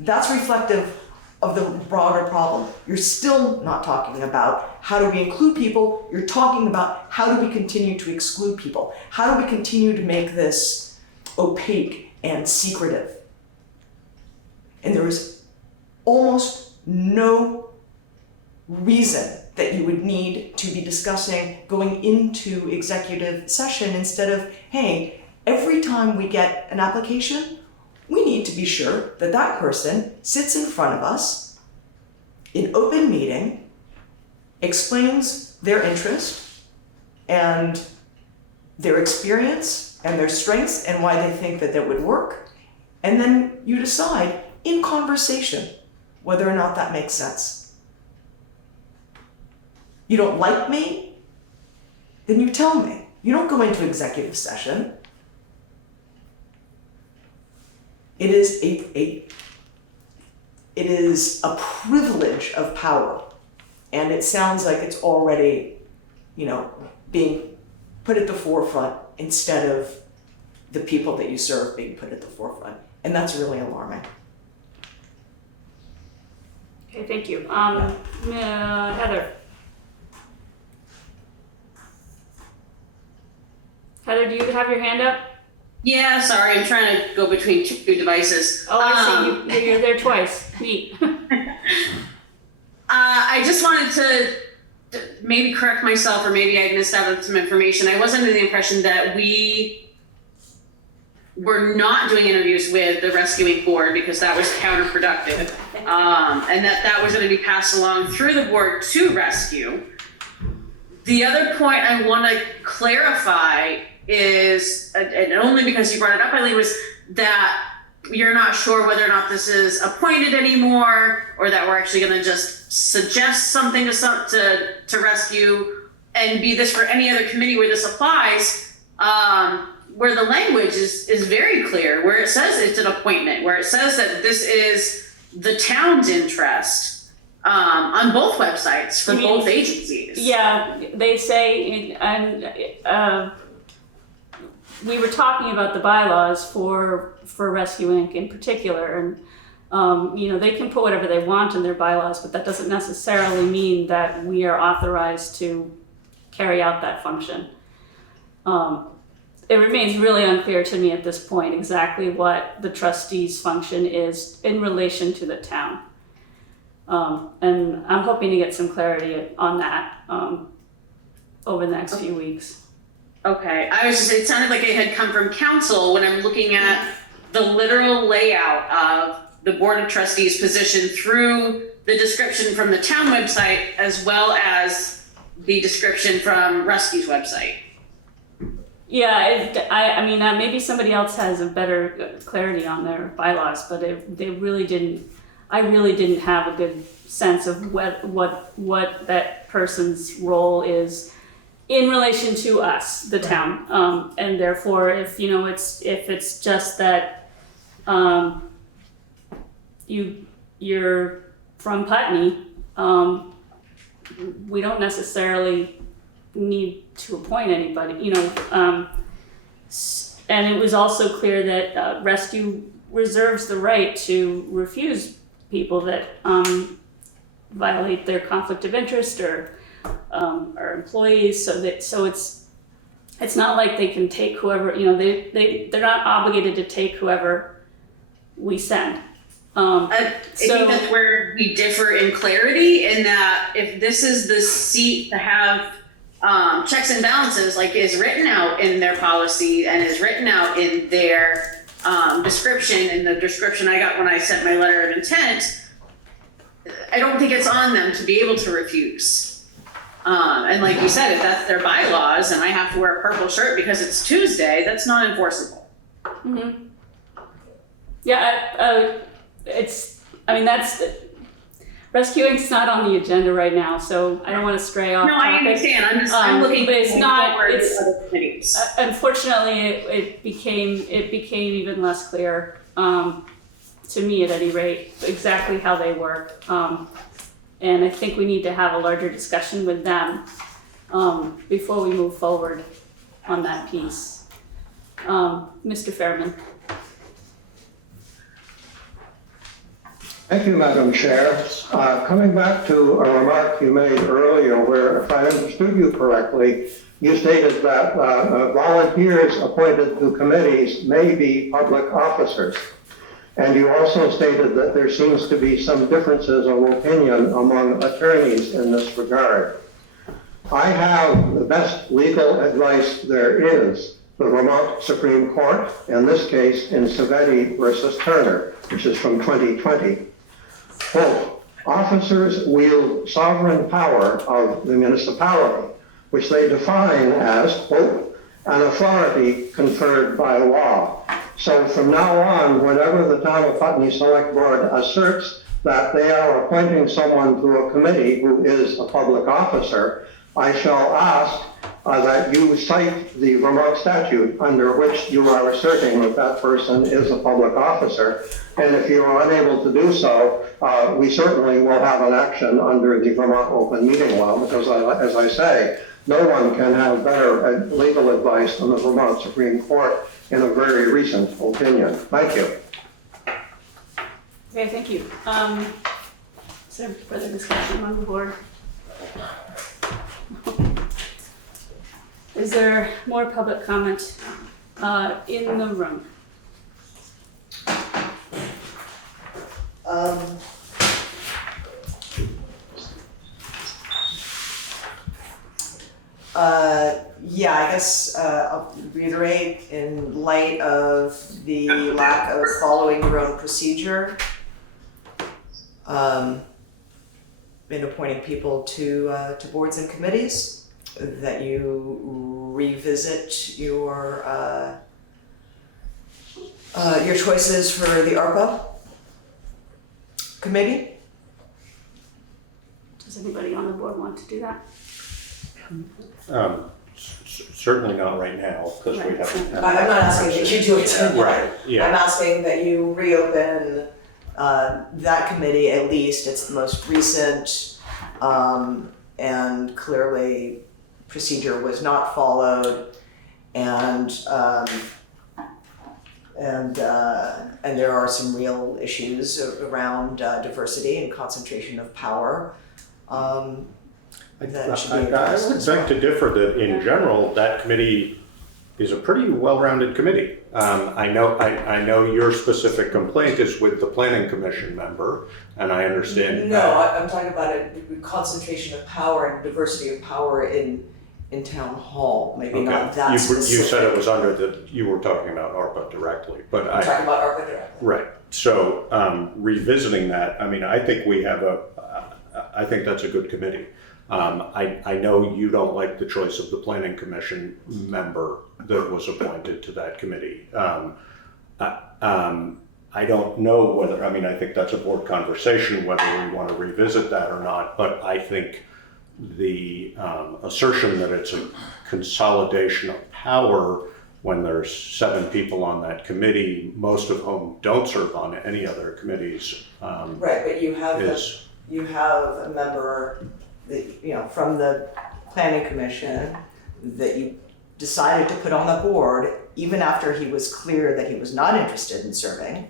That's reflective of the broader problem. You're still not talking about how do we include people, you're talking about how do we continue to exclude people? How do we continue to make this opaque and secretive? And there is almost no reason that you would need to be discussing going into executive session instead of, hey, every time we get an application, we need to be sure that that person sits in front of us in open meeting, explains their interest and their experience and their strengths and why they think that that would work. And then you decide in conversation whether or not that makes sense. You don't like me? Then you tell me. You don't go into executive session. It is a privilege of power, and it sounds like it's already, being put at the forefront instead of the people that you serve being put at the forefront, and that's really alarming. Okay, thank you. Heather. Heather, do you have your hand up? Yeah, sorry, I'm trying to go between two devices. Oh, I see. You're there twice. Neat. I just wanted to maybe correct myself, or maybe I missed out on some information. I was under the impression that we were not doing interviews with the rescuing board because that was counterproductive, and that was going to be passed along through the board to rescue. The other point I want to clarify is, and only because you brought it up, Eileen, was that you're not sure whether or not this is appointed anymore, or that we're actually going to just suggest something to rescue, and be this for any other committee where this applies, where the language is very clear, where it says it's an appointment, where it says that this is the town's interest, on both websites for both agencies. Yeah, they say, we were talking about the bylaws for Rescue Inc. in particular, and they can put whatever they want in their bylaws, but that doesn't necessarily mean that we are authorized to carry out that function. It remains really unclear to me at this point exactly what the trustee's function is in relation to the town. And I'm hoping to get some clarity on that over the next few weeks. Okay, it sounded like it had come from council when I'm looking at the literal layout of the Board of Trustees position through the description from the town website, as well as the description from Rescue's website. Yeah, I mean, maybe somebody else has a better clarity on their bylaws, but they really didn't. I really didn't have a good sense of what that person's role is in relation to us, the town, and therefore, if it's just that you're from Putney, we don't necessarily need to appoint anybody, and it was also clear that Rescue reserves the right to refuse people that violate their conflict of interest or employees, so it's not like they can take whoever, they're not obligated to take whoever we send. I think that's where we differ in clarity, in that if this is the seat to have checks and balances, like is written out in their policy and is written out in their description, and the description I got when I sent my letter of intent, I don't think it's on them to be able to refuse. And like you said, if that's their bylaws and I have to wear a purple shirt because it's Tuesday, that's not enforceable. Mm-hmm. Yeah, that's rescuing's not on the agenda right now, so I don't want to stray off topic. I understand. I'm looking but it's not. It's other committees. Unfortunately, it became even less clear to me, at any rate, exactly how they work. And I think we need to have a larger discussion with them before we move forward on that piece. Mr. Fairman. Thank you, Madam Chair. Coming back to a remark you made earlier where, if I understood you correctly, you stated that volunteers appointed to committees may be public officers. And you also stated that there seems to be some differences of opinion among attorneys in this regard. I have the best legal advice there is, the Vermont Supreme Court, in this case in Savetti versus Turner, which is from 2020. Quote, officers wield sovereign power of the municipality, which they define as, quote, an authority conferred by law. So from now on, whenever the Town of Putney Select Board asserts that they are appointing someone to a committee who is a public officer, I shall ask that you cite the Vermont statute under which you are asserting that that person is a public officer. And if you are unable to do so, we certainly will have an action under the Vermont Open Meeting Law, because as I say, no one can have better legal advice than the Vermont Supreme Court in a very recent opinion. Thank you. Okay, thank you. Is there further discussion on the board? Is there more public comment in the room? Yeah, I guess I'll reiterate, in light of the lack of following your own procedure in appointing people to boards and committees, that you revisit your choices for the ARPA committee. Does anybody on the board want to do that? Certainly not right now, because we haven't. I'm not asking that you do it tonight. Right, yeah. I'm asking that you reopen that committee at least. It's the most recent, and clearly procedure was not followed, and there are some real issues around diversity and concentration of power. I would beg to differ that in general, that committee is a pretty well-rounded committee. I know your specific complaint is with the planning commission member, and I understand. No, I'm talking about a concentration of power and diversity of power in town hall. Maybe not that specific. You said it was you were talking about ARPA directly, but I'm talking about ARPA directly. Right. So revisiting that, I mean, I think I think that's a good committee. I know you don't like the choice of the planning commission member that was appointed to that committee. I don't know whether, I think that's a board conversation, whether we want to revisit that or not, but I think the assertion that it's a consolidation of power when there's 7 people on that committee, most of whom don't serve on any other committees. Right, but you have a member that, from the planning commission that you decided to put on the board even after he was clear that he was not interested in serving,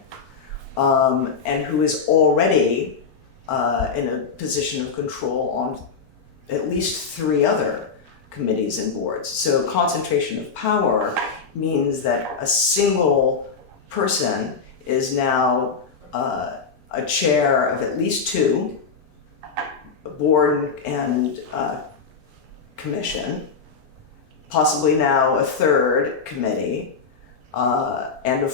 and who is already in a position of control on at least 3 other committees and boards. So concentration of power means that a single person is now a chair of at least 2, a board and commission, possibly now a 3rd committee, and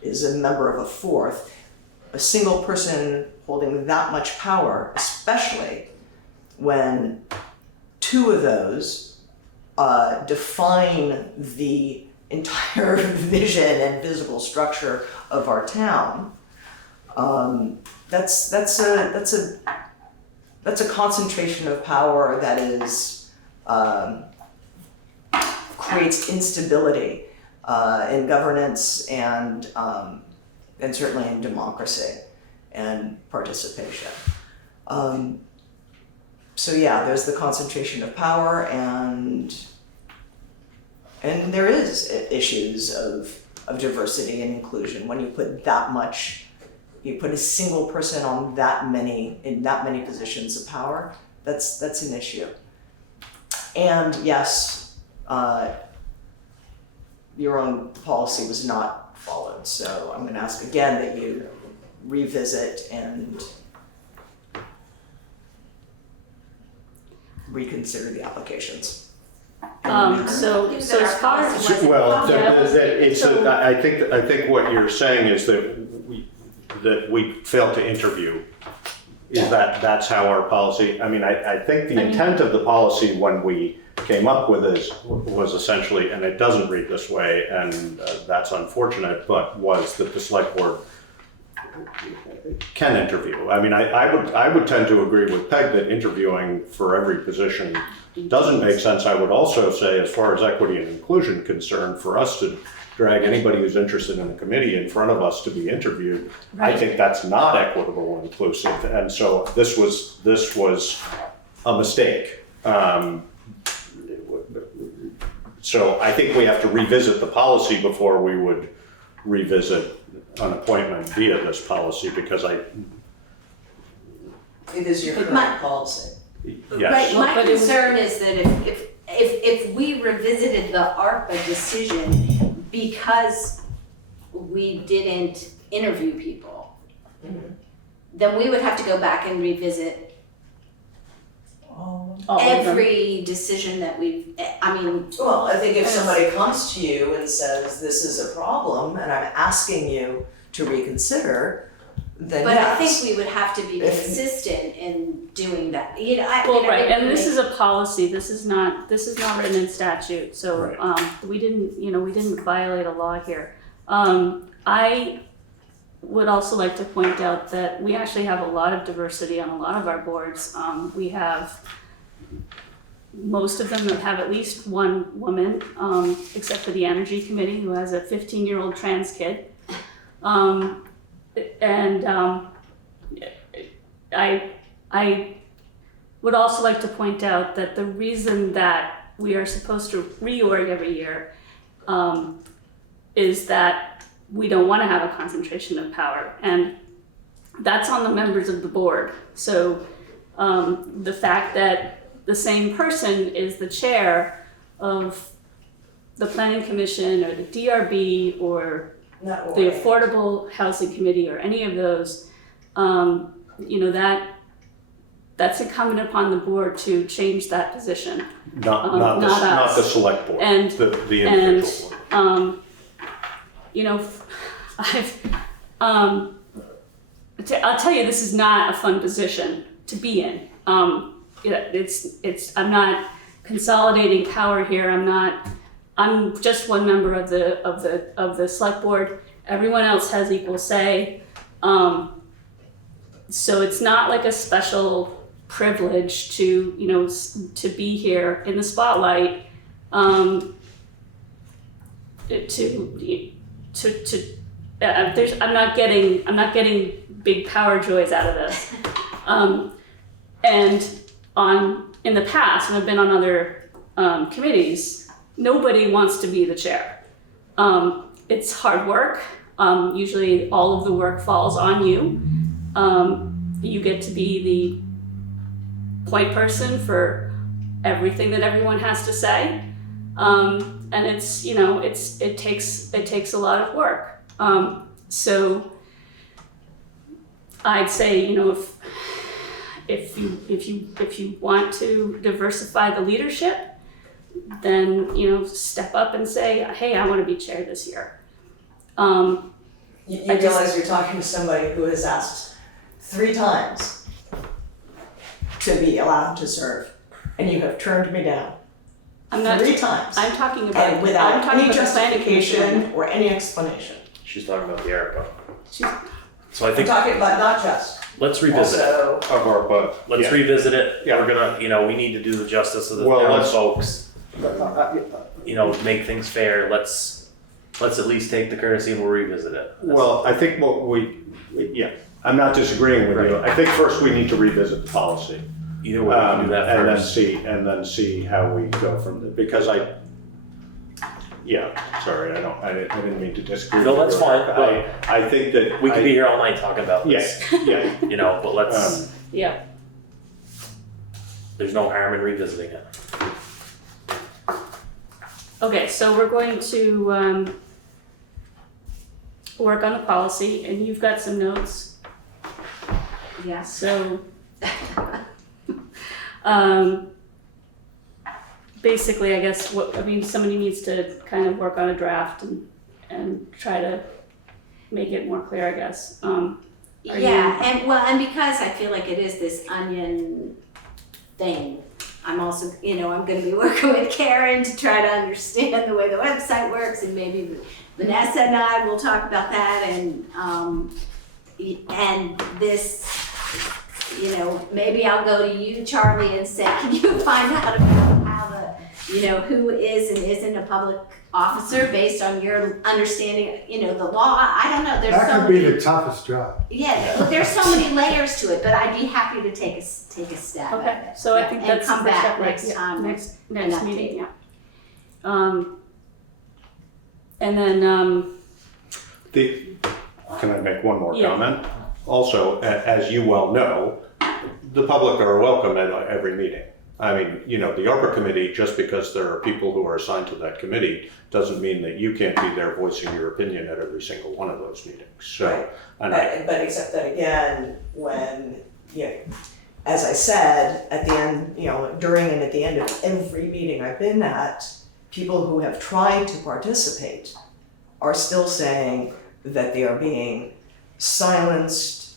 is a member of a 4th. A single person holding that much power, especially when 2 of those define the entire vision and physical structure of our town. That's a concentration of power that is creates instability in governance and certainly in democracy and participation. So yeah, there's the concentration of power, and there is issues of diversity and inclusion when you put that much you put a single person on in that many positions of power, that's an issue. And yes, your own policy was not followed, so I'm gonna ask again that you revisit and reconsider the applications. So as far as, Well, Yeah. I think what you're saying is that we failed to interview. Is that's how our policy, I mean, I think the intent of the policy when we came up with this was essentially, and it doesn't read this way, and that's unfortunate, but was that the select board can interview. I mean, I would tend to agree with Peg that interviewing for every position doesn't make sense. I would also say, as far as equity and inclusion concerned, for us to drag anybody who's interested in the committee in front of us to be interviewed, I think that's not equitable or inclusive. And so this was a mistake. So I think we have to revisit the policy before we would revisit an appointment via this policy, because It is your But current policy. yes. Right, my concern is that if we revisited the ARPA decision because we didn't interview people, then we would have to go back and revisit every decision that Well, I think if somebody comes to you and says, this is a problem and I'm asking you to reconsider, then But I yes. think we would have to be consistent in doing that. right, and this is a policy, this is not written in statute, so, we didn't violate a law here. I would also like to point out that we actually have a lot of diversity on a lot of our boards. We have, most of them have at least one woman, except for the Energy Committee, who has a 15-year-old trans kid. I would also like to point out that the reason that we are supposed to reorg every year is that we don't want to have a concentration of power, and that's on the members of the board. So the fact that the same person is the chair of the Planning Commission or the DRB or the Affordable Housing Committee or any of those, that's incumbent upon the board to change that position. Not the select board, And the individual board. I'll tell you, this is not a fun position to be in. I'm not consolidating power here. I'm just one member of the select board. Everyone else has equal say. So it's not like a special privilege to be here in the spotlight. I'm not getting big power joys out of this. And in the past, when I've been on other committees, nobody wants to be the chair. It's hard work. Usually all of the work falls on you. You get to be the point person for everything that everyone has to say. And it takes a lot of work. So I'd say, if you want to diversify the leadership, then step up and say, hey, I want to be chair this year. You realize you're talking to somebody who has asked 3 times to be allowed to serve, and you have turned me down. I'm not 3 times. I'm talking about and without any the planning justification commission. or any explanation. She's talking about the ARPA. She's- So I I'm think talking about not just. let's revisit it. Also, Of ARPA. Let's Yeah. revisit it. Yeah. We're gonna, we need to do the justice of the Well, town let's- folks. Make things fair. Let's at least take the courtesy and we'll revisit it. Well, I think I'm not disagreeing with you. I think first we need to revisit the policy. Either way, we can do that and first. then see how we go from there. Because Yeah, sorry, I didn't mean to disagree. No, with that's you. fine. I think that. We could be here all night talking about this. Yeah. You know, but let's, Yeah. there's no harm in revisiting it. Okay, so we're going to work on the policy, and you've got some notes. Yes. So, basically, I guess somebody needs to kind of work on a draft and try to make it more clear, I guess. And because I feel like it is this onion thing, I'm also, I'm going to be working with Karen to try to understand the way the website works, and maybe Vanessa and I will talk about that, and this, maybe I'll go to you, Charlie, and say, can you find out how who is and isn't a public officer based on your understanding, the law? I don't know. There's That could be the toughest job. Yeah, there's so many layers to it, but I'd be happy to take a stab at Okay, it. so I think And that's come the first back step, right? next Yeah, time. next and update. meeting, yeah. And then, Can I make one more Yeah. comment? Also, as you well know, the public are welcome at every meeting. I mean, the ARPA committee, just because there are people who are assigned to that committee, doesn't mean that you can't be there voicing your opinion at every single one of those meetings. So, But except that again, when, as I said, at the end, during and at the end of every meeting I've been at, people who have tried to participate are still saying that they are being silenced,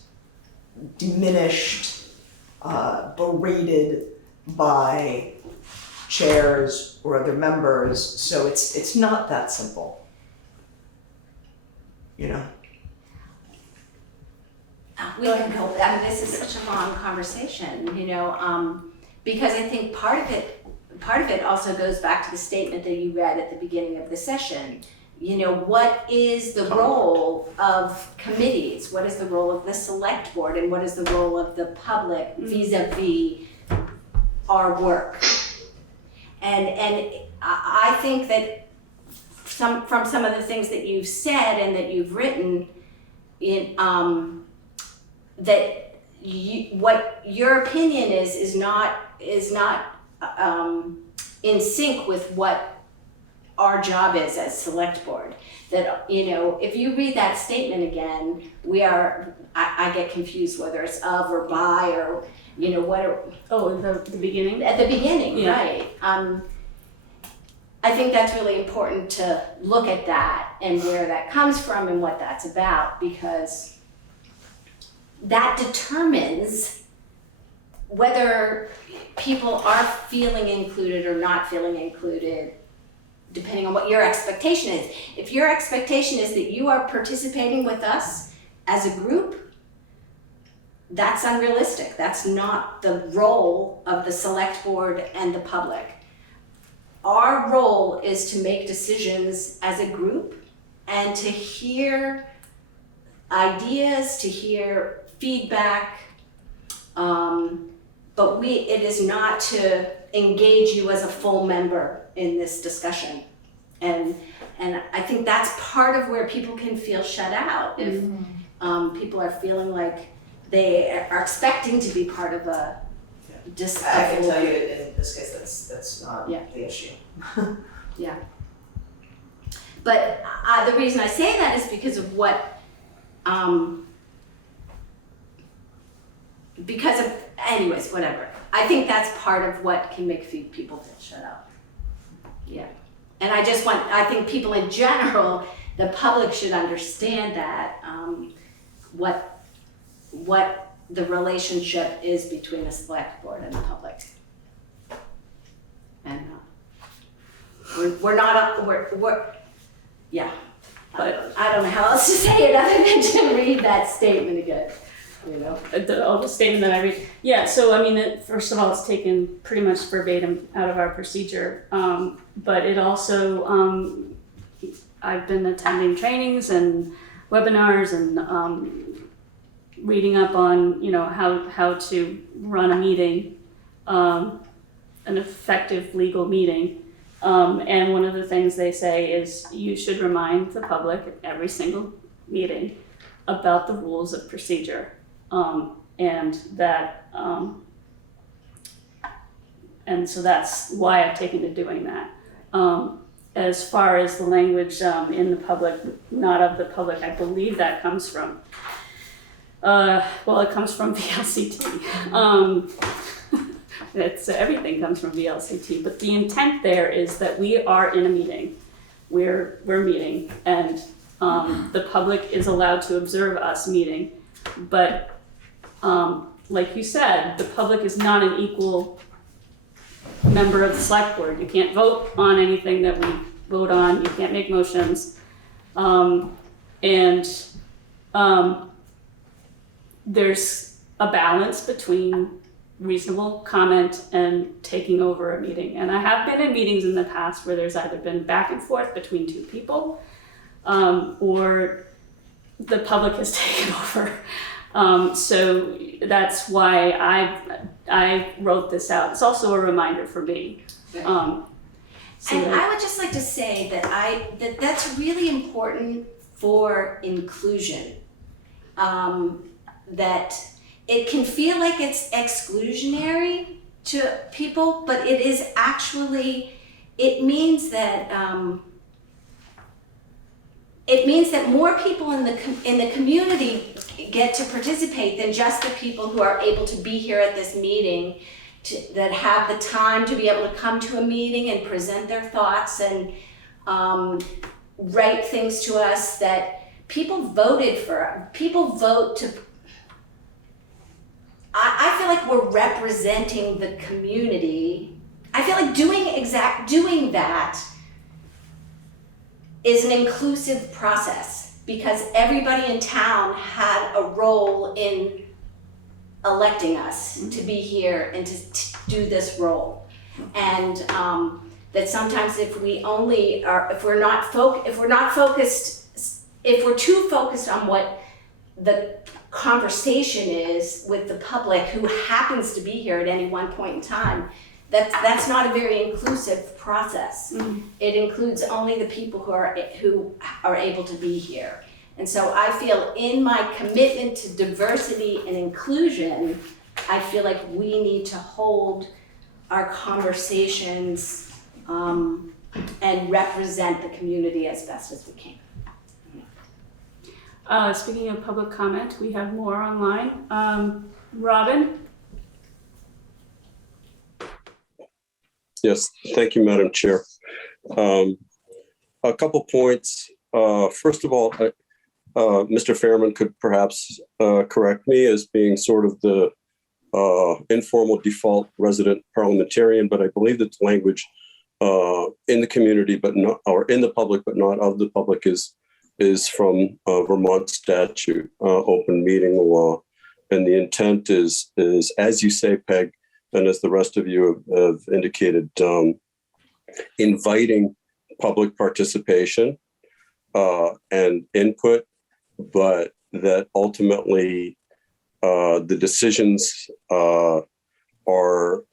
diminished, berated by chairs or other members. So it's not that simple. We can go, this is such a long conversation, because I think part of it also goes back to the statement that you read at the beginning of the session. What is the role of committees? What is the role of the select board? And what is the role of the public vis-a-vis our work? And I think that from some of the things that you've said and that you've written, that what your opinion is not in sync with what our job is as select board. That if you read that statement again, I get confused whether it's of or by or the beginning? At the beginning, Yeah. right. I think that's really important to look at that and where that comes from and what that's about, because that determines whether people are feeling included or not feeling included, depending on what your expectation is. If your expectation is that you are participating with us as a group, that's unrealistic. That's not the role of the select board and the public. Our role is to make decisions as a group and to hear ideas, to hear feedback, but it is not to engage you as a full member in this discussion. And I think that's part of where people can feel shut out if people are feeling like they are expecting to be part of a discussion. I can tell you in this case that's not the issue. Yeah. But the reason I say that is because of anyways, whatever. I think that's part of what can make people feel shut up. Yeah. And I think people in general, the public should understand that, what the relationship is between the select board and the public. And but I don't know how else to say it other than to read that statement again. The statement that I read. Yeah, so first of all, it's taken pretty much verbatim out of our procedure. But it also, I've been attending trainings and webinars and reading up on, how to run a meeting, an effective legal meeting. And one of the things they say is you should remind the public at every single meeting about the rules of procedure. And so that's why I've taken to doing that. As far as the language in the public, not of the public, I believe that comes from, it comes from VLCT. Everything comes from VLCT, but the intent there is that we are in a meeting. We're meeting, and the public is allowed to observe us meeting. But like you said, the public is not an equal member of the select board. You can't vote on anything that we vote on. You can't make motions. There's a balance between reasonable comment and taking over a meeting. And I have been in meetings in the past where there's either been back and forth between two people, or the public has taken over. So that's why I wrote this out. It's also a reminder for me. I would just like to say that that's really important for inclusion. That it can feel like it's exclusionary to people, but it is actually, it means that more people in the community get to participate than just the people who are able to be here at this meeting, that have the time to be able to come to a meeting and present their thoughts and write things to us that people voted for. People vote to. I feel like we're representing the community. I feel like doing that is an inclusive process because everybody in town had a role in electing us to be here and to do this role. And that sometimes if we're too focused on what the conversation is with the public who happens to be here at any one point in time, that's not a very inclusive process. Mm-hmm. It includes only the people who are able to be here. And so I feel in my commitment to diversity and inclusion, I feel like we need to hold our conversations and represent the community as best as we can. Speaking of public comment, we have more online. Robin? Yes, thank you, Madam Chair. A couple points. First of all, Mr. Fairman could perhaps correct me as being sort of the informal default resident parliamentarian, but I believe that the language in the community, but not, or in the public, but not of the public, is from Vermont statute, open meeting law, and the intent is as you say, Peg, and as the rest of you have indicated, inviting public participation and input, but that ultimately the decisions are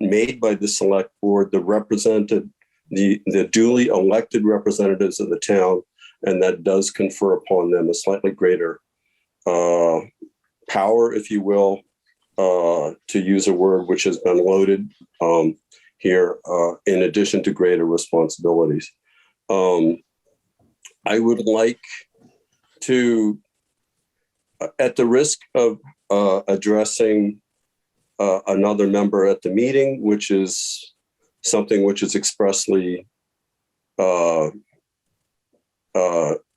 made by the select board, the duly elected representatives of the town, and that does confer upon them a slightly greater power, if you will, to use a word which has been loaded here, in addition to greater responsibilities. I would like to, at the risk of addressing another member at the meeting, which is something which is expressly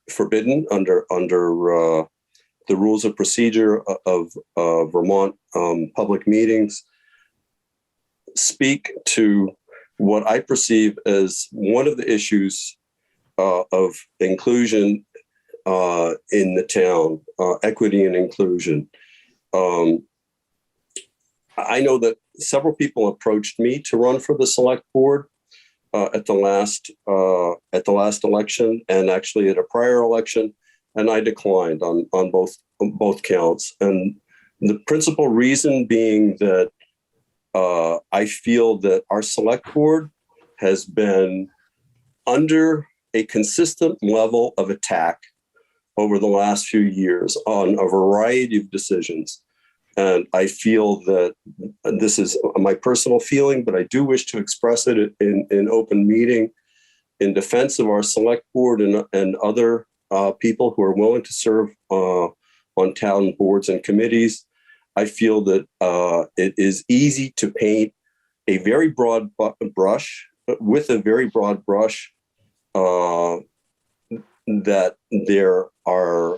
forbidden under the rules of procedure of Vermont public meetings, speak to what I perceive as one of the issues of inclusion in the town, equity and inclusion. I know that several people approached me to run for the select board at the last election, and actually at a prior election, and I declined on both counts. And the principal reason being that I feel that our select board has been under a consistent level of attack over the last few years on a variety of decisions. And I feel that this is my personal feeling, but I do wish to express it in open meeting in defense of our select board and other people who are willing to serve on town boards and committees. I feel that it is easy to paint a very broad brush, with a very broad brush, that there are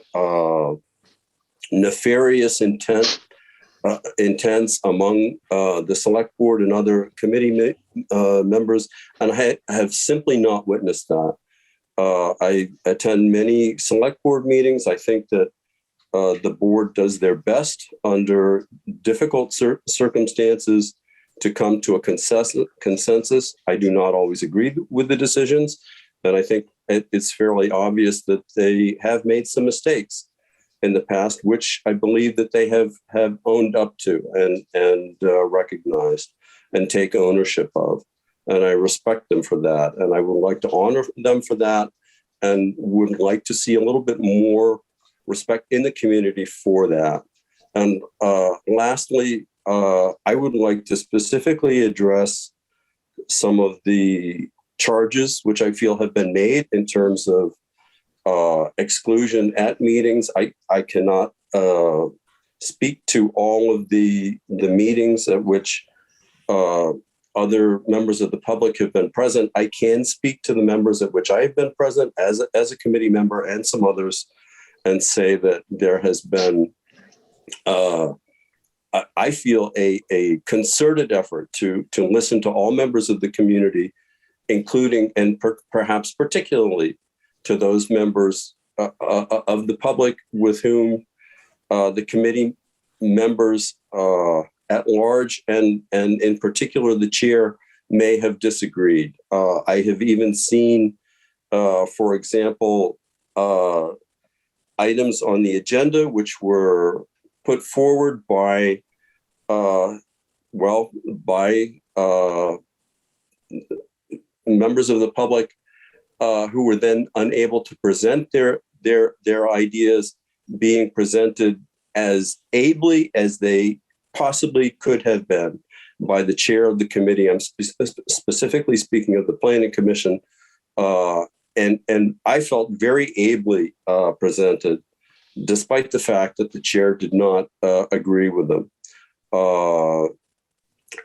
nefarious intents among the select board and other committee members, and I have simply not witnessed that. I attend many select board meetings. I think that the board does their best under difficult circumstances to come to a consensus. I do not always agree with the decisions, and I think it's fairly obvious that they have made some mistakes in the past, which I believe that they have owned up to and recognized and take ownership of. And I respect them for that. And I would like to honor them for that, and would like to see a little bit more respect in the community for that. And lastly, I would like to specifically address some of the charges which I feel have been made in terms of exclusion at meetings. I cannot speak to all of the meetings at which other members of the public have been present. I can speak to the members at which I have been present as a committee member and some others, and say that there has been, I feel, a concerted effort to listen to all members of the community, including and perhaps particularly to those members of the public with whom the committee members at large and in particular the chair may have disagreed. I have even seen, for example, items on the agenda which were put forward by members of the public who were then unable to present their ideas, being presented as ably as they possibly could have been by the chair of the committee. I'm specifically speaking of the Planning Commission, and I felt very ably presented, despite the fact that the chair did not agree with them.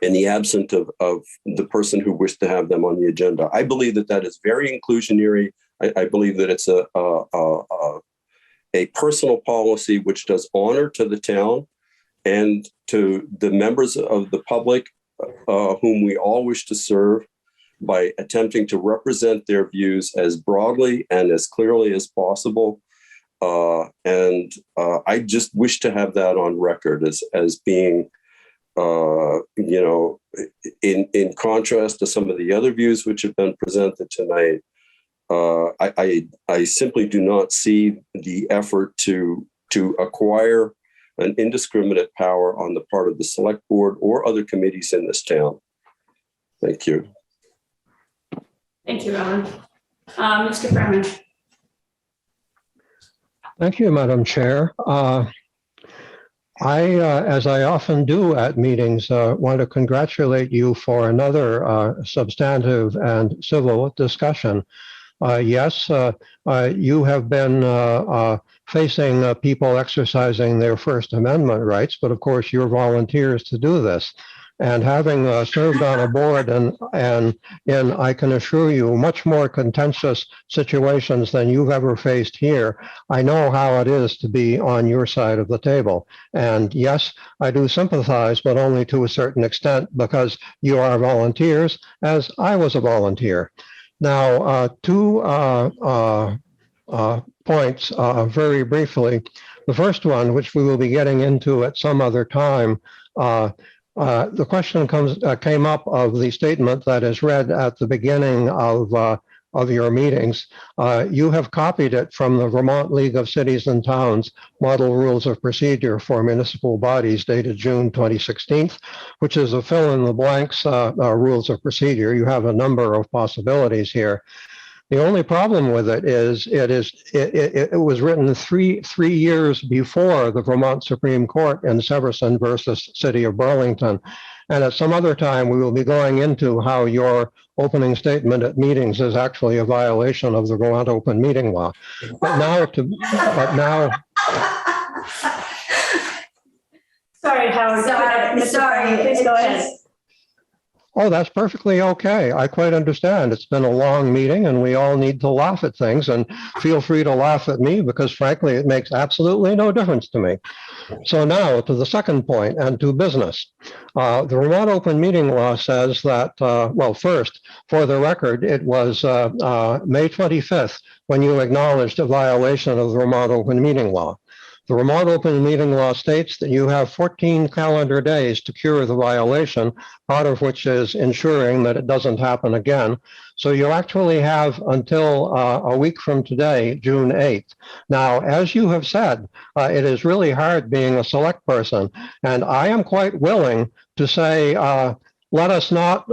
In the absence of the person who wished to have them on the agenda. I believe that is very inclusionary. I believe that it's a personal policy which does honor to the town and to the members of the public whom we all wish to serve, by attempting to represent their views as broadly and as clearly as possible. And I just wish to have that on record as being, in contrast to some of the other views which have been presented tonight. I simply do not see the effort to acquire an indiscriminate power on the part of the select board or other committees in this town. Thank you. Thank you, Alan. Mr. Berman. Thank you, Madam Chair. As I often do at meetings, want to congratulate you for another substantive and civil discussion. Yes, you have been facing people exercising their First Amendment rights, but of course you're volunteers to do this. And having served on a board and in, I can assure you, much more contentious situations than you've ever faced here, I know how it is to be on your side of the table. And yes, I do sympathize, but only to a certain extent, because you are volunteers, as I was a volunteer. Now, two points very briefly. The first one, which we will be getting into at some other time, the question came up of the statement that is read at the beginning of of your meetings. You have copied it from the Vermont League of Cities and Towns Model Rules of Procedure for Municipal Bodies dated June 2016, which is a fill-in-the-blanks rules of procedure. You have a number of possibilities here. The only problem with it is it was written three years before the Vermont Supreme Court in Severson versus City of Burlington. And at some other time, we will be going into how your opening statement at meetings is actually a violation of the Vermont Open Meeting Law. But now, Sorry, Howard. Sorry. Please go ahead. oh, that's perfectly okay. I quite understand. It's been a long meeting and we all need to laugh at things, and feel free to laugh at me because frankly, it makes absolutely no difference to me. So now to the second point and to business. The Vermont Open Meeting Law says that, well, first, for the record, it was May 25th when you acknowledged a violation of the Vermont Open Meeting Law. The Vermont Open Meeting Law states that you have 14 calendar days to cure the violation, part of which is ensuring that it doesn't happen again. So you actually have until a week from today, June 8th. Now, as you have said, it is really hard being a select person, and I am quite willing to say, let us not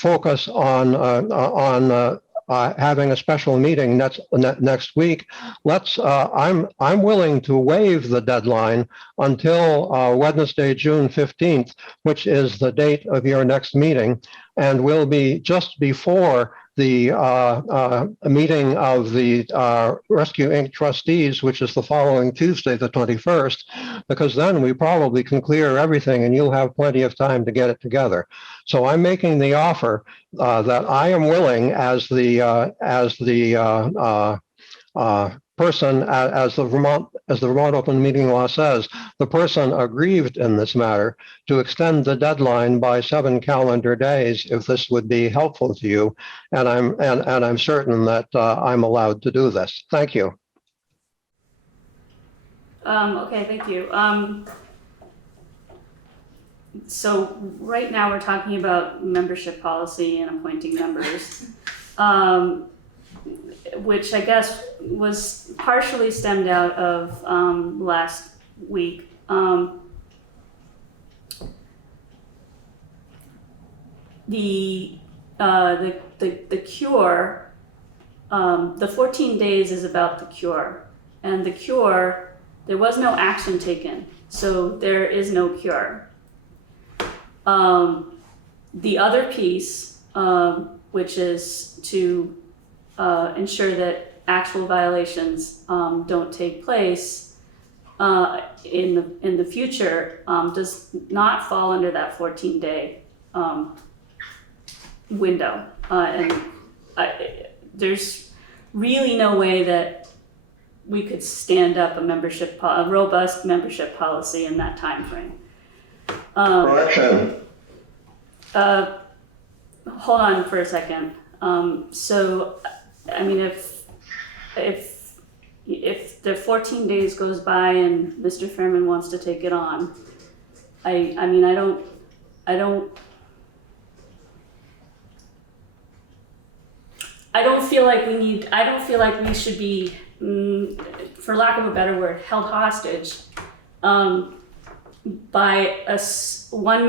focus on having a special meeting next week. Let's. I'm willing to waive the deadline until Wednesday, June 15th, which is the date of your next meeting, and will be just before the meeting of the Rescue Inc. trustees, which is the following Tuesday, the 21st, because then we probably can clear everything and you'll have plenty of time to get it together. So I'm making the offer that I am willing, as the person, as the Vermont Open Meeting Law says, the person aggrieved in this matter, to extend the deadline by 7 calendar days, if this would be helpful to you. And I'm certain that I'm allowed to do this. Thank you. Okay, thank you. So right now we're talking about membership policy and appointing members. Which I guess was partially stemmed out of last week. The cure, the 14 days is about the cure, and the cure, there was no action taken, so there is no cure. The other piece, which is to ensure that actual violations don't take place in the future, does not fall under that 14-day window, and there's really no way that we could stand up a robust membership policy in that time frame. Correction. Hold on for a second. So, I mean, if the 14 days goes by and Mr. Fairman wants to take it on, I don't feel like we should be, for lack of a better word, held hostage by one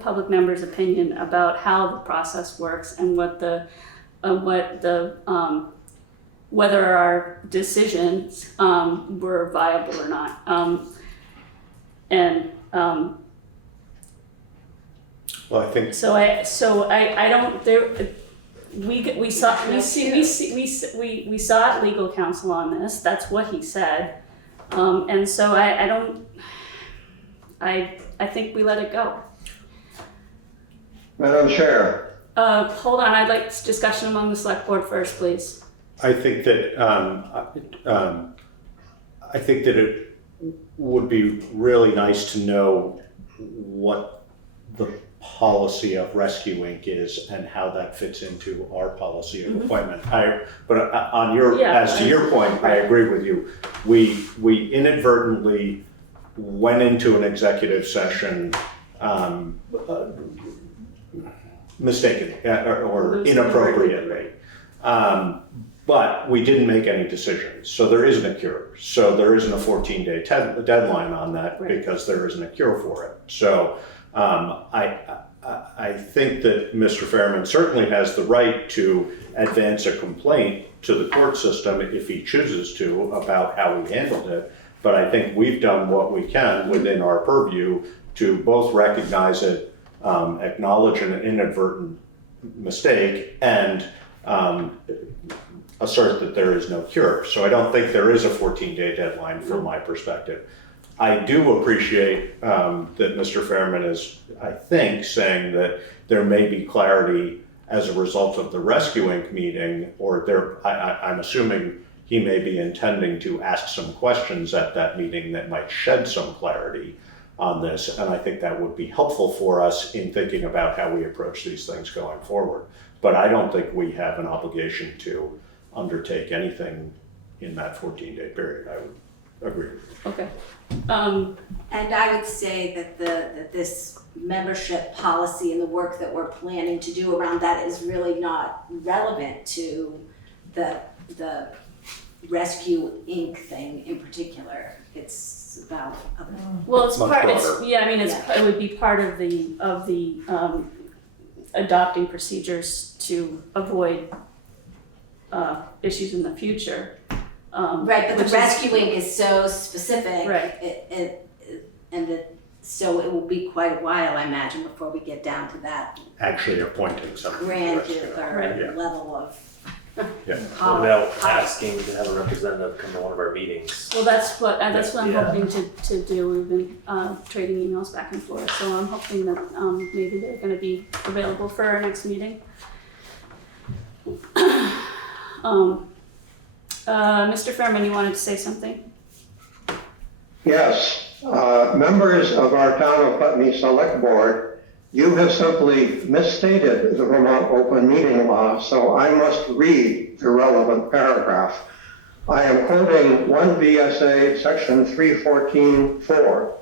public member's opinion about how the process works and whether our decisions were viable or not. Well, I think we sought legal counsel on this. That's what he said, and so I think we let it go. Madam Chair. Hold on, I'd like discussion among the select board first, please. I think that it would be really nice to know what the policy of Rescue Inc. is and how that fits into our policy of appointment. As to your point, I agree with you. We inadvertently went into an executive session mistakenly or inappropriately. But we didn't make any decisions, so there isn't a cure. So there isn't a 14-day deadline on that because there isn't a cure for it. So I think that Mr. Fairman certainly has the right to advance a complaint to the court system if he chooses to about how we handled it. But I think we've done what we can within our purview to both recognize it, acknowledge an inadvertent mistake, and assert that there is no cure. So I don't think there is a 14-day deadline from my perspective. I do appreciate that Mr. Fairman is, I think, saying that there may be clarity as a result of the Rescue Inc. meeting, or I'm assuming he may be intending to ask some questions at that meeting that might shed some clarity on this. And I think that would be helpful for us in thinking about how we approach these things going forward. But I don't think we have an obligation to undertake anything in that 14-day period. I would agree. Okay. And I would say that that this membership policy and the work that we're planning to do around that is really not relevant to the Rescue Inc. thing in particular. It's about Well, it's Much part. broader. It would be part of the adopting procedures to avoid issues in the future. right, but the Rescue Inc. is so specific. Right. So it will be quite a while, I imagine, before we get down to that Actually appointing something. granular level of Yeah. What about asking to have a representative come to one of our meetings? Well, that's what I'm Yeah. hoping to do. We've been trading emails back and forth, so I'm hoping that maybe they're going to be available for our next meeting. Mr. Fairman, you wanted to say something? Yes, members of our Town of Putney Select Board, you have simply misstated the Vermont Open Meeting Law, so I must read the relevant paragraph. I am quoting 1 VSA Section 314(4).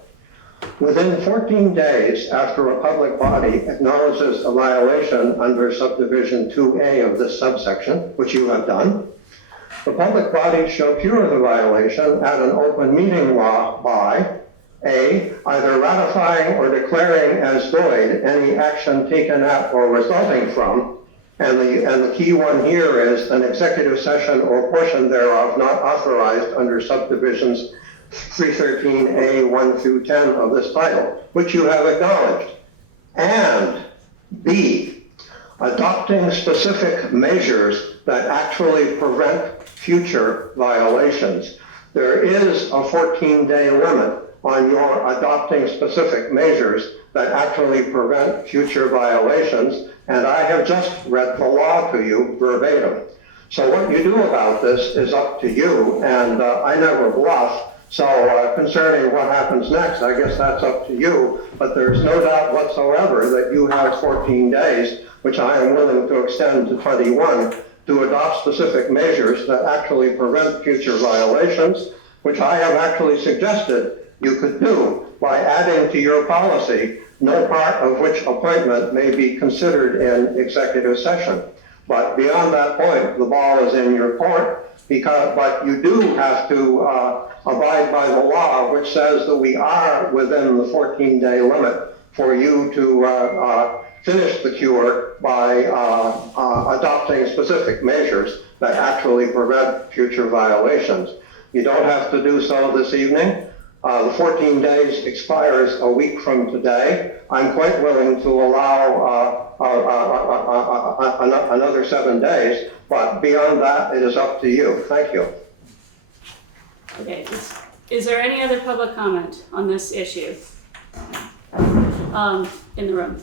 Within 14 days after a public body acknowledges a violation under subdivision 2A of this subsection, which you have done, the public body shall cure the violation at an open meeting law by A, either ratifying or declaring as void any action taken at or resulting from, and the key one here is an executive session or portion thereof not authorized under subdivisions 313A 1 through 10 of this title, which you have acknowledged. And B, adopting specific measures that actually prevent future violations. There is a 14-day limit on your adopting specific measures that actually prevent future violations, and I have just read the law to you verbatim. So what you do about this is up to you, and I never bluff. So concerning what happens next, I guess that's up to you, but there's no doubt whatsoever that you have 14 days, which I am willing to extend to 21, to adopt specific measures that actually prevent future violations, which I have actually suggested you could do by adding to your policy no part of which appointment may be considered in executive session. But beyond that point, the ball is in your court, but you do have to abide by the law, which says that we are within the 14-day limit for you to finish the cure by adopting specific measures that actually prevent future violations. You don't have to do so this evening. The 14 days expires a week from today. I'm quite willing to allow another 7 days, but beyond that, it is up to you. Thank you. Okay. Is there any other public comment on this issue in the room?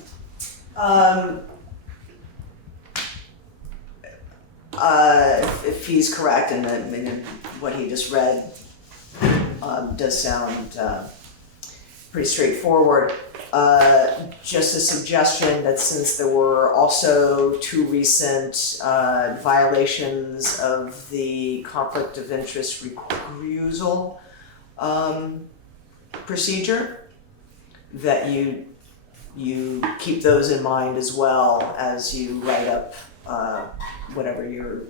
If he's correct and what he just read does sound pretty straightforward. Just a suggestion that since there were also 2 recent violations of the conflict of interest recusal procedure, that you keep those in mind as well as you write up whatever your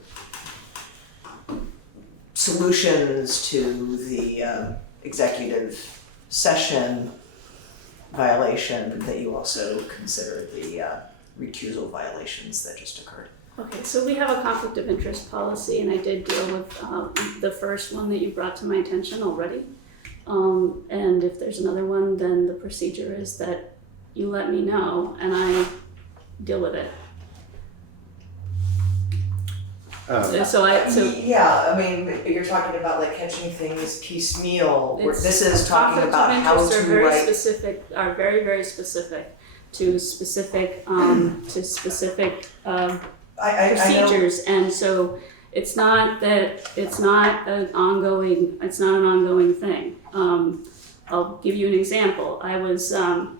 solutions to the executive session violation, that you also consider the recusal violations that just occurred. Okay, so we have a conflict of interest policy, and I did deal with the first one that you brought to my attention already. And if there's another one, then the procedure is that you let me know and I deal with it. Yeah, I mean, you're talking about like catching things piecemeal. This is talking conflicts about of how interest to are very write. specific, are very, very specific to specific I know. procedures, and so it's not an ongoing thing. I'll give you an example. I was in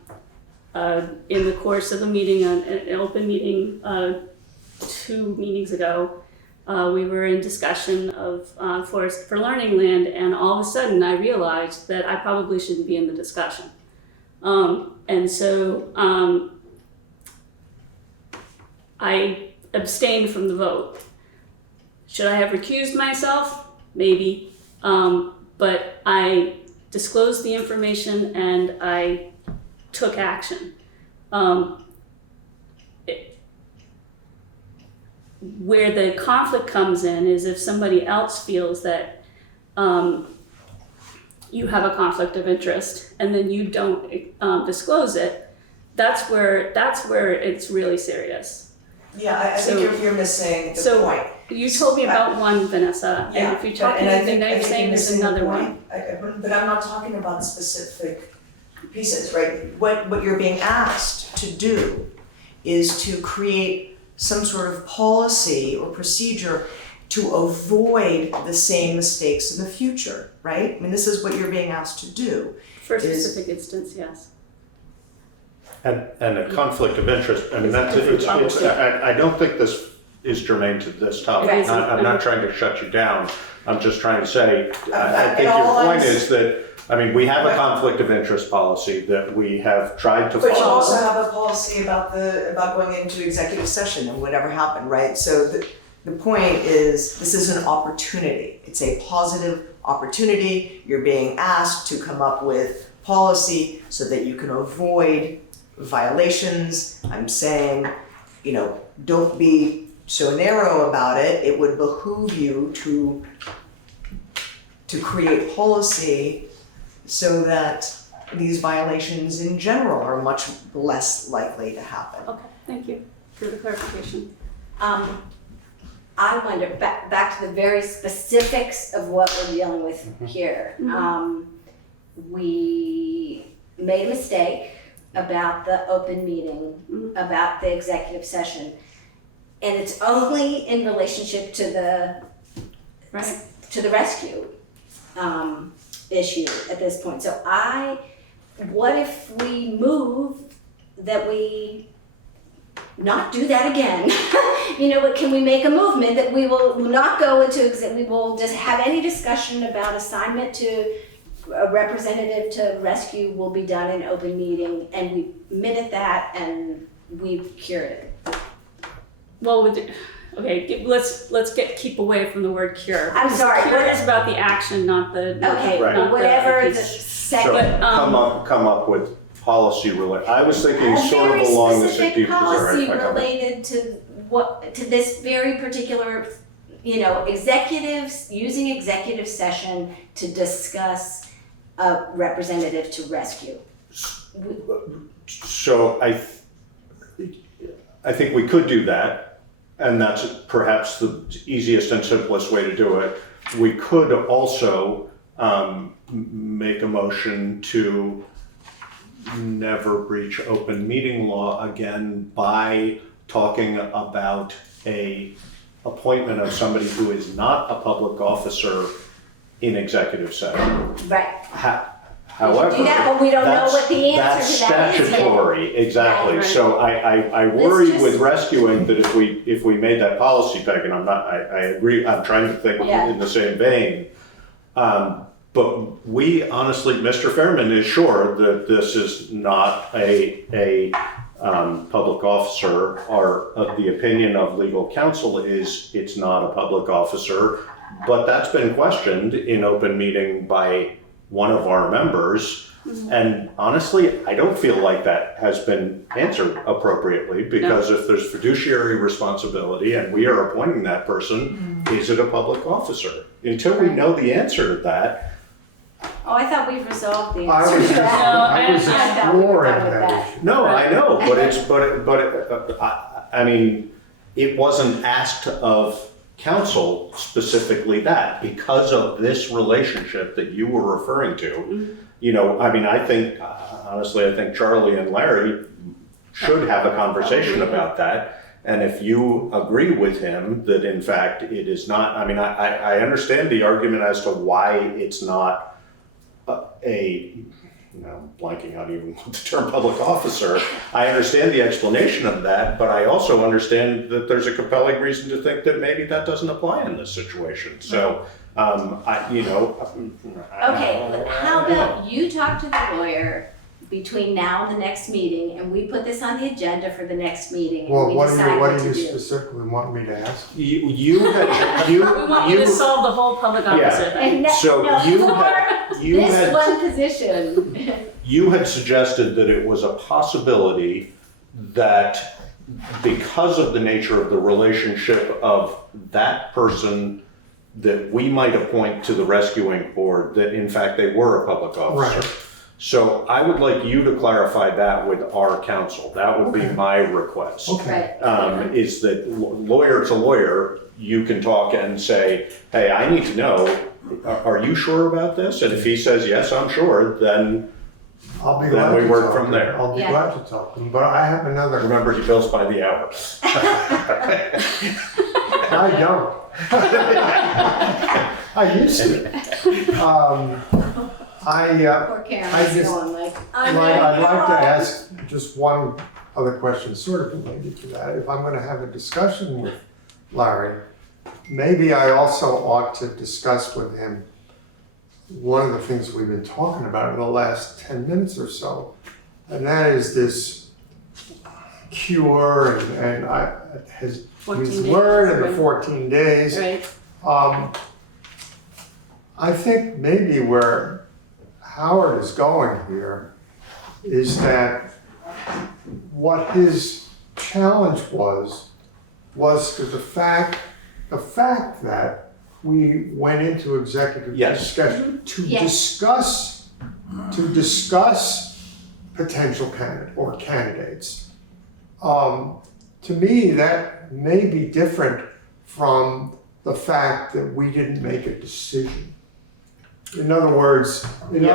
the course of a meeting, an open meeting 2 meetings ago. We were in discussion of forest for learning land, and all of a sudden I realized that I probably shouldn't be in the discussion. And so I abstained from the vote. Should I have recused myself? Maybe. But I disclosed the information and I took action. Where the conflict comes in is if somebody else feels that you have a conflict of interest and then you don't disclose it, that's where it's really serious. Yeah, I think you're missing the point. You told me about one, Vanessa, Yeah, and if you're talking, then you're saying there's another one. But I'm not talking about specific pieces, right? What you're being asked to do is to create some sort of policy or procedure to avoid the same mistakes in the future, right? I mean, this is what you're being asked to do. For a specific instance, yes. And a conflict of interest, I mean, I don't think this is germane to this topic. Right. I'm not trying to shut you down. I'm just trying to say, I think your point is that, I mean, we have a conflict of interest policy that we have tried to follow. But you also have a policy about going into executive session and whatever happened, right? So the point is, this is an opportunity. It's a positive opportunity. You're being asked to come up with policy so that you can avoid violations. I'm saying, don't be so narrow about it. It would behoove you to create policy so that these violations in general are much less likely to happen. Okay, thank you for the clarification. I wonder, back to the very specifics of what we're dealing with here. We made a mistake about the open meeting, about the executive session, and it's only in relationship to the rescue issue at this point. So what if we move that we not do that again? But can we make a movement that we will not go into, we will just have any discussion about assignment to a representative to rescue will be done in open meeting, and we minute that and we've cured it. Well, let's keep away from the word cure. I'm sorry. Cure is about the action, not the. Okay, Right. whatever the So second. come up with policy related. I was thinking sort of along the very specific policy related to this very particular, executives using executive session to discuss a representative to rescue. So I think we could do that, and that's perhaps the easiest and simplest way to do it. We could also make a motion to never breach open meeting law again by talking about a appointment of somebody who is not a public officer in executive session. Right. However, do that, but we don't know what the answer to that is yet. That's statutory, exactly. Right. So I worry with rescuing that if we made that policy, Peg, and I agree, I'm trying to think in the same vein. But we honestly, Mr. Fairman is sure that this is not a public officer are of the opinion of legal counsel is it's not a public officer, but that's been questioned in open meeting by one of our members. And honestly, I don't feel like that has been answered appropriately, because if there's fiduciary responsibility and we are appointing that person, is it a public officer? Until we know the answer to that. Oh, I thought we resolved the I answer was to that. I was exploring that issue. No, I know, I mean, it wasn't asked of council specifically that, because of this relationship that you were referring to. You know, I mean, I think, honestly, I think Charlie and Larry should have a conversation about that. And if you agree with him that in fact it is not, I mean, I understand the argument as to why it's not blanking out even with the term public officer. I understand the explanation of that, but I also understand that there's a compelling reason to think that maybe that doesn't apply in this situation. So, Okay, how about you talk to the lawyer between now and the next meeting, and we put this on the agenda for the next meeting, and Well, we what decide do what you to do. specifically want me to ask? You We want you to solve the whole public officer thing. And So you this had- one position. You had suggested that it was a possibility that because of the nature of the relationship of that person that we might appoint to the rescuing board, that in fact they were a public officer. Right. So I would like you to clarify that with our counsel. That would be my request. Okay. Right. Is that lawyer to lawyer, you can talk and say, hey, I need to know, are you sure about this? And if he says, yes, I'm sure, then I'll be Then glad we to work talk from to there. him. I'll be Yeah. glad to talk to him, but I have another. remember he bills by the hour. I don't. I used to. Poor I Karen's just- going like, I'd like to ask just one other question, sort of related to that. If I'm going to have a discussion with Larry, maybe I also ought to discuss with him one of the things we've been talking about in the last 10 minutes or so, and that is this cure and his 14 word days, and the right. 14 days. Right. I think maybe where Howard is going here is that what his challenge was to the fact that we went into executive Yes. discussion to Yes. discuss potential candidates. To me, that may be different from the fact that we didn't make a decision. In other words, the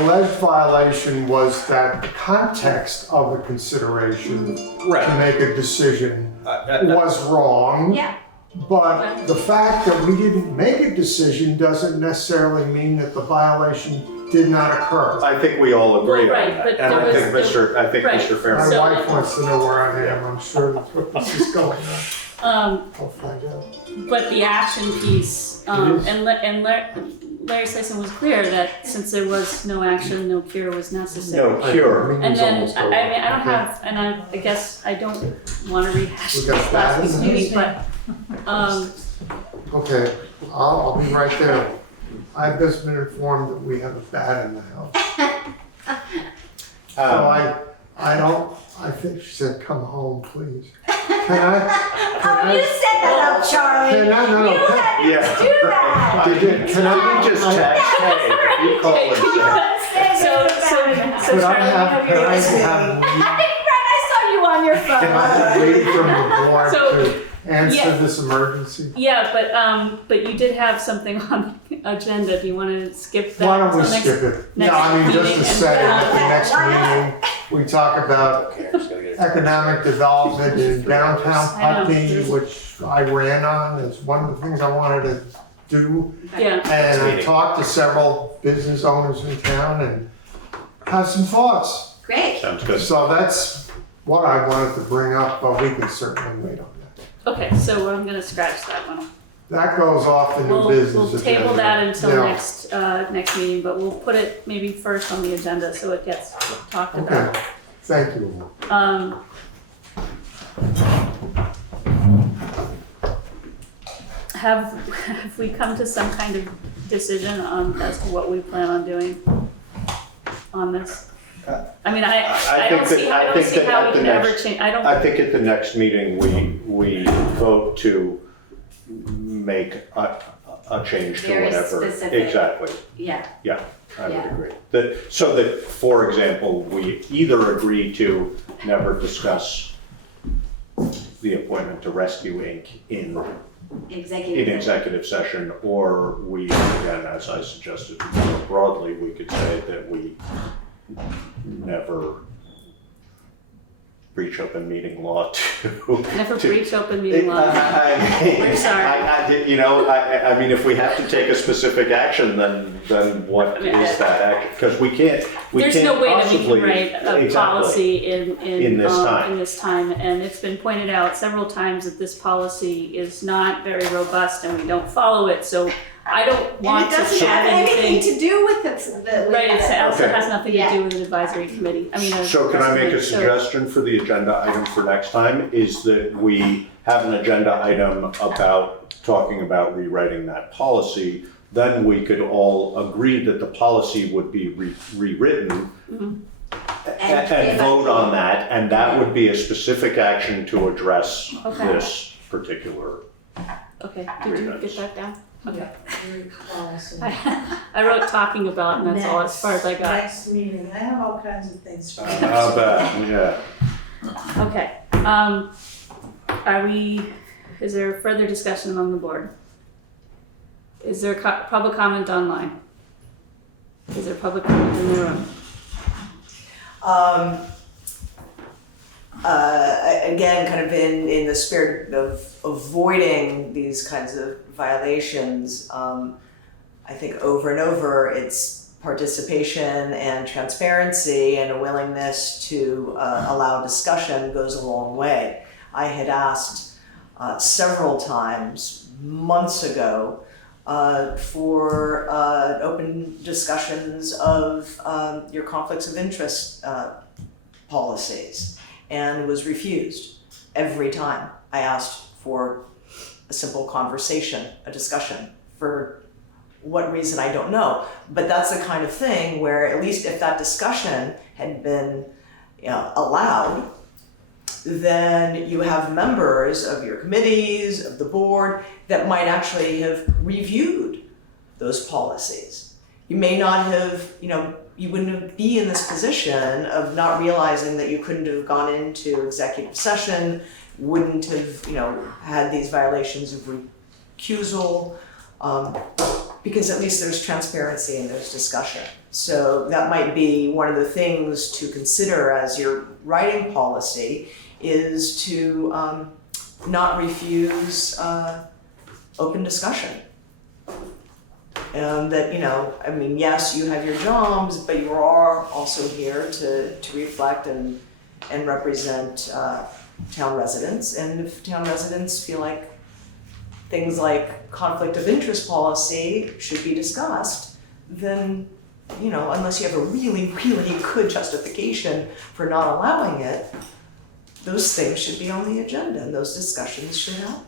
alleged violation was that the context of the consideration to make a decision was wrong. yeah, But the fact that we didn't make a decision doesn't necessarily mean that the violation did not occur. I think we all agree Well, on right, that. but And there I was- think right. Mr. My Fairman. So- wife wants to know where I am. I'm sure that's what this is going on. I'll find out. But the action piece, and Larry Sisson was clear that since there was no action, no cure was necessary. No cure. And then, I mean, I don't have, and I guess I don't want to rehash We got this that last week's in meeting, but, Okay, I'll be right there. I've just been informed that we have a bat in the house. So I think she said, come home, please. Can oh, you set that up, Charlie. Can I, no, You had to Yeah. do that. can I, You just text, hey, if you call and say, so could I Charlie, have, you have your. I saw you on your phone. can I have leave from the board So, to answer yeah. this emergency? Yeah, but you did have something on the agenda. Do you want to skip that? Why don't we till next- skip it? next Yeah, I mean, just meeting to and- say, at the next meeting, we talk about economic development in downtown I know. Putney, which I ran on, is one of the things I wanted to do. Yeah, And I meeting. talked to several business owners in town and have some thoughts. Great. sounds good. So that's what I wanted to bring up, but we can certainly wait on that. okay, so I'm gonna scratch that one. That goes off the new business We'll agenda. table that until Yeah. next meeting, but we'll put it maybe first on the agenda so it gets talked about. Okay, Thank you. Have we come to some kind of decision on as to what we plan on doing on this? I mean, I don't see how we can ever change, I think at the next meeting, we vote to make a change to Very whatever. specific. Exactly, Yeah, yeah, I would Yeah. agree. So that, for example, we either agree to never discuss the appointment to Rescue Inc. in executive session, or we, again, as I suggested more broadly, we could say that we never breach open meeting law to. Never breach open meeting law. We're sorry. I mean, if we have to take a specific action, then what is that action? Because we can't There's no way that we possibly- can write a Exactly. policy in this time. and it's been pointed out several times that this policy is not very robust and we don't follow it, so I don't and want it to doesn't add have anything anything. to do with it. Right, it also Okay. has nothing to Yeah. do with an advisory committee, I mean. So can I make a so- suggestion for the agenda item for next time, is that we have an agenda item about talking about rewriting that policy, then we could all agree that the policy would be rewritten Mhm. and vote on that, and that would be a specific action to address Okay. this particular. Okay, did you get that down? Okay. Policy. I wrote talking about, and that's all as far as I got. Next meeting, I have all kinds of things for you. I'll bet, yeah. Okay, is there further discussion among the board? Is there public comment online? Is there public comment in the room? Again, kind of in the spirit of avoiding these kinds of violations, I think over and over, it's participation and transparency and a willingness to allow discussion goes a long way. I had asked several times, months ago, for open discussions of your conflicts of interest policies, and was refused every time I asked for a simple conversation, a discussion. For what reason, I don't know. But that's the kind of thing where, at least if that discussion had been allowed, then you have members of your committees, of the board, that might actually have reviewed those policies. You may not have, you wouldn't be in this position of not realizing that you couldn't have gone into executive session, wouldn't have, had these violations of recusal, because at least there's transparency and there's discussion. So that might be one of the things to consider as you're writing policy, is to not refuse open discussion. And that, yes, you have your jobs, but you are also here to reflect and represent town residents. And if town residents feel like things like conflict of interest policy should be discussed, then, unless you have a really, really good justification for not allowing it, those things should be on the agenda and those discussions should happen.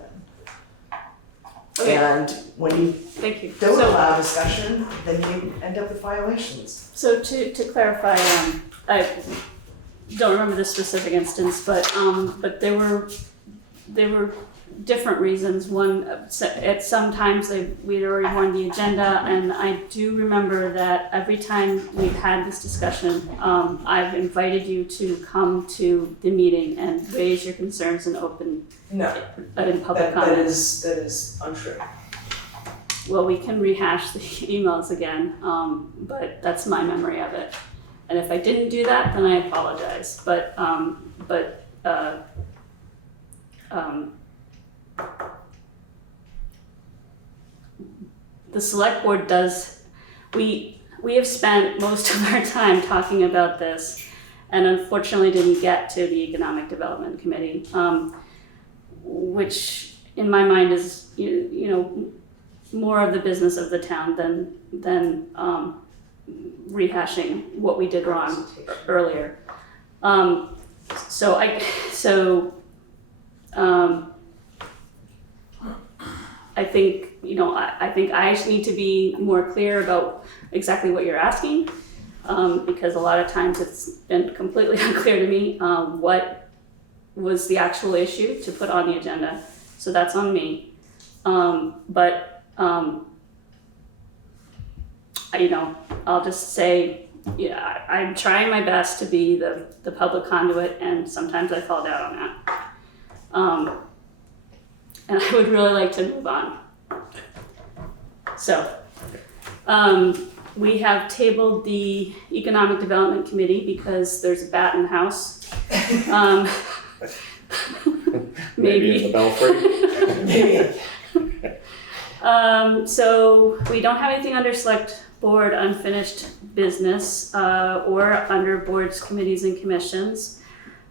Okay. And when you Thank you. don't So- allow discussion, then you end up with violations. So to clarify, I don't remember the specific instance, but there were different reasons. One, at some times we'd already warned the agenda, and I do remember that every time we've had this discussion, I've invited you to come to the meeting and raise your concerns in open, No, in public that comments. is untrue. Well, we can rehash the emails again, but that's my memory of it. And if I didn't do that, then I apologize. But the select board does, we have spent most of our time talking about this, and unfortunately didn't get to the Economic Development Committee, which in my mind is, more of the business of the town than rehashing what we did wrong earlier. I think, I think I need to be more clear about exactly what you're asking, because a lot of times it's been completely unclear to me what was the actual issue to put on the agenda. So that's on me. I'll just say, yeah, I'm trying my best to be the public conduit, and sometimes I fall down on that. And I would really like to move on. So, we have tabled the Economic Development Committee because there's a bat in the house. Maybe in the belfry. Maybe. So we don't have anything under Selectboard Unfinished Business or under boards, committees, and commissions.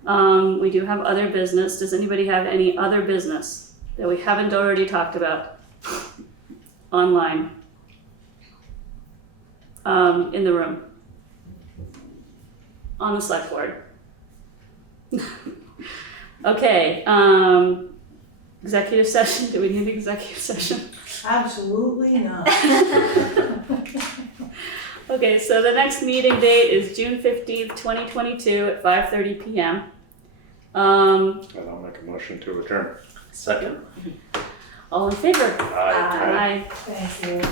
We do have other business. Does anybody have any other business that we haven't already talked about online, in the room, on the select board? Okay, executive session. Do we need an executive session? Absolutely not. Okay, so the next meeting date is June 15th, 2022 at 5:30 p.m. And I'll make a motion to adjourn. Second. All in favor? Aye. Aye. Thank you.